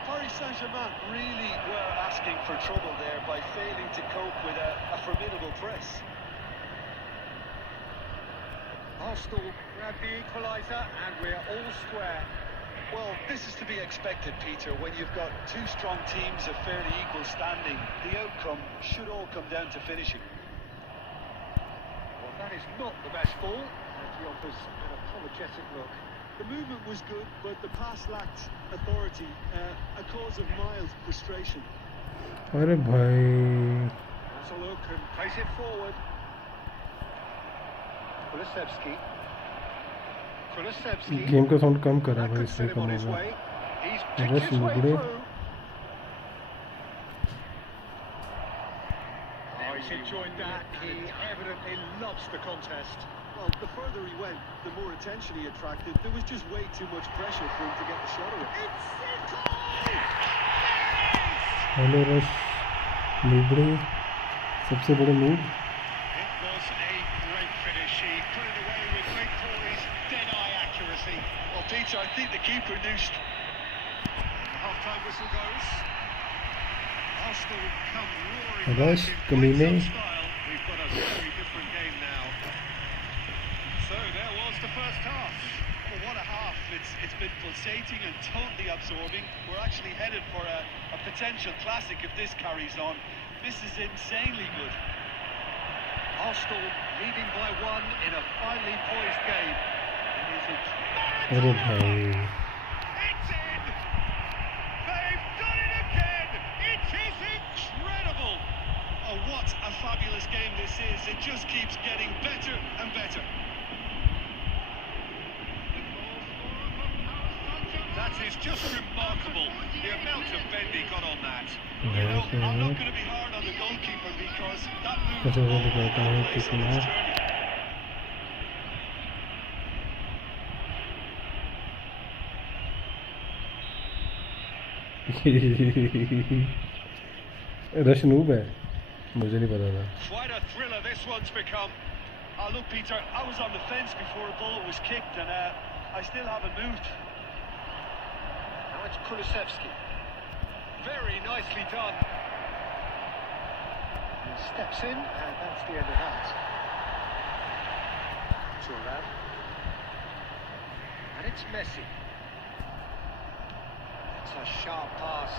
Paris Saint-Germain really were asking for trouble there by failing to cope with a formidable press. Arsenal grab the equaliser and we're all square. Well, this is to be expected, Peter. When you've got two strong teams of fairly equal standing, the outcome should all come down to finishing. Well, that is not the best ball, and he offers an apologetic look. The movement was good, but the pass lacked authority, a cause of mild frustration. अरे भाई Has a look and plays it forward. Kulusevski. Game का sound कम कर रहा है भाई That could इसलिए set him come on हो his गया way. He's Yes, picked his way Mugure. through. Oh, he's enjoyed that. He evidently loves the contest. Well, the further he went, the more attention he attracted. There was just way too much pressure for him to get the shot away. Hello रश लीबड़े सबसे बड़े mood It was a great finish. He put it away with great poise, dead-eye accuracy. Well, Peter, I think the keeper knew. The half-time whistle goes. Arsenal come roaring Rush, back in Kamine. quite some style. We've got a very different game now. So there was the first half. Well, what a half. It's been pulsating and totally absorbing. We're actually headed for a potential classic if this carries on. This is insanely good. Arsenal leading by 1 in a finely poised game. अरे भाई It's in! They've done it again! It is incredible! Oh, what a fabulous game this it just keeps getting better and better. That is just remarkable, the amount of bend he got on that. You know, I'm not going to be hard on the goalkeeper because that move That's what all I got, over the I place think, on his yeah. journey. Rush noob है, मुझे नहीं पता था. Quite a thriller this one's become. Look, Peter, I was on the fence before a ball was kicked, and I still haven't moved. Now it's Kulusevski. Very nicely done. He steps in, and that's the end of that. Turan. And it's Messi. It's a sharp pass.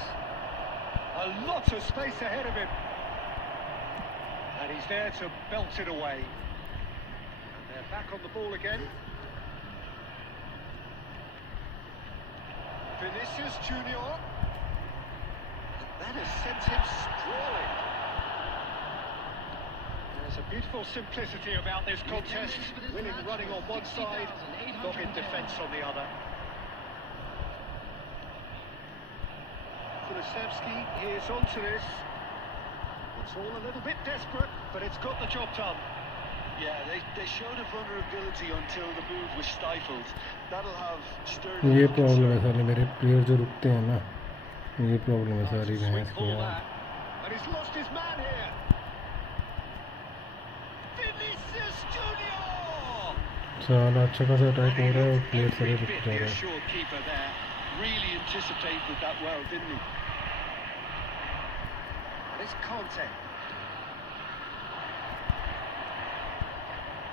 A lot of space ahead of him. And he's there to belt it away. And they're back on the ball again. Vinicius Junior. And that has sent him sprawling. There's a beautiful simplicity about this contest. Winning running on one side, dogged defence on the other. Kulusevski is onto this. It's all a little bit desperate, but it's got the job done. Yeah, they showed a vulnerability until the move was stifled. That'll have stirred ये up problem है concern. साले मेरे player जो रुकते हैं ना, ये problem है सारी Sweet भैंस की ball यार. that. And he's lost his man here. Vinicius Junior! साला अच्छा खासा अटैक हो रहा है और प्लेयर सारे Every रुक bit जा रहे हैं. reassured keeper there. Really anticipated that well, didn't he? And it's Conte.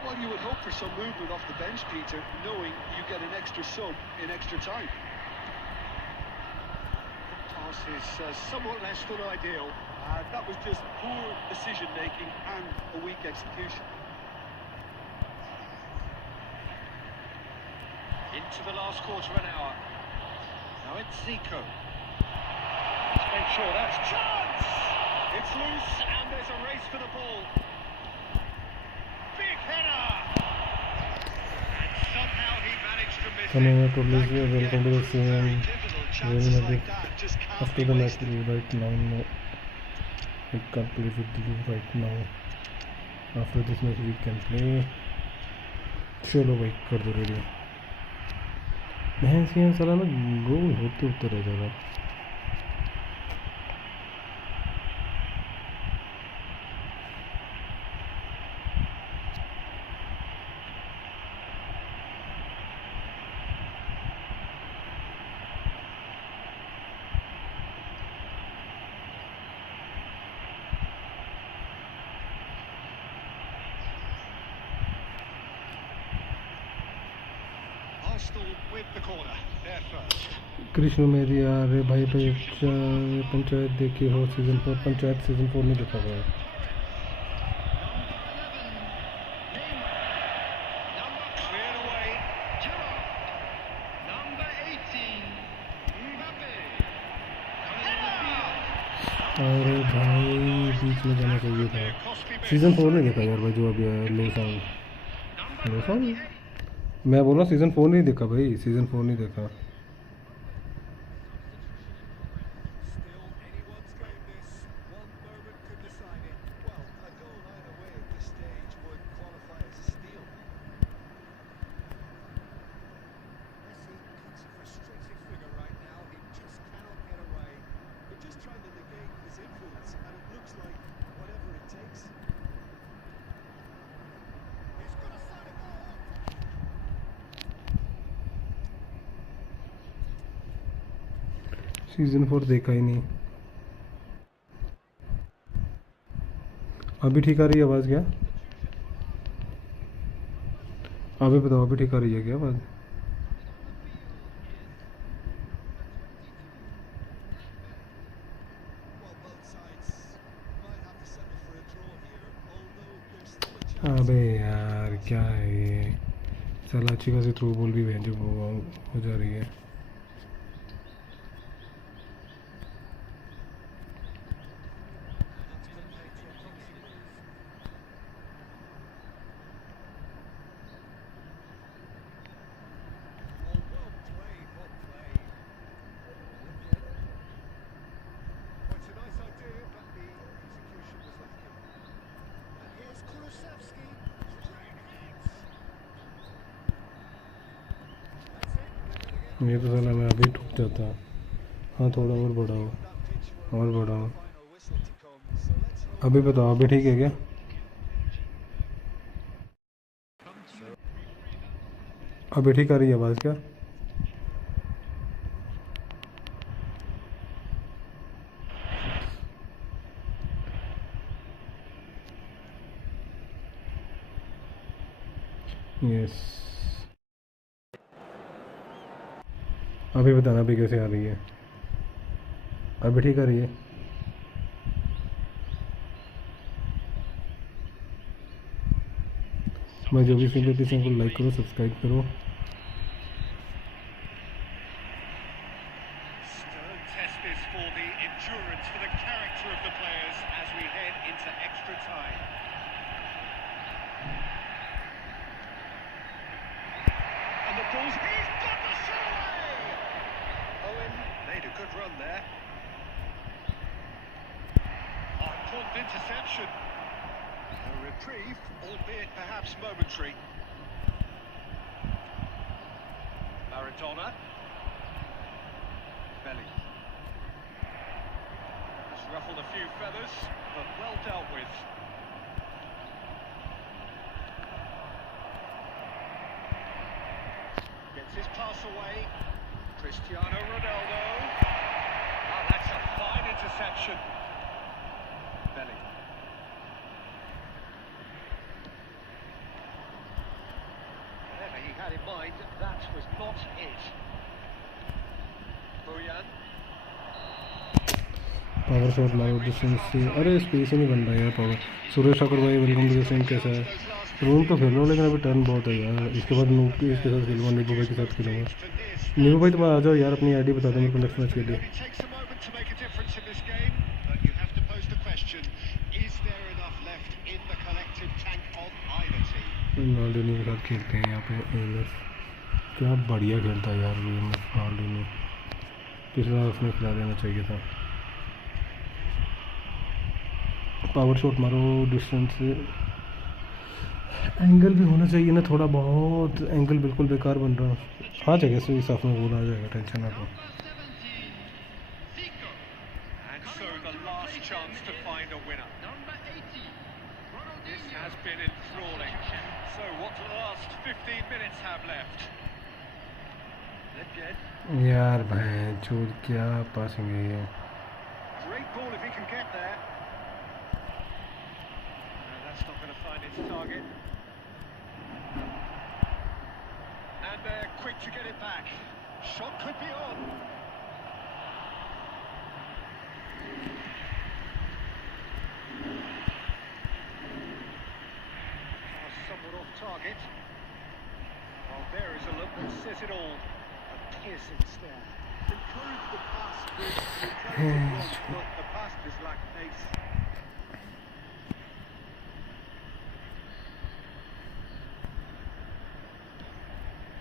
Well, you would hope for some movement off the bench, Peter, knowing you get an extra sub in extra time. The pass is somewhat less than ideal. That was just poor decision-making and a weak execution. Into the last quarter of an hour. Now it's Zico. Let's make sure that's chance! It's loose and there's a race for the ball. Big header! And somehow he managed to miss Hello, it. welcome to the same Chances very like that just can't after be the match wasted. right now. No, we can't play with you right now. After this match we can play. चलो भाई कर दो ready. भैंस यहाँ साला ना गोल होते होते रह जाता. Arsenal with the corner. They're first. Krishna मेरी यार भाई भाई पंचायत देखी हो सीजन 4. पंचायत सीजन 4 नहीं देखा भाई. Cleared away. Number 18, Mbappe. अरे भाई बीच में जाना चाहिए था. सीजन 4 नहीं देखा यार भाई जो अभी आया लो साउंड. मैं बोल रहा हूँ सीजन 4 नहीं देखा भाई. सीजन 4 नहीं देखा. Still anyone's game this. One moment could decide it. Well, a goal either way at this stage would qualify as a steal. Messi, it's a frustrating figure right now. He just cannot get away. They're just trying to negate his influence, and it looks like whatever it takes. He's got a side of ball. Season 4 देखा ही नहीं. अभी ठीक आ रही है आवाज़ क्या? अभी बताओ अभी ठीक आ रही है क्या आवाज़? Well, both sides might have to settle for a draw here, although there's still a chance. अबे यार क्या है ये? साला अच्छी खासी थ्रो बॉल भी है जो वो हो जा रही है. ये तो साला मैं अभी ठुक जाता। हाँ थोड़ा और बढ़ाओ, और बढ़ाओ। अभी बताओ, अभी ठीक है क्या? अभी ठीक आ रही है आवाज़ क्या? यस, अभी बताना अभी कैसे आ रही है? अभी ठीक आ रही है? मैं जो भी सुन रही थी लाइक करो, सब्सक्राइब करो। Stern test this for the endurance, for the character of the players as we head into extra time. And the ball's... He's got the shot away! Owen made a good run there. Oh, important interception. A reprieve, albeit perhaps momentary. Maradona. Belly. Has ruffled a few feathers, but well dealt with. Gets his pass away. Cristiano Ronaldo. Oh, that's a fine interception. Belly. Whatever he had in mind, that was not it. Boyan. Power shot मारो distance से। अरे space ही नहीं बन रहा यार power. Suresh Thakur भाई welcome to the stream. कैसा है? रूम तो खेल रहा हूँ लेकिन अभी टर्न बहुत है यार। इसके बाद नूब इसके साथ खेलूँगा, नीबू भाई के साथ खेलूँगा। नीबू भाई तुम आ जाओ यार, अपनी आईडी बता दो मेरे को नेक्स्ट मैच के लिए। रोनाल्डो के साथ खेलते हैं यहाँ पे। क्या बढ़िया खेलता है यार रोनाल्डो। पिछला उसने खिला देना चाहिए था। पावर शॉट मारो डिस्टेंस से। एंगल भी होना चाहिए ना थोड़ा बहुत। एंगल बिल्कुल बेकार बन रहा। हाँ जगह से इस हाफ में गोल आ जाएगा, टेंशन ना लो। And so the last chance to find a winner. This has been enthralling. So what do the last 15 minutes have left? यार भाई चोर क्या पासिंग है ये। Great ball if he can get there. No, that's not going to find its target. And they're quick to get it back. Shot could be on. Somewhat off target. Well, there is a look that says it all. A piercing stare. Encourage the pass, Chris. Encourage it, but the pass just lacked pace.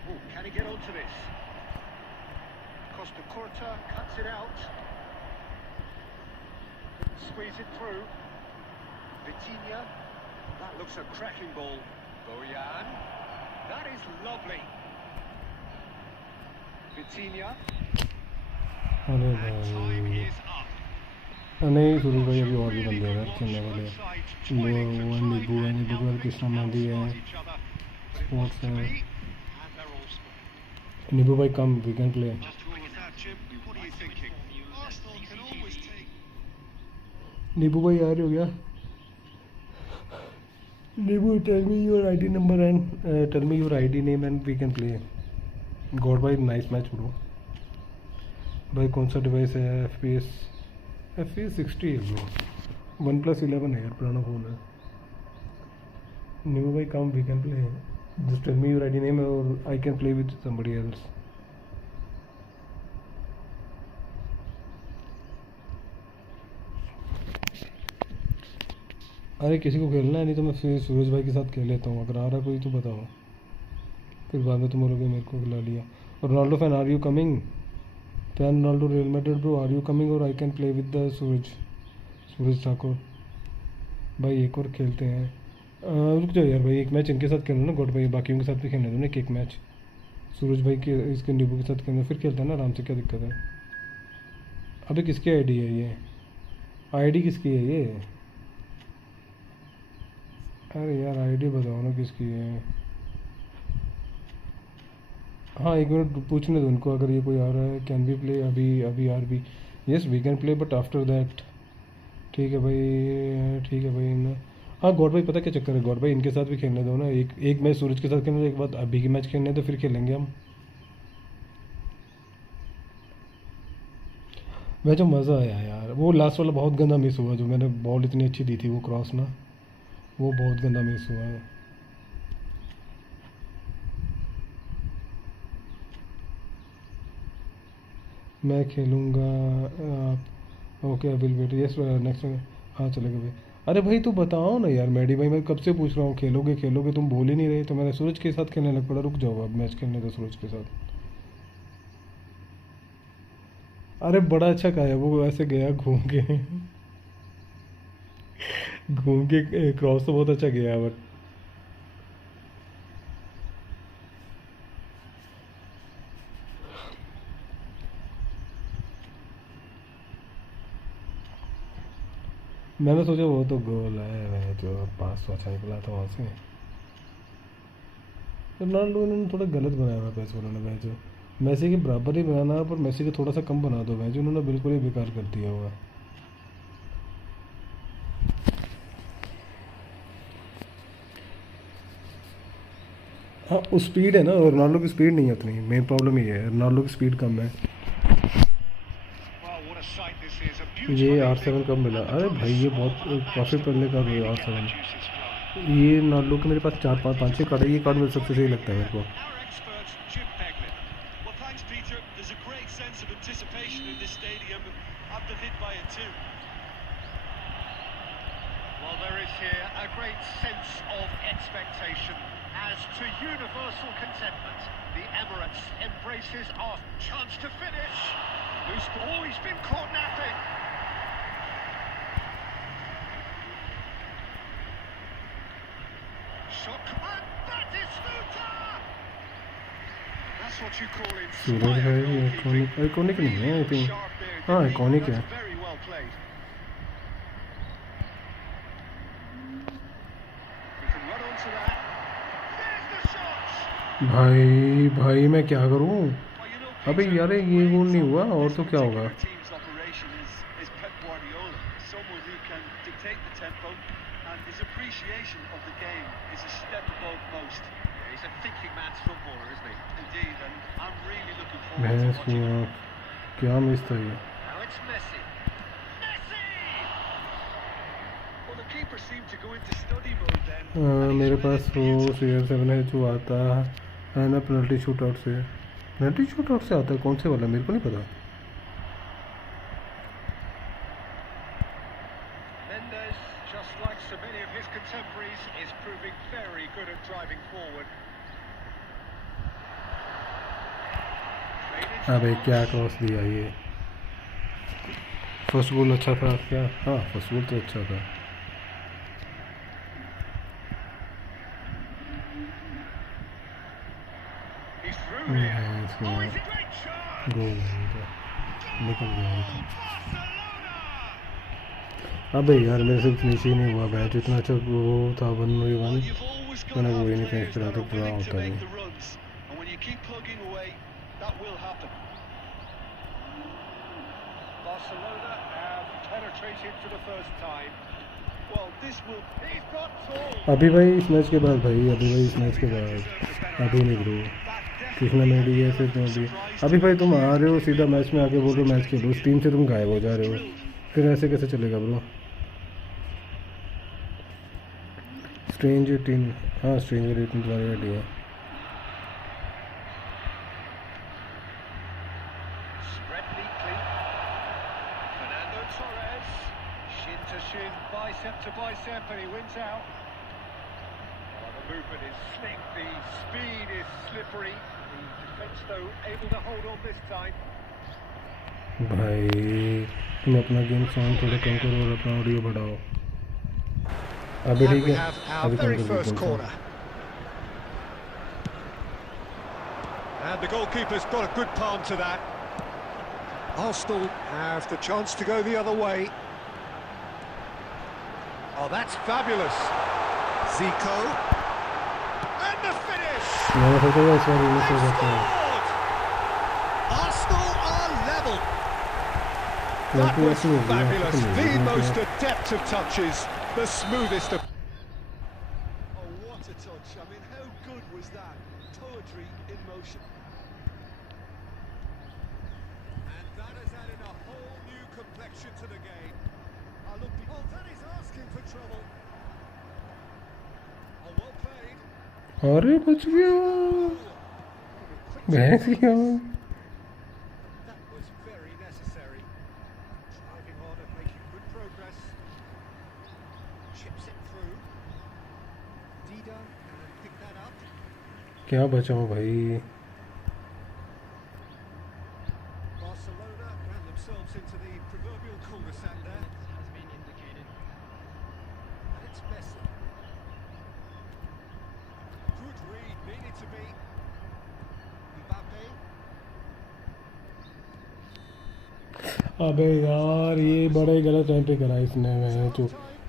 Oh, can he get onto this? Costa Curta cuts it out. Couldn't squeeze it through. Vitinha. That looks a cracking ball. Boyan. That is lovely. Vitinha. अरे And time भाई is up. नहीं सूरज भाई अभी और भी बंदे हैं खेलने वाले। वो नीबू है, नीबू के बाद कृष्णा मेहंदी है, स्पोर्ट्स है। नीबू भाई come we can play. What are you thinking? Arsenal can always take. नीबू भाई आ रहे हो क्या? Nibu tell me your ID number and tell me your ID name and we can play. God भाई नाइस मैच ब्रो। भाई कौन सा device है? FPS 60 है ब्रो। OnePlus 11 है यार, पुराना फ़ोन है। नीबू भाई come we can play. Just tell me your ID name और I can play with somebody else. अरे किसी को खेलना है, नहीं तो मैं फिर सूरज भाई के साथ खेल लेता हूँ। अगर आ रहा कोई तो बताओ, फिर बाद में तुम बोलोगे मेरे को खिला लिया। और Ronaldo fan are you coming? Fan Ronaldo Real Madrid bro are you coming और I can play with the Suraj Thakur. भाई एक और खेलते हैं। रुक जाओ यार भाई, एक मैच इनके साथ खेलो ना गॉड भाई, बाकियों के साथ भी खेलने दो ना एक मैच। सूरज भाई के इसके नींबू के साथ खेलना, फिर खेलता है ना आराम से, क्या दिक्कत है। अबे किसकी आईडी है ये, आईडी किसकी है ये? अरे यार आईडी बताओ ना किसकी है। हाँ एक मिनट पूछने दो उनको, अगर ये कोई आ रहा है। कैन वी प्ले अभी अभी are we? Yes we can play but after that. ठीक है भाई, ठीक है भाई ना। हाँ गॉड भाई पता क्या चक्कर है, गॉड भाई इनके साथ भी खेलने दो ना, एक मैच सूरज के साथ खेलने दो, एक बार अभी की मैच खेलने दो, फिर खेलेंगे हम। वह जो मज़ा आया यार, वो लास्ट वाला बहुत गंदा मिस हुआ, जो मैंने बॉल इतनी अच्छी दी थी वो क्रॉस ना, वो बहुत गंदा मिस हुआ है। मैं खेलूँगा आप okay I will wait yes next. हाँ चलेगा भाई। अरे भाई तू बताओ ना यार मैडी भाई, मैं कब से पूछ रहा हूँ खेलोगे खेलोगे, तुम बोल ही नहीं रहे, तो मैंने सूरज के साथ खेलने लग पड़ा। रुक जाओ अब मैच खेलने दो सूरज के साथ। अरे बड़ा अच्छा कहा है वो, ऐसे गया घूम के घूम के क्रॉस तो बहुत अच्छा गया बट मैंने सोचा वो तो गोल है, मैं तो पास अच्छा निकला था वहाँ से। रोनाल्डो इन्होंने थोड़ा गलत बनाया हुआ पैसे उन्होंने मैच, मैसी के बराबर ही बनाना, पर मैसी के थोड़ा सा कम बना दो मैच, उन्होंने बिल्कुल ही बेकार कर दिया हुआ। हाँ उस स्पीड है ना, रोनाल्डो की स्पीड नहीं है उतनी, मेन प्रॉब्लम ये है, रोनाल्डो की स्पीड कम है। ये R7 कब मिला? अरे भाई ये बहुत काफ़ी पहले का R7। ये रोनाल्डो के मेरे पास 4-5-6 कार्ड है, ये कार्ड मेरे सबसे सही लगता है मेरे को। Well, there is here a great sense of expectation. As to universal contentment, the Emirates embraces our chance to finish. Oh, he's been caught napping. Shot, and that is Futa! That's what you call सूरज है inspired. Iconic, iconic नहीं है I think, हाँ iconic है। Very well played. He can run onto that. There's the shot. भाई भाई मैं क्या करूँ? Well, you know, अबे Peter, यार ये गोल नहीं हुआ, और तो क्या होगा? This particular team's operation is Pep Guardiola, someone who can dictate the tempo, and his appreciation of the game is a step above most. He's a thinking man's footballer, isn't he? Indeed, and I'm really looking forward to भैंस की watching it. आँख, क्या miss था ये? Now it's Messi. Messi! Well, the keeper seemed to go into study mode then. and he's मेरे read pass it वो beautifully. CR7 है जो आता है ना पेनल्टी शूट आउट से, पेनल्टी शूट आउट से आता है, कौन से वाला मेरे को नहीं पता। Mendes, just like so many of his contemporaries, is proving very good at driving forward. Played into अबे the क्या box. क्रॉस दिया ये। फर्स्ट गोल अच्छा था क्या? हाँ फर्स्ट गोल तो अच्छा था। He's through here. भैंस की Oh, आँख, it's a great shot! गोल नहीं था, निकल गया ये तो। Barcelona! अबे यार मेरे से फिनिश ही नहीं हुआ बैच, इतना अच्छा वो था 1v1, Well, you've always got मैंने to वो ही have नहीं फिनिश players करा that तो are पूरा willing to होता make नहीं। the runs, and when you keep plugging away, that will happen. Barcelona have penetrated for the first time. Well, this will. He's got tall. अभी भाई इस match के बाद भाई, अभी भाई इस मैच के बाद, अभी नहीं ब्रो, किसने मेडी है फिर तुम भी। अभी भाई तुम आ रहे हो सीधा मैच में आके बोल रहे हो मैच खेलो, उस टीम से तुम गायब हो जा रहे हो, फिर ऐसे कैसे चलेगा ब्रो? स्ट्रेंज 18, हाँ स्ट्रेंज 18 तुम्हारी रेडी है। Spread neatly. Fernando Torres. Shin to shin, bicep to bicep, and he wins out. Oh, the movement is slick, the speed is slippery. The defence, though, able to hold on this time. भाई तुम अपना game sound थोड़ा कम करो और अपना audio बढ़ाओ। अभी ठीक है, अभी कम कर दो। And the goalkeeper's got a good palm to that. Arsenal have the chance to go the other way. Oh, that's fabulous. Zico. And the finish! They've scored! Arsenal are level. That was fabulous. The most adept of touches. The smoothest of... Oh, what a touch. I mean, how good was that? Poetry in motion. And that has added a whole new complexion to the game. Look, oh, that is asking for trouble. Oh, well played. अरे बच गया भैंस गया That was very necessary. Driving on and making good progress. Chips it through. Dida can pick that up. क्या बचाऊं भाई Barcelona ran themselves into the proverbial cul-de-sac there. Has been indicated. And it's Messi. Good read, needed to be. Mbappe. अबे यार ये बड़े गलत entry करा इसने मैं जो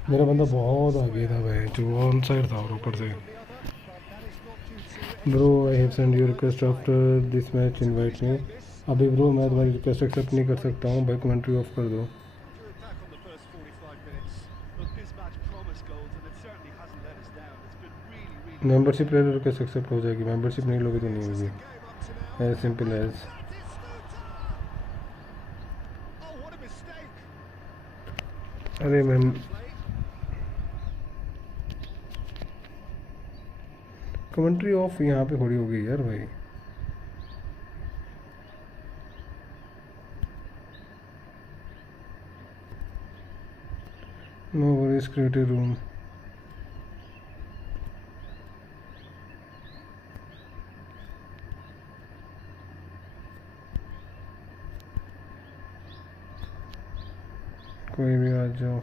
मेरा बंदा बहुत आगे था भाई जो ऑन साइड था और ऊपर से bro I have send your request after this match invite me अभी ब्रो मैं तुम्हारी रिक्वेस्ट एक्सेप्ट नहीं कर सकता हूँ भाई कमेंट्री ऑफ कर दो Under attack on the first 45 minutes. Look, this match promised goals and it certainly hasn't let us down. It's been really membership ले लो रिक्वेस्ट एक्सेप्ट हो जाएगी मेंबरशिप नहीं लोगे तो नहीं होगी as simple as Oh, what a mistake. अरे मैं कमेंट्री ऑफ यहाँ पे थोड़ी हो गई यार भाई no worries create a room कोई भी आ जाओ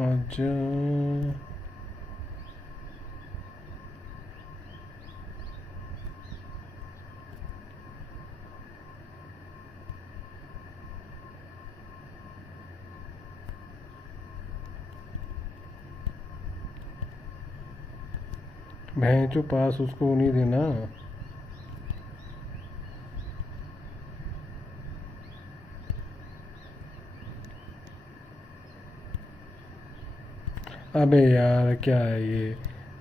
आजा भैंचो पास उसको नहीं देना अबे यार क्या है ये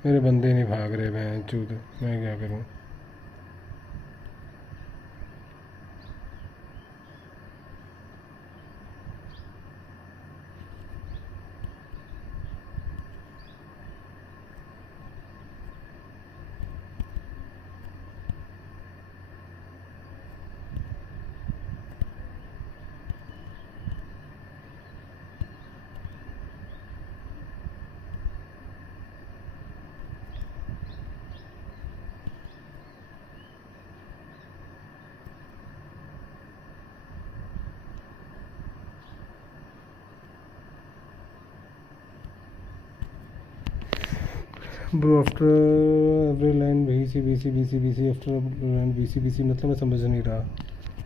मेरे बंदे नहीं भाग रहे भैंचो मैं क्या करूं bro after every line BC BC BC BC after line BC BC मतलब मैं समझ नहीं रहा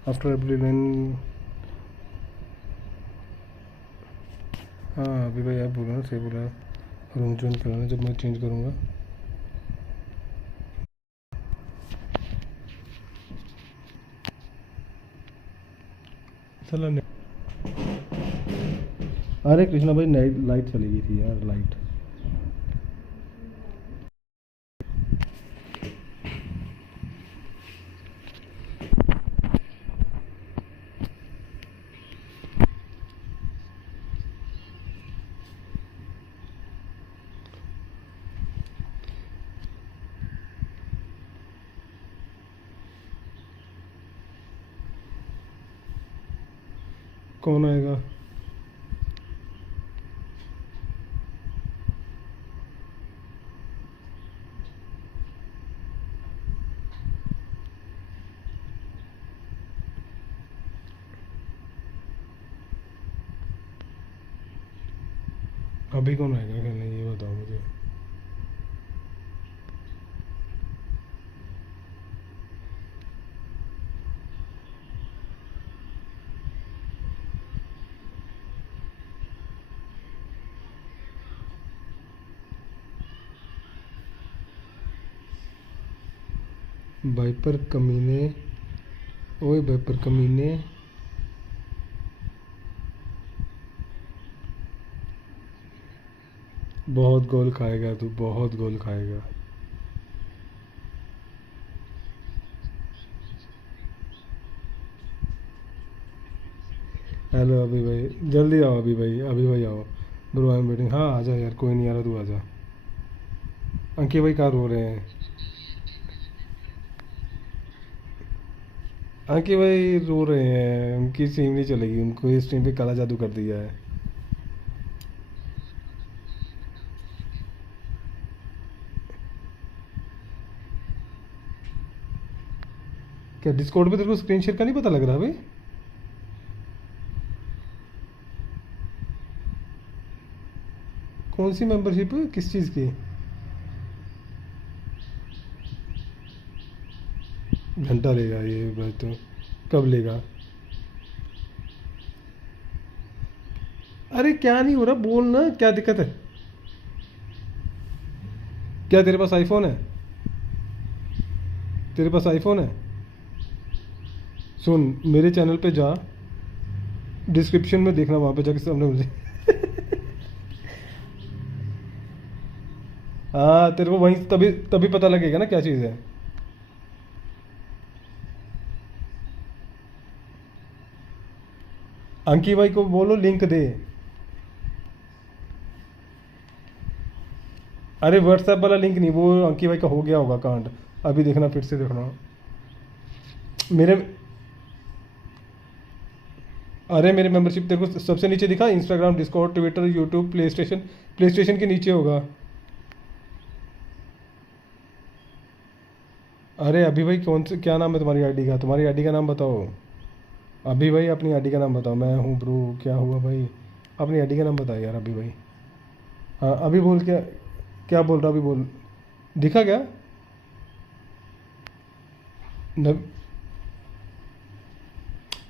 आफ्टर एवरी लाइन हाँ अभी भाई आप बोला ना सही बोला रूम ज्वाइन कराना जब मैं चेंज करूँगा चलो अरे कृष्णा भाई लाइट चली गई थी यार लाइट कौन आएगा अभी कौन आएगा खेलने ये बताओ मुझे। वाइपर कमीने, ओए वाइपर कमीने, बहुत गोल खाएगा तू, बहुत गोल खाएगा। हेलो अभी भाई, जल्दी आओ अभी भाई, अभी भाई आओ। Bro I am waiting. हाँ आ जा यार, कोई नहीं आ रहा, तू आ जा। अंकित भाई कहाँ रो रहे हैं? अंकित भाई रो रहे हैं, उनकी स्ट्रीम नहीं चलेगी, उनको इस स्ट्रीम पे काला जादू कर दिया है। क्या डिस्कॉर्ड पे तेरे को स्क्रीन शेयर का नहीं पता लग रहा भाई? कौन सी मेंबरशिप, किस चीज़ की? घंटा लेगा ये भाई तो, कब लेगा? अरे क्या नहीं हो रहा, बोल ना, क्या दिक्कत है? क्या तेरे पास आईफोन है? तेरे पास आईफोन है? सुन, मेरे चैनल पे जा, डिस्क्रिप्शन में देखना, वहाँ पे जाके सामने मुझे हाँ तेरे को वहीं तभी तभी पता लगेगा ना क्या चीज़ है। अंकी भाई को बोलो लिंक दे। अरे व्हाट्सएप वाला लिंक नहीं, वो अंकी भाई का हो गया होगा कांड, अभी देखना, फिर से देखना मेरे। अरे मेरे मेंबरशिप तेरे को सबसे नीचे दिखा, Instagram, Discord, Twitter, YouTube, play station के नीचे होगा। अरे अभी भाई कौन से, क्या नाम है तुम्हारी आईडी का? तुम्हारी आईडी का नाम बताओ अभी भाई, अपनी आईडी का नाम बताओ। मैं हूँ ब्रो, क्या हुआ भाई? अपनी आईडी का नाम बताओ यार अभी भाई। हाँ अभी बोल, क्या क्या बोल रहा, अभी बोल। दिखा क्या?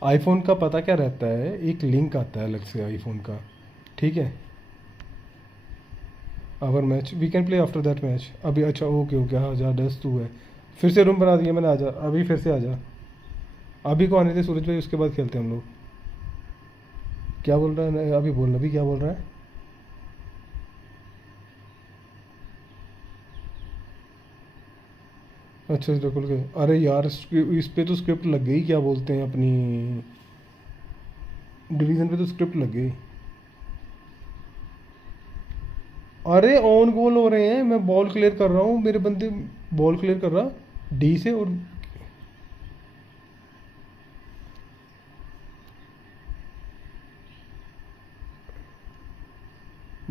आईफोन का पता क्या रहता है, एक लिंक आता है अलग से आईफोन का, ठीक है? Our match, we can play after that match. अभी अच्छा ओके ओके, हाँ जा, 10 तू है। फिर से रूम बना दिया मैंने, आ जा अभी, फिर से आ जा। अभी को आने दे सूरज भाई, उसके बाद खेलते हैं हम लोग। क्या बोल रहा है अभी, बोल अभी क्या बोल रहा है? अच्छा अच्छा खुल गए। अरे यार इस पे तो स्क्रिप्ट लग गई, क्या बोलते हैं अपनी डिवीजन पे तो स्क्रिप्ट लग गई। अरे ऑन गोल हो रहे हैं, मैं बॉल क्लियर कर रहा हूँ, मेरे बंदे बॉल क्लियर कर रहा डी से, और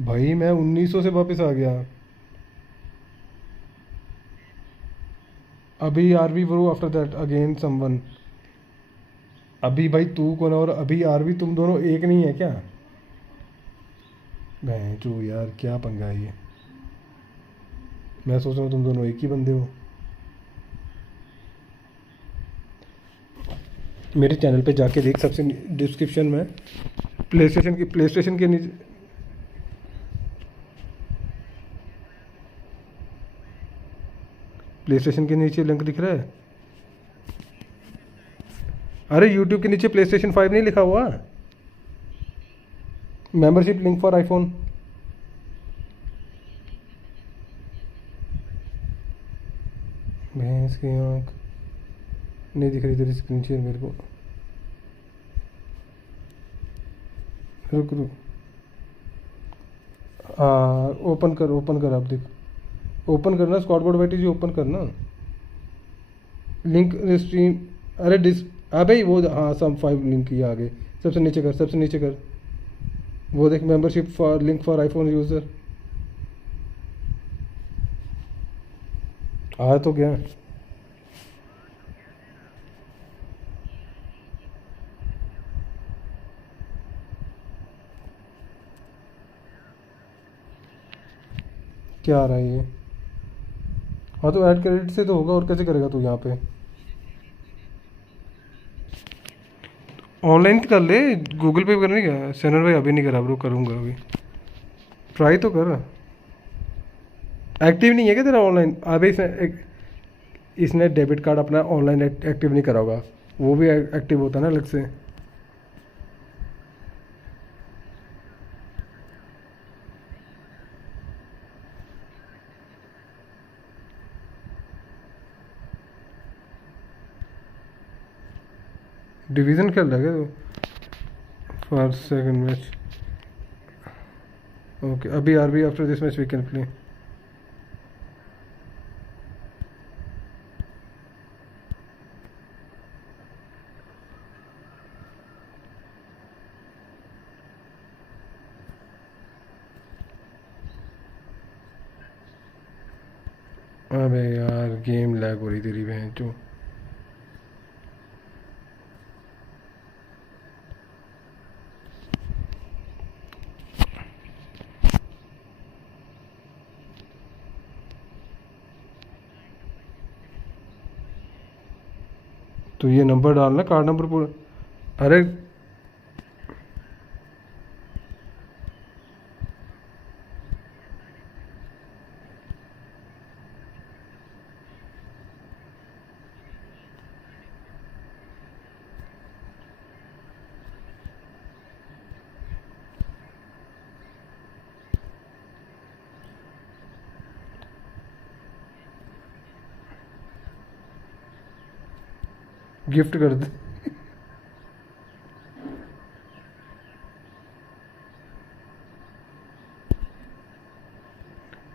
भाई मैं 1900 से वापस आ गया। अभी are we bro after that again someone. अभी भाई तू कौन, और अभी आरवी, तुम दोनों एक नहीं है क्या? भैंचो यार क्या पंगा है ये, मैं सोच रहा हूँ तुम दोनों एक ही बंदे हो। मेरे चैनल पे जाके देख, सबसे डिस्क्रिप्शन में प्ले स्टेशन के नीचे, प्ले स्टेशन के नीचे लिंक दिख रहा है। अरे यूट्यूब के नीचे प्ले स्टेशन 5 नहीं लिखा हुआ? Membership link for iPhone. भैंस की आँख, नहीं दिख रही तेरी स्क्रीन शेयर मेरे को। रुक रुक, हाँ ओपन कर, ओपन कर, आप देख, ओपन करना, स्क्वाड बोर्ड वाइटी जी ओपन करना, लिंक स्ट्रीम। अरे हाँ भाई वो, हाँ सम 5 लिंक ये आ गए, सबसे नीचे कर, सबसे नीचे कर, वो देख, membership for link for iPhone user, आ तो गया। क्या आ रहा है ये? हाँ तो ऐड क्रेडिट से तो होगा, और कैसे करेगा तू यहाँ पे? ऑनलाइन कर ले, गूगल पे करने क्या? सैनर भाई अभी नहीं करा ब्रो, करूँगा अभी। ट्राई तो कर। एक्टिव नहीं है क्या तेरा ऑनलाइन? अभी इसने डेबिट कार्ड अपना ऑनलाइन एक्टिव नहीं करा होगा, वो भी एक्टिव होता है ना अलग से। डिवीज़न खेल रहा है क्या तू? First second match, okay. अभी RB after this match we can play. अबे यार गेम लैग हो रही तेरी बहन चो। तो ये नंबर डालना, कार्ड नंबर पूरा। अरे गिफ्ट कर दे।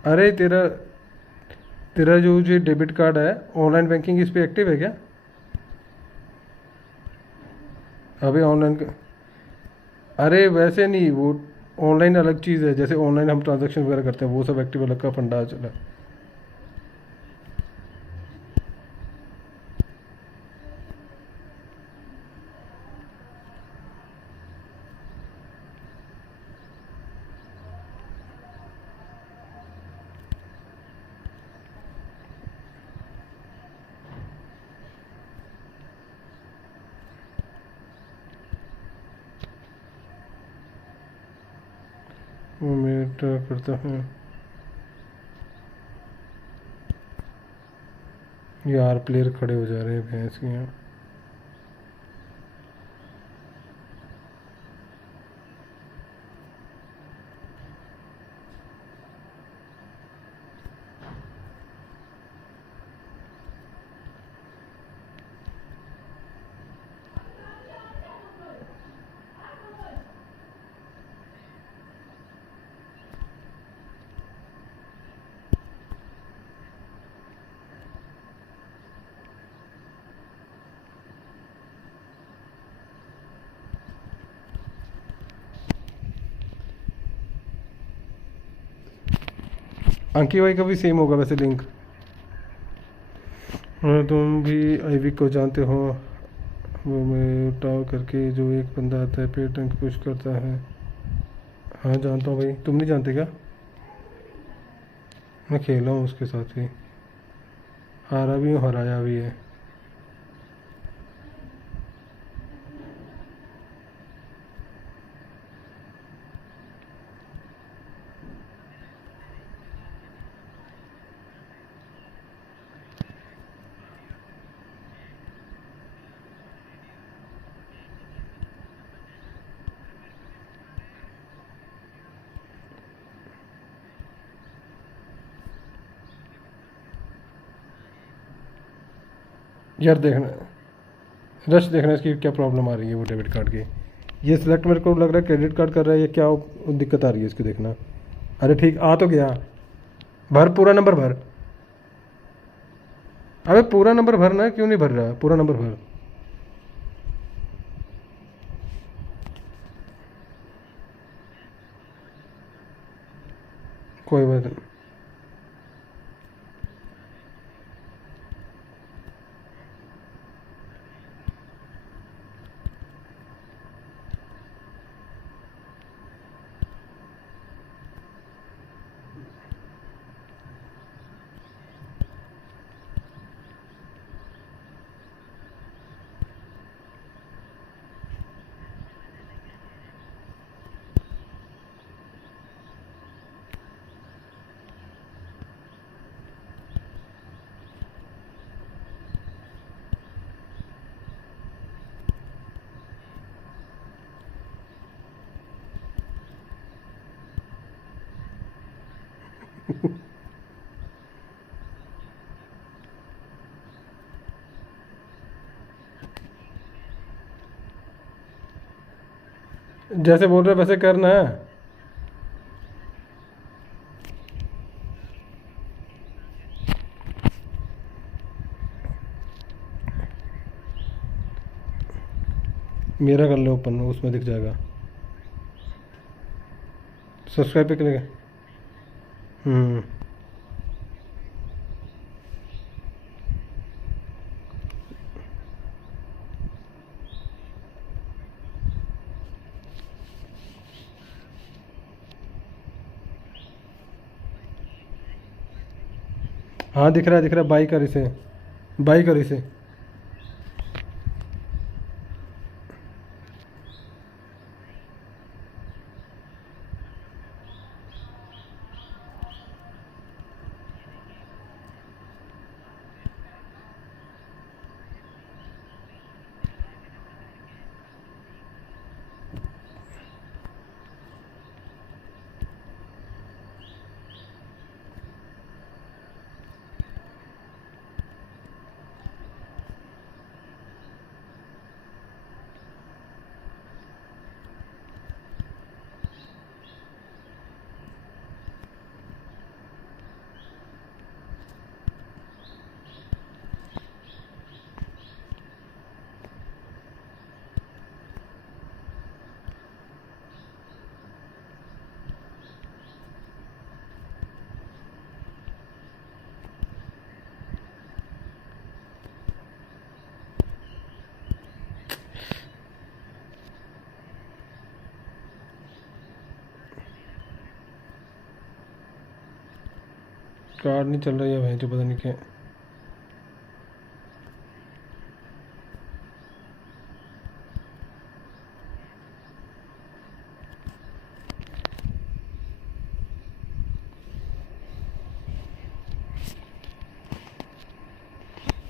अरे तेरा तेरा जो डेबिट कार्ड है, ऑनलाइन बैंकिंग इस पे एक्टिव है क्या? अभी ऑनलाइन, अरे वैसे नहीं, वो ऑनलाइन अलग चीज़ है। जैसे ऑनलाइन हम ट्रांजैक्शन वगैरह करते हैं, वो सब एक्टिव अलग का फंडा चला। वो मेरा करता है यार, प्लेयर खड़े हो जा रहे हैं भैंस के यहाँ। अंकी भाई का भी सेम होगा वैसे लिंक। हाँ, तुम भी आईवी को जानते हो? वो मैं टाव करके जो एक बंदा आता है पेट टंक पुश करता है। हाँ जानता हूँ भाई, तुम नहीं जानते क्या? मैं खेला हूँ उसके साथ ही, हारा भी हूँ हराया भी है। यार देखना, रश देखना इसकी क्या प्रॉब्लम आ रही है वो डेबिट कार्ड की। ये सिलेक्ट मेरे को लग रहा है क्रेडिट कार्ड कर रहा है, ये क्या दिक्कत आ रही है इसकी, देखना। अरे ठीक आ तो गया, भर पूरा नंबर भर। अबे पूरा नंबर भरना, क्यों नहीं भर रहा? पूरा नंबर भर। कोई बात नहीं। जैसे बोल रहे वैसे करना है। मेरा कर लो ओपन, उसमें दिख जाएगा। सब्सक्राइब पे क्लिक। हाँ दिख रहा है, दिख रहा है। बाई कर इसे, बाई कर इसे। कार्ड नहीं चल रहा है भाई, जो पता नहीं क्या।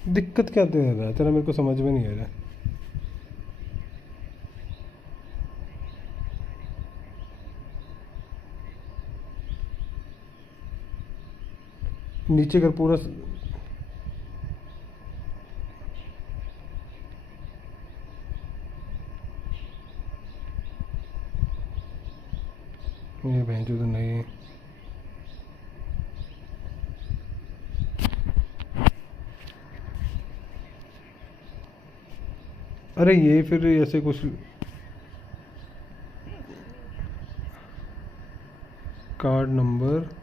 दिक्कत क्या दे रहा है तेरा, मेरे को समझ में नहीं आ रहा। नीचे कर पूरा। ये बहन जो तो नहीं। अरे ये फिर ऐसे कुछ कार्ड नंबर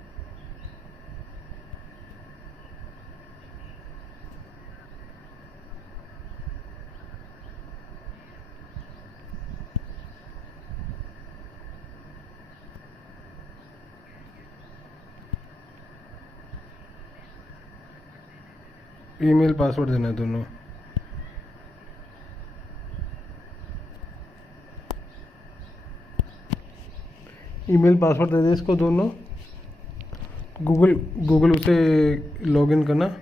ईमेल पासवर्ड देना है दोनों। ईमेल पासवर्ड दे दे इसको दोनों। गूगल गूगल उसे लॉगिन करना।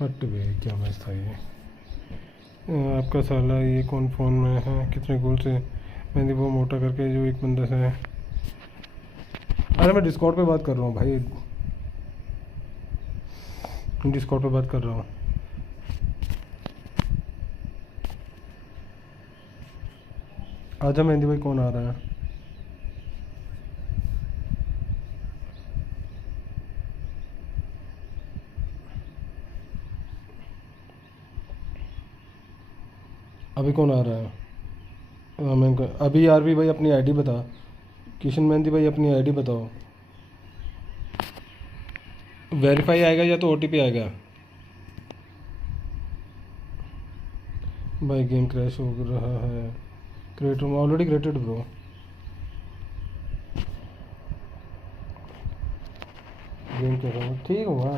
हट बे, क्या मैच था ये। आपका साला ये कौन फ़ोन में है, कितने गोल से। मैंने वो मोटा करके जो एक बंदा से है। अरे मैं डिस्कॉर्ड पे बात कर रहा हूँ भाई, डिस्कॉर्ड पे बात कर रहा हूँ। आजा मेहंदी भाई, कौन आ रहा है। अभी कौन आ रहा है। मैं अभी यार भी भाई अपनी आईडी बता। किशन मेहंदी भाई अपनी आईडी बताओ। वेरीफाई आएगा या तो ओटीपी आएगा। भाई गेम क्रैश हो रहा है। Create room already created bro. Game कैसा ठीक हुआ।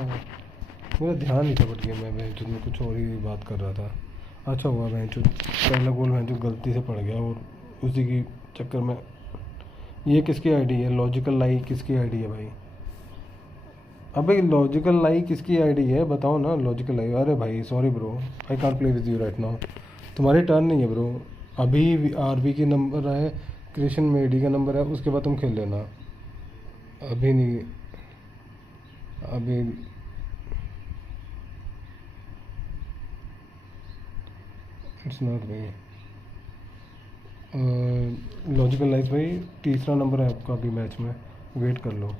मेरा ध्यान नहीं था, बट गया मैं बहनचोद में कुछ और ही बात कर रहा था। अच्छा हुआ बहनचोद पहला गोल बहनचोद गलती से पड़ गया, और उसी की चक्कर में। ये किसकी आईडी है? लॉजिकल लाई किसकी आईडी है भाई? अबे लॉजिकल लाई किसकी आईडी है बताओ ना। लॉजिकल लाई, अरे भाई sorry bro, I can't play with you right now. तुम्हारी टर्न नहीं है ब्रो। अभी आरबी की नंबर है, क्रिशन मेडी का नंबर है, उसके बाद तुम खेल लेना। अभी नहीं, अभी इट्स नॉट भाई। लॉजिकल लाइफ भाई तीसरा नंबर है आपका अभी मैच में, वेट कर लो।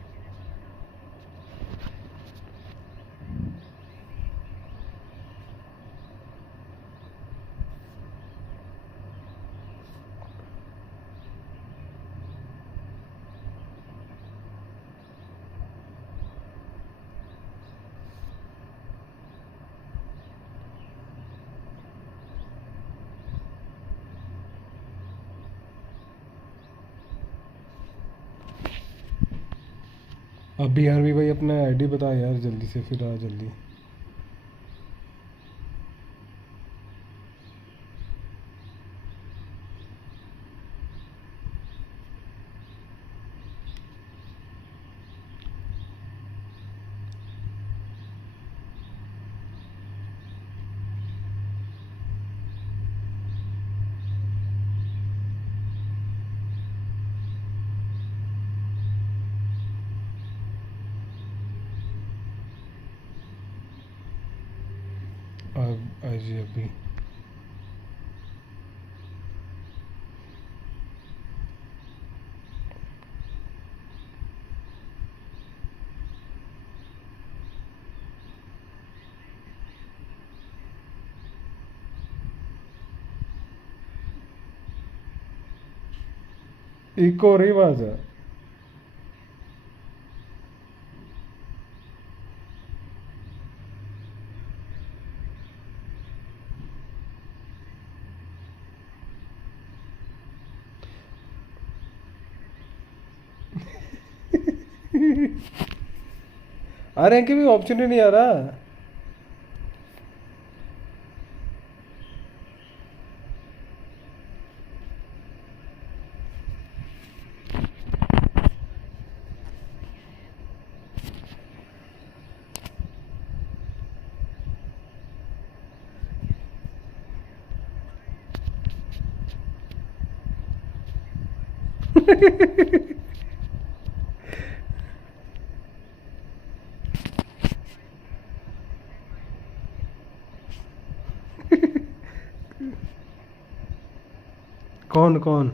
अभी यार भी भाई अपना आईडी बता यार जल्दी से, फिर आ जल्दी। अब आइए अभी। एक और ही आवाज है। अरे इनके भी ऑप्शन ही नहीं आ रहा। कौन कौन?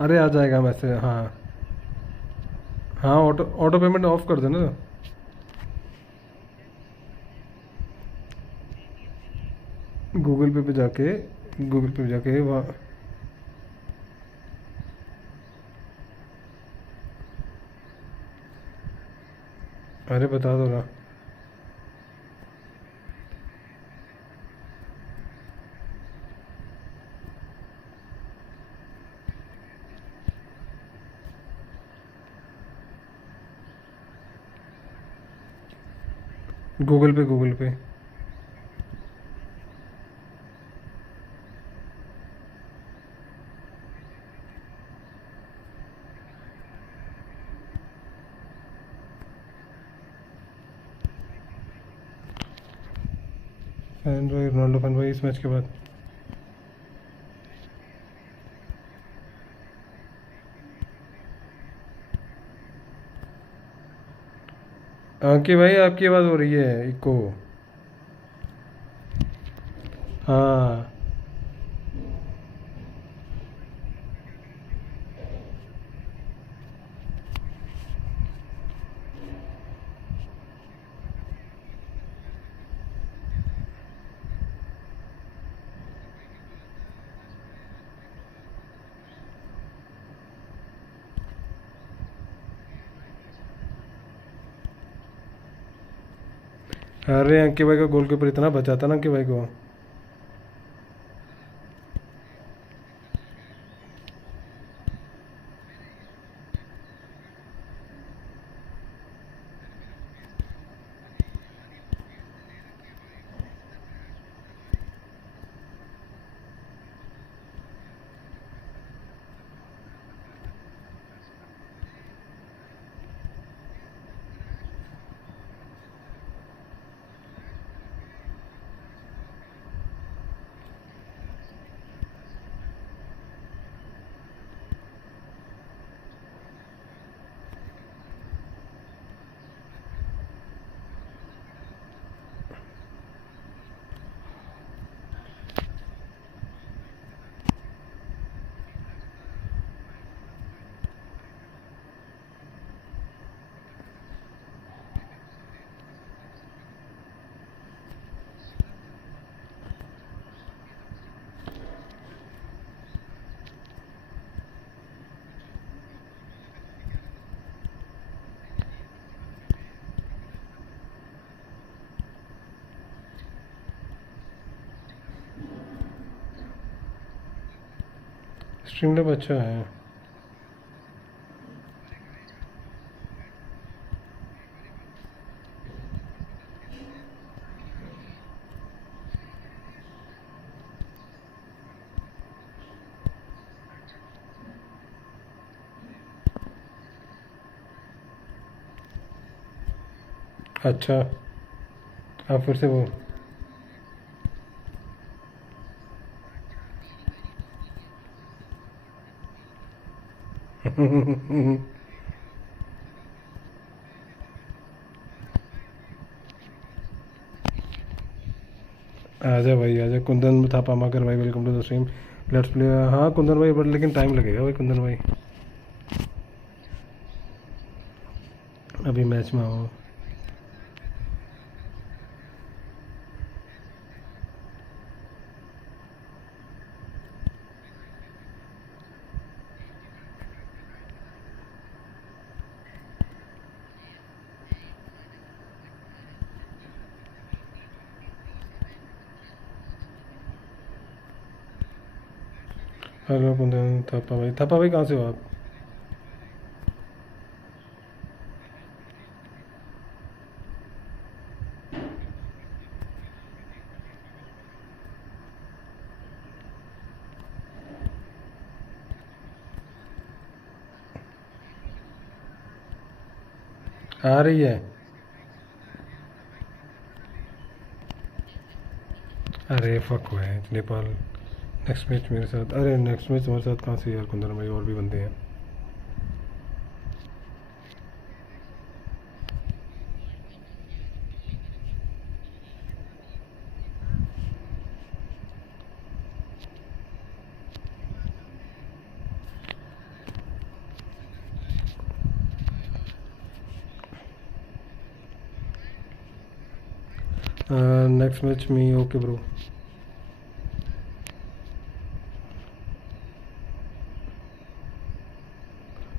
अरे आ जाएगा वैसे, हाँ हाँ, ऑटो ऑटो पेमेंट ऑफ कर देना। गूगल पे जाके, गूगल पे जाके वहाँ। अरे बता दो ना। गूगल पे, गूगल पे। फैन भाई, रोनाल्डो फैन भाई इस मैच के बाद। अंकित भाई आपकी आवाज़ हो रही है इको। हाँ अरे अंकित भाई का गोलकीपर इतना बचाता ना अंकित भाई को। स्ट्रीमलैब अच्छा है। अच्छा, आप फिर से वो आजा भाई आजा, कुंदन थापा माकर भाई, welcome to the stream. Let's play. हाँ कुंदन भाई, बट लेकिन टाइम लगेगा भाई कुंदन भाई, अभी मैच में आओ। हेलो कुंदन थापा भाई कहाँ से हो आप? आ रही है। अरे फक हुआ है नेपाल। नेक्स्ट मैच मेरे साथ, अरे नेक्स्ट मैच तुम्हारे साथ कहाँ से यार कुंदन भाई, और भी बंदे हैं। नेक्स्ट मैच मी, ओके ब्रो।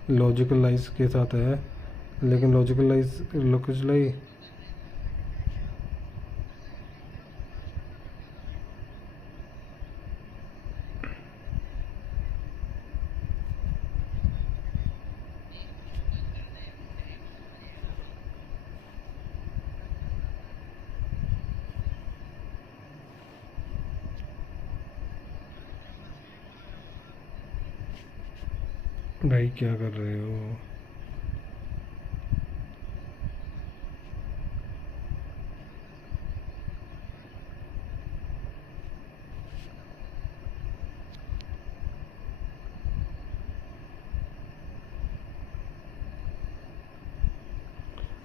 लॉजिकल लाइज के साथ है, लेकिन लॉजिकल लाई भाई क्या कर रहे हो?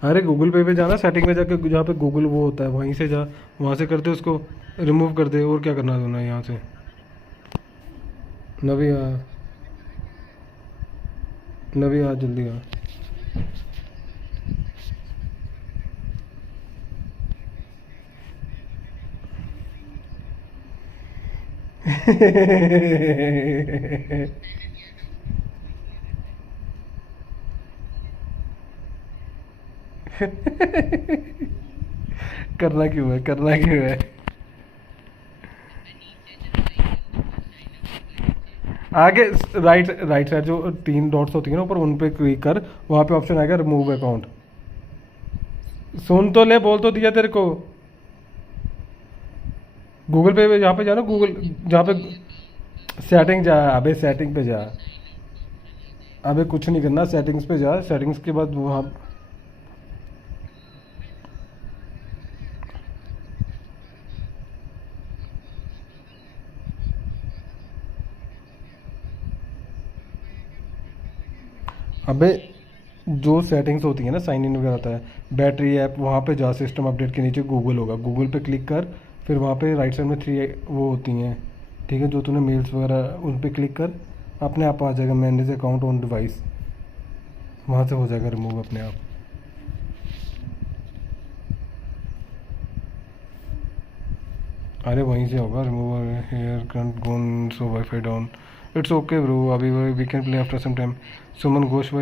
अरे गूगल पे जाना, सेटिंग में जाके जहाँ पे गूगल वो होता है वहीं से जा, वहाँ से कर दे उसको, रिमूव कर दे। और क्या करना है उन्हें यहाँ से? नवी आ, नवी आ, जल्दी आ। करना क्यों है, करना क्यों है? आगे राइट राइट साइड जो 3 डॉट्स होती है ना ऊपर, उन पे क्लिक कर, वहाँ पे ऑप्शन आएगा रिमूव अकाउंट। सुन तो ले, बोल तो दिया तेरे को। गूगल पे जहाँ पे जा ना, गूगल जहाँ पे सेटिंग जा, अबे सेटिंग पे जा। अबे कुछ नहीं करना, सेटिंग्स पे जा, सेटिंग्स के बाद वहाँ अबे जो सेटिंग्स होती है ना, साइन इन वगैरह आता है, बैटरी ऐप, वहाँ पे जा, सिस्टम अपडेट के नीचे गूगल होगा, गूगल पे क्लिक कर, फिर वहाँ पे राइट साइड में 3 वो होती हैं, ठीक है, जो तूने मेल्स वगैरह उन पे क्लिक कर, अपने आप आ जाएगा मैनेज अकाउंट ऑन डिवाइस, वहाँ से हो जाएगा रिमूव अपने आप। अरे वहीं से होगा remove. Here current gone so wifi down, it's okay bro, अभी we can play after some time. Suman Ghosh भाई